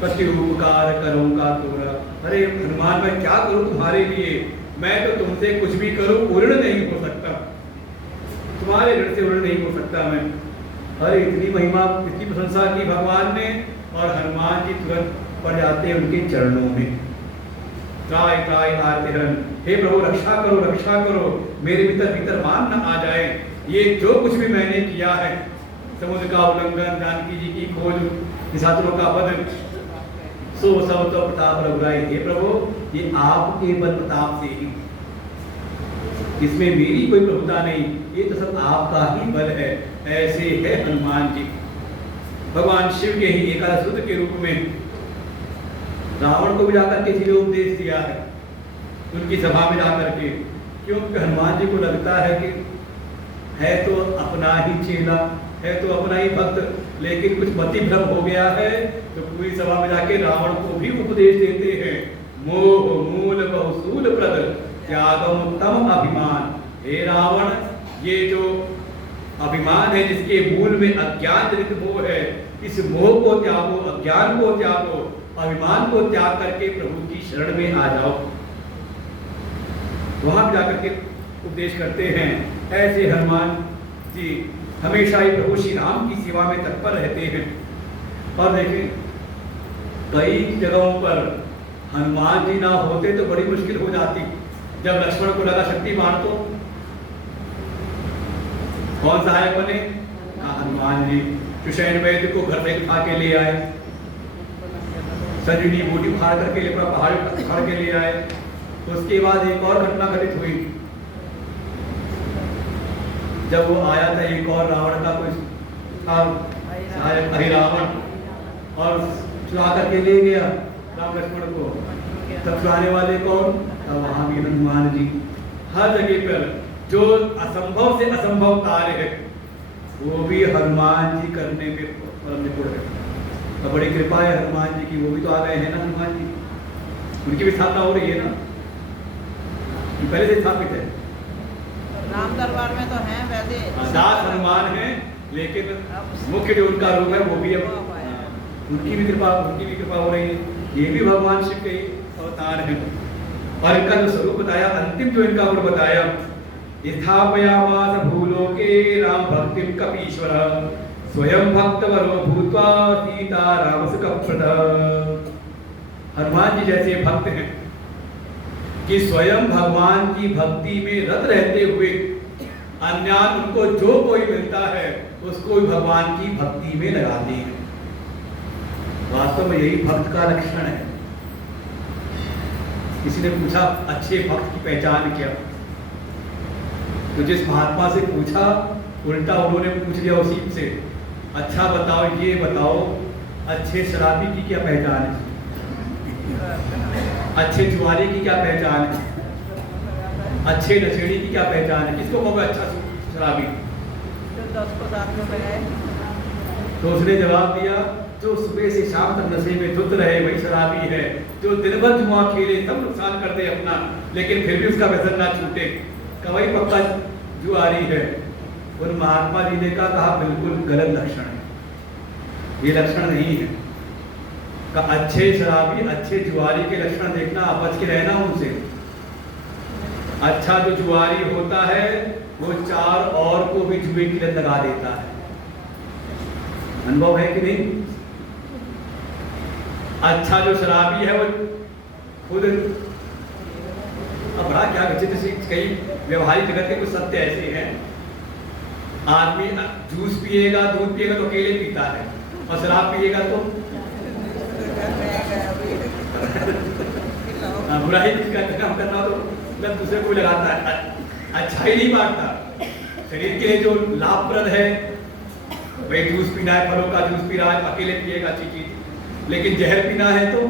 प्रति उपकार करूँगा तोरा। अरे हनुमान मैं क्या करूँ तुम्हारे लिए, मैं तो तुमसे कुछ भी करूँ पूर्ण नहीं हो सकता, तुम्हारे ऋण से ऋण नहीं हो सकता मैं। अरे इतनी महिमा, इतनी प्रशंसा की भगवान ने, और हनुमान जी तुरंत पड़ जाते हैं उनके चरणों में। त्राय त्राय आर्तिहरण, हे प्रभु रक्षा करो, रक्षा करो, मेरे भीतर मान न आ जाए। ये जो कुछ भी मैंने किया है, समुद्र का उल्लंघन, जानकी जी की खोज, निशाचरों का वध, सो सब तो प्रताप रघुराई। हे प्रभु ये आपके बल प्रताप से ही, इसमें मेरी कोई प्रभुता नहीं, ये तो सब आपका ही बल है। ऐसे है हनुमान जी। भगवान शिव के ही एकादश रुद्र के रूप में रावण को भी जाकर के इसीलिए उपदेश दिया है, उनकी सभा में जाकर के। क्योंकि हनुमान जी को लगता है कि है तो अपना ही चेला, है तो अपना ही भक्त, लेकिन कुछ मति भ्रम हो गया है, तो पूरी सभा में जाके रावण को भी उपदेश देते हैं। मोह मूल बहुसूल प्रद त्यागम उत्तम अभिमान। हे रावण, ये जो अभिमान है जिसके मूल में अज्ञान जनित मोह है, इस मोह को त्यागो, अज्ञान को त्यागो, अभिमान को त्याग करके प्रभु की शरण में आ जाओ। वहां जाकर के उपदेश करते हैं। ऐसे हनुमान जी हमेशा ही प्रभु श्री राम की सेवा में तत्पर रहते हैं। और देखें कई जगहों पर हनुमान जी ना होते तो बड़ी मुश्किल हो जाती। जब लक्ष्मण को लगा शक्तिमान तो कौन सहायक बने? हनुमान जी। सुषैण वैद्य को घर से उठा के ले आए, संजीवनी बूटी उखाड़ करके ले, पूरा पहाड़ उखाड़ के ले आए। उसके बाद एक और घटना घटित हुई। जब वो आया था एक और रावण का कोई सहायक रावण, और चुरा करके ले गया राम लक्ष्मण को। तब चुराने वाले कौन? तब वहां भी हनुमान जी। हर जगह पर जो असंभव से असंभव कार्य है वो भी हनुमान जी करने में परम निपुण है। तो बड़ी कृपा है हनुमान जी की, वो भी तो आ गए हैं ना हनुमान जी, उनकी भी स्थापना हो रही है ना, पहले से स्थापित है। राम दरबार में तो हैं वैसे दास हनुमान हैं, लेकिन मुख्य जो उनका रूप है वो भी अब उनकी भी कृपा हो रही है। ये भी भगवान शिव के अवतार हैं। और इनका जो स्वरूप बताया, अंतिम जो इनका गुण बताया, स्थापयामास भूलोके राम भक्तिम कपीश्वर स्वयं भक्तवरो भूत्वा सीता राम सुखप्रद। हनुमान जी जैसे भक्त हैं कि स्वयं भगवान की भक्ति में रत रहते हुए अन्य उनको जो कोई मिलता है उसको भी भगवान की भक्ति में लगाते हैं। वास्तव में यही भक्त का लक्षण है। किसी ने पूछा अच्छे भक्त की पहचान क्या, तो जिस महात्मा से पूछा उल्टा उन्होंने पूछ लिया उसी से, अच्छा बताओ, ये बताओ अच्छे शराबी की क्या पहचान है, अच्छे जुआरी की क्या पहचान है, अच्छे नशेड़ी की क्या पहचान है, किसको कहोगे अच्छा शराबी? तो उसने जवाब दिया, जो सुबह से शाम तक नशे में धुत रहे वही शराबी है, जो दिन भर जुआ खेले सब नुकसान कर दे अपना लेकिन फिर भी उसका व्यसन ना छूटे, का वही पक्का जुआरी है। उन महात्मा जी ने कहा बिल्कुल गलत लक्षण है, ये लक्षण नहीं है। का अच्छे शराबी अच्छे जुआरी के लक्षण देखना, बच के रहना उनसे। अच्छा जो जुआरी होता है वो चार और को भी जुए की लत लगा देता है। अनुभव है कि नहीं? अच्छा जो शराबी है वो खुद, अब बड़ा क्या विचित्र सी कई व्यवहारिक जगत के कुछ सत्य ऐसे हैं, आदमी जूस पिएगा दूध पिएगा तो अकेले पीता है और शराब पिएगा तो बुराई का काम करना तो मतलब दूसरे को लगाता है, अच्छा ही नहीं बांटता। शरीर के लिए जो लाभप्रद है भाई जूस पीना है, फलों का जूस पी रहा है, अकेले पिएगा अच्छी चीज, लेकिन जहर पीना है तो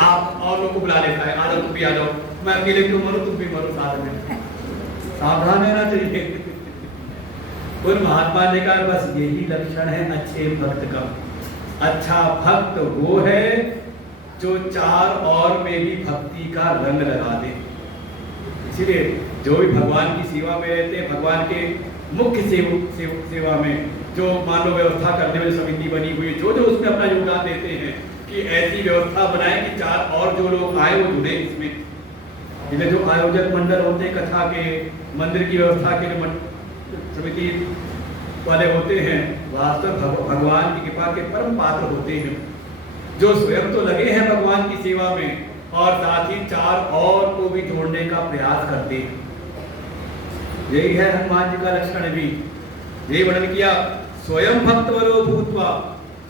आप और लोग को बुला लेता है, आ जाओ तुम भी आ जाओ, मैं अकेले क्यों मरूं, तुम भी मरो साथ में। सावधान रहना चाहिए। उन महात्मा ने कहा बस यही लक्षण है अच्छे भक्त का। अच्छा भक्त वो है जो चार और में भी भक्ति का रंग लगा दे। इसीलिए जो भी भगवान की सेवा में रहते हैं, भगवान के मुख्य सेवा में जो मानव व्यवस्था करने वाली समिति बनी हुई है, जो उसमें अपना योगदान देते हैं कि ऐसी व्यवस्था बनाए कि चार और जो लोग आए वो जुड़े इसमें। जिन्हें जो आयोजक मंडल होते हैं कथा के, मंदिर की व्यवस्था के समिति वाले होते हैं, वास्तव भगवान की कृपा के परम पात्र होते हैं, जो स्वयं तो लगे हैं भगवान की सेवा में और साथ ही चार और को भी जोड़ने का प्रयास करते हैं। यही है हनुमान जी का लक्षण भी। यही वर्णन किया, स्वयं भक्तवरो भूत्वा,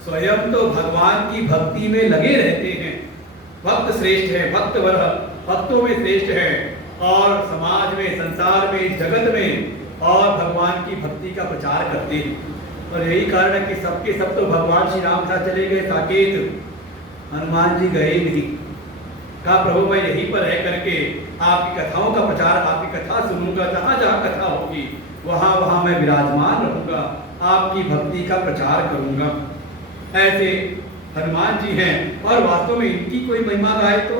स्वयं तो भगवान की भक्ति में लगे रहते हैं। भक्त श्रेष्ठ है, भक्तवर भक्तों में श्रेष्ठ है और समाज में, संसार में, जगत में और भगवान की भक्ति का प्रचार करते हैं। और यही कारण है कि सबके सब तो भगवान श्री राम साथ चले गए साकेत, हनुमान जी गए नहीं। कहा प्रभु मैं यहीं पर रह करके आपकी कथाओं का प्रचार, आपकी कथा सुनूंगा, जहां जहां कथा होगी वहां वहां मैं विराजमान रहूंगा, आपकी भक्ति का प्रचार करूंगा। ऐसे हनुमान जी हैं। और वास्तव में इनकी कोई महिमा गाए तो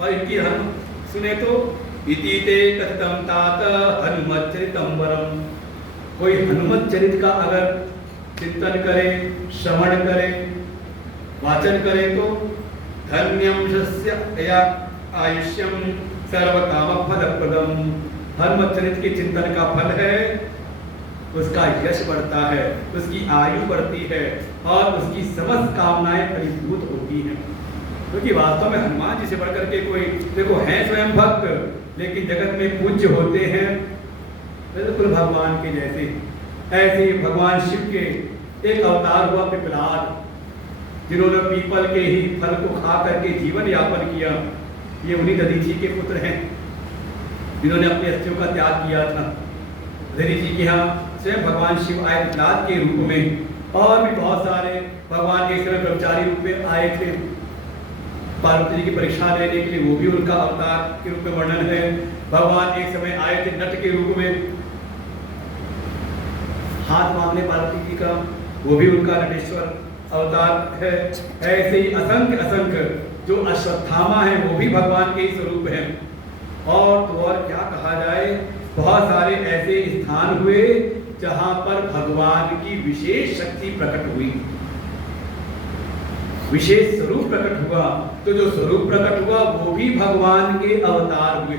और इनकी हम सुने तो, इति ते कथम तात हनुमत चरितम वरम। कोई हनुमत चरित का अगर चिंतन करे, श्रवण करे, वाचन करे तो धन्यम शस्य आयुष्यम सर्वकाम फलप्रदम। हनुमत चरित के चिंतन का फल है उसका यश बढ़ता है, उसकी आयु बढ़ती है और उसकी समस्त कामनाएं फलीभूत होती हैं। क्योंकि वास्तव में हनुमान जी से बढ़कर के कोई, देखो हैं स्वयं भक्त लेकिन जगत में पूज्य होते हैं बिल्कुल भगवान के जैसे। ऐसे भगवान शिव के एक अवतार हुआ पिपलाद, जिन्होंने पीपल के ही फल को खा करके जीवन यापन किया। ये उन्हीं दधीची के पुत्र हैं जिन्होंने अपने अस्थियों का त्याग किया था। दधीची के यहाँ स्वयं भगवान शिव आए पिपलाद के रूप में, और भी बहुत सारे भगवान के समय ब्रह्मचारी रूप में आए थे पार्वती जी की परीक्षा लेने के लिए, वो भी उनका अवतार के रूप में वर्णन है। भगवान एक समय आए थे नट के रूप में हाथ मांगने पार्वती जी का, वो भी उनका नटेश्वर अवतार है। ऐसे ही असंख्य असंख्य जो अश्वत्थामा है वो भी भगवान के ही स्वरूप हैं। और तो और क्या कहा जाए, बहुत सारे ऐसे स्थान हुए जहां पर भगवान की विशेष शक्ति प्रकट हुई, विशेष स्वरूप प्रकट हुआ। तो जो स्वरूप प्रकट हुआ वो भी भगवान के अवतार हुए।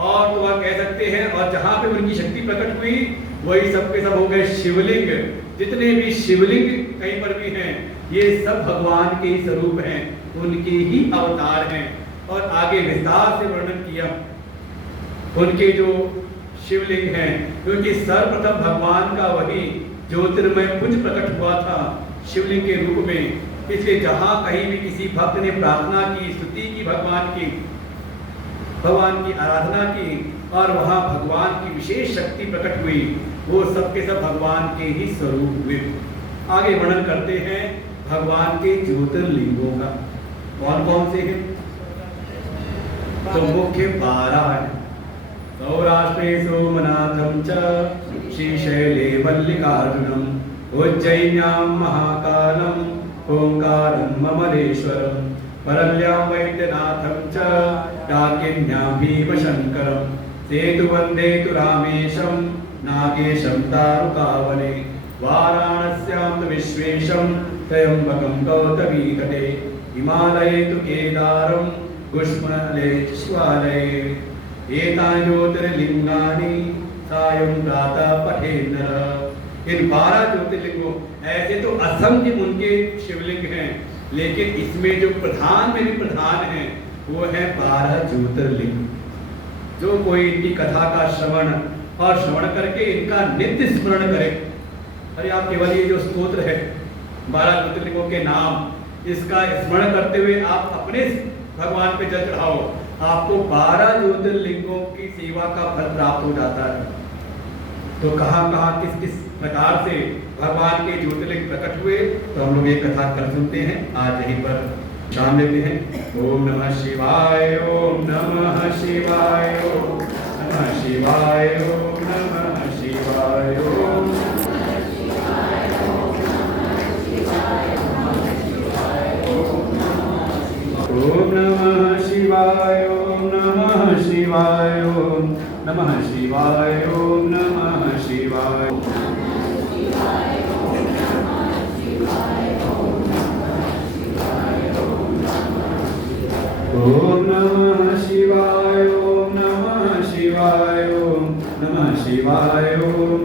और तो आप कह सकते हैं, और जहां पे उनकी शक्ति प्रकट हुई वही सब के सब हो गए शिवलिंग। जितने भी शिवलिंग कहीं पर भी हैं ये सब भगवान के ही स्वरूप हैं, उनके ही अवतार हैं। और आगे विस्तार से वर्णन किया उनके जो शिवलिंग हैं, क्योंकि सर्वप्रथम भगवान का वही ज्योतिर्मय पुंज प्रकट हुआ था शिवलिंग के रूप में। इसलिए जहां कहीं भी किसी भक्त ने प्रार्थना की, स्तुति की, भगवान की आराधना की और वहां भगवान की विशेष शक्ति प्रकट हुई, वो सबके सब भगवान के ही स्वरूप हुए। आगे वर्णन करते हैं भगवान के ज्योतिर्लिंगों का। कौन कौन से हैं? तो मुख्य 12 हैं। सौराष्ट्रे सोमनाथम च श्रीशैले मल्लिकार्जुनम उज्जैन्यां महाकालम ओंकारं ममलेश्वरं परल्यां वैद्यनाथं च डाकिन्यां भीमशंकरं सेतुवन्दे तु रामेशं नागेशं दारुकावने वाराणस्यां तु विश्वेशं त्र्यम्बकं गौतमीतटे हिमालये तु केदारं कुष्मले च शिवालये एतानि ज्योतिर्लिंगानि सायं प्रातः पठेत् नरः। इन 12 ज्योतिर्लिंगों, ऐसे तो असंख्य उनके शिवलिंग हैं, लेकिन इसमें जो प्रधान में भी प्रधान हैं वो है 12 ज्योतिर्लिंग। जो कोई इनकी कथा का श्रवण और श्रवण करके इनका नित्य स्मरण करे। अरे आप केवल ये जो स्तोत्र है 12 ज्योतिर्लिंगों के नाम, इसका स्मरण करते हुए आप अपने भगवान पे जल चढ़ाओ, आपको 12 ज्योतिर्लिंगों की सेवा का फल प्राप्त हो जाता है। तो कहाँ कहाँ किस किस प्रकार से भगवान के ज्योतिर्लिंग प्रकट हुए, तो हम लोग ये कथा कर सुनते हैं। आज यहीं पर ध्यान देते हैं। ओम नमः शिवाय, ओम नमः शिवाय, ओम नमः शिवाय, ओम नमः शिवाय, ओम नमः शिवाय, ओम नमः शिवाय, ओम नमः शिवाय, ओम नमः शिवाय। ओम नमः शिवाय, ओम नमः शिवाय, ओम नमः शिवाय, ओम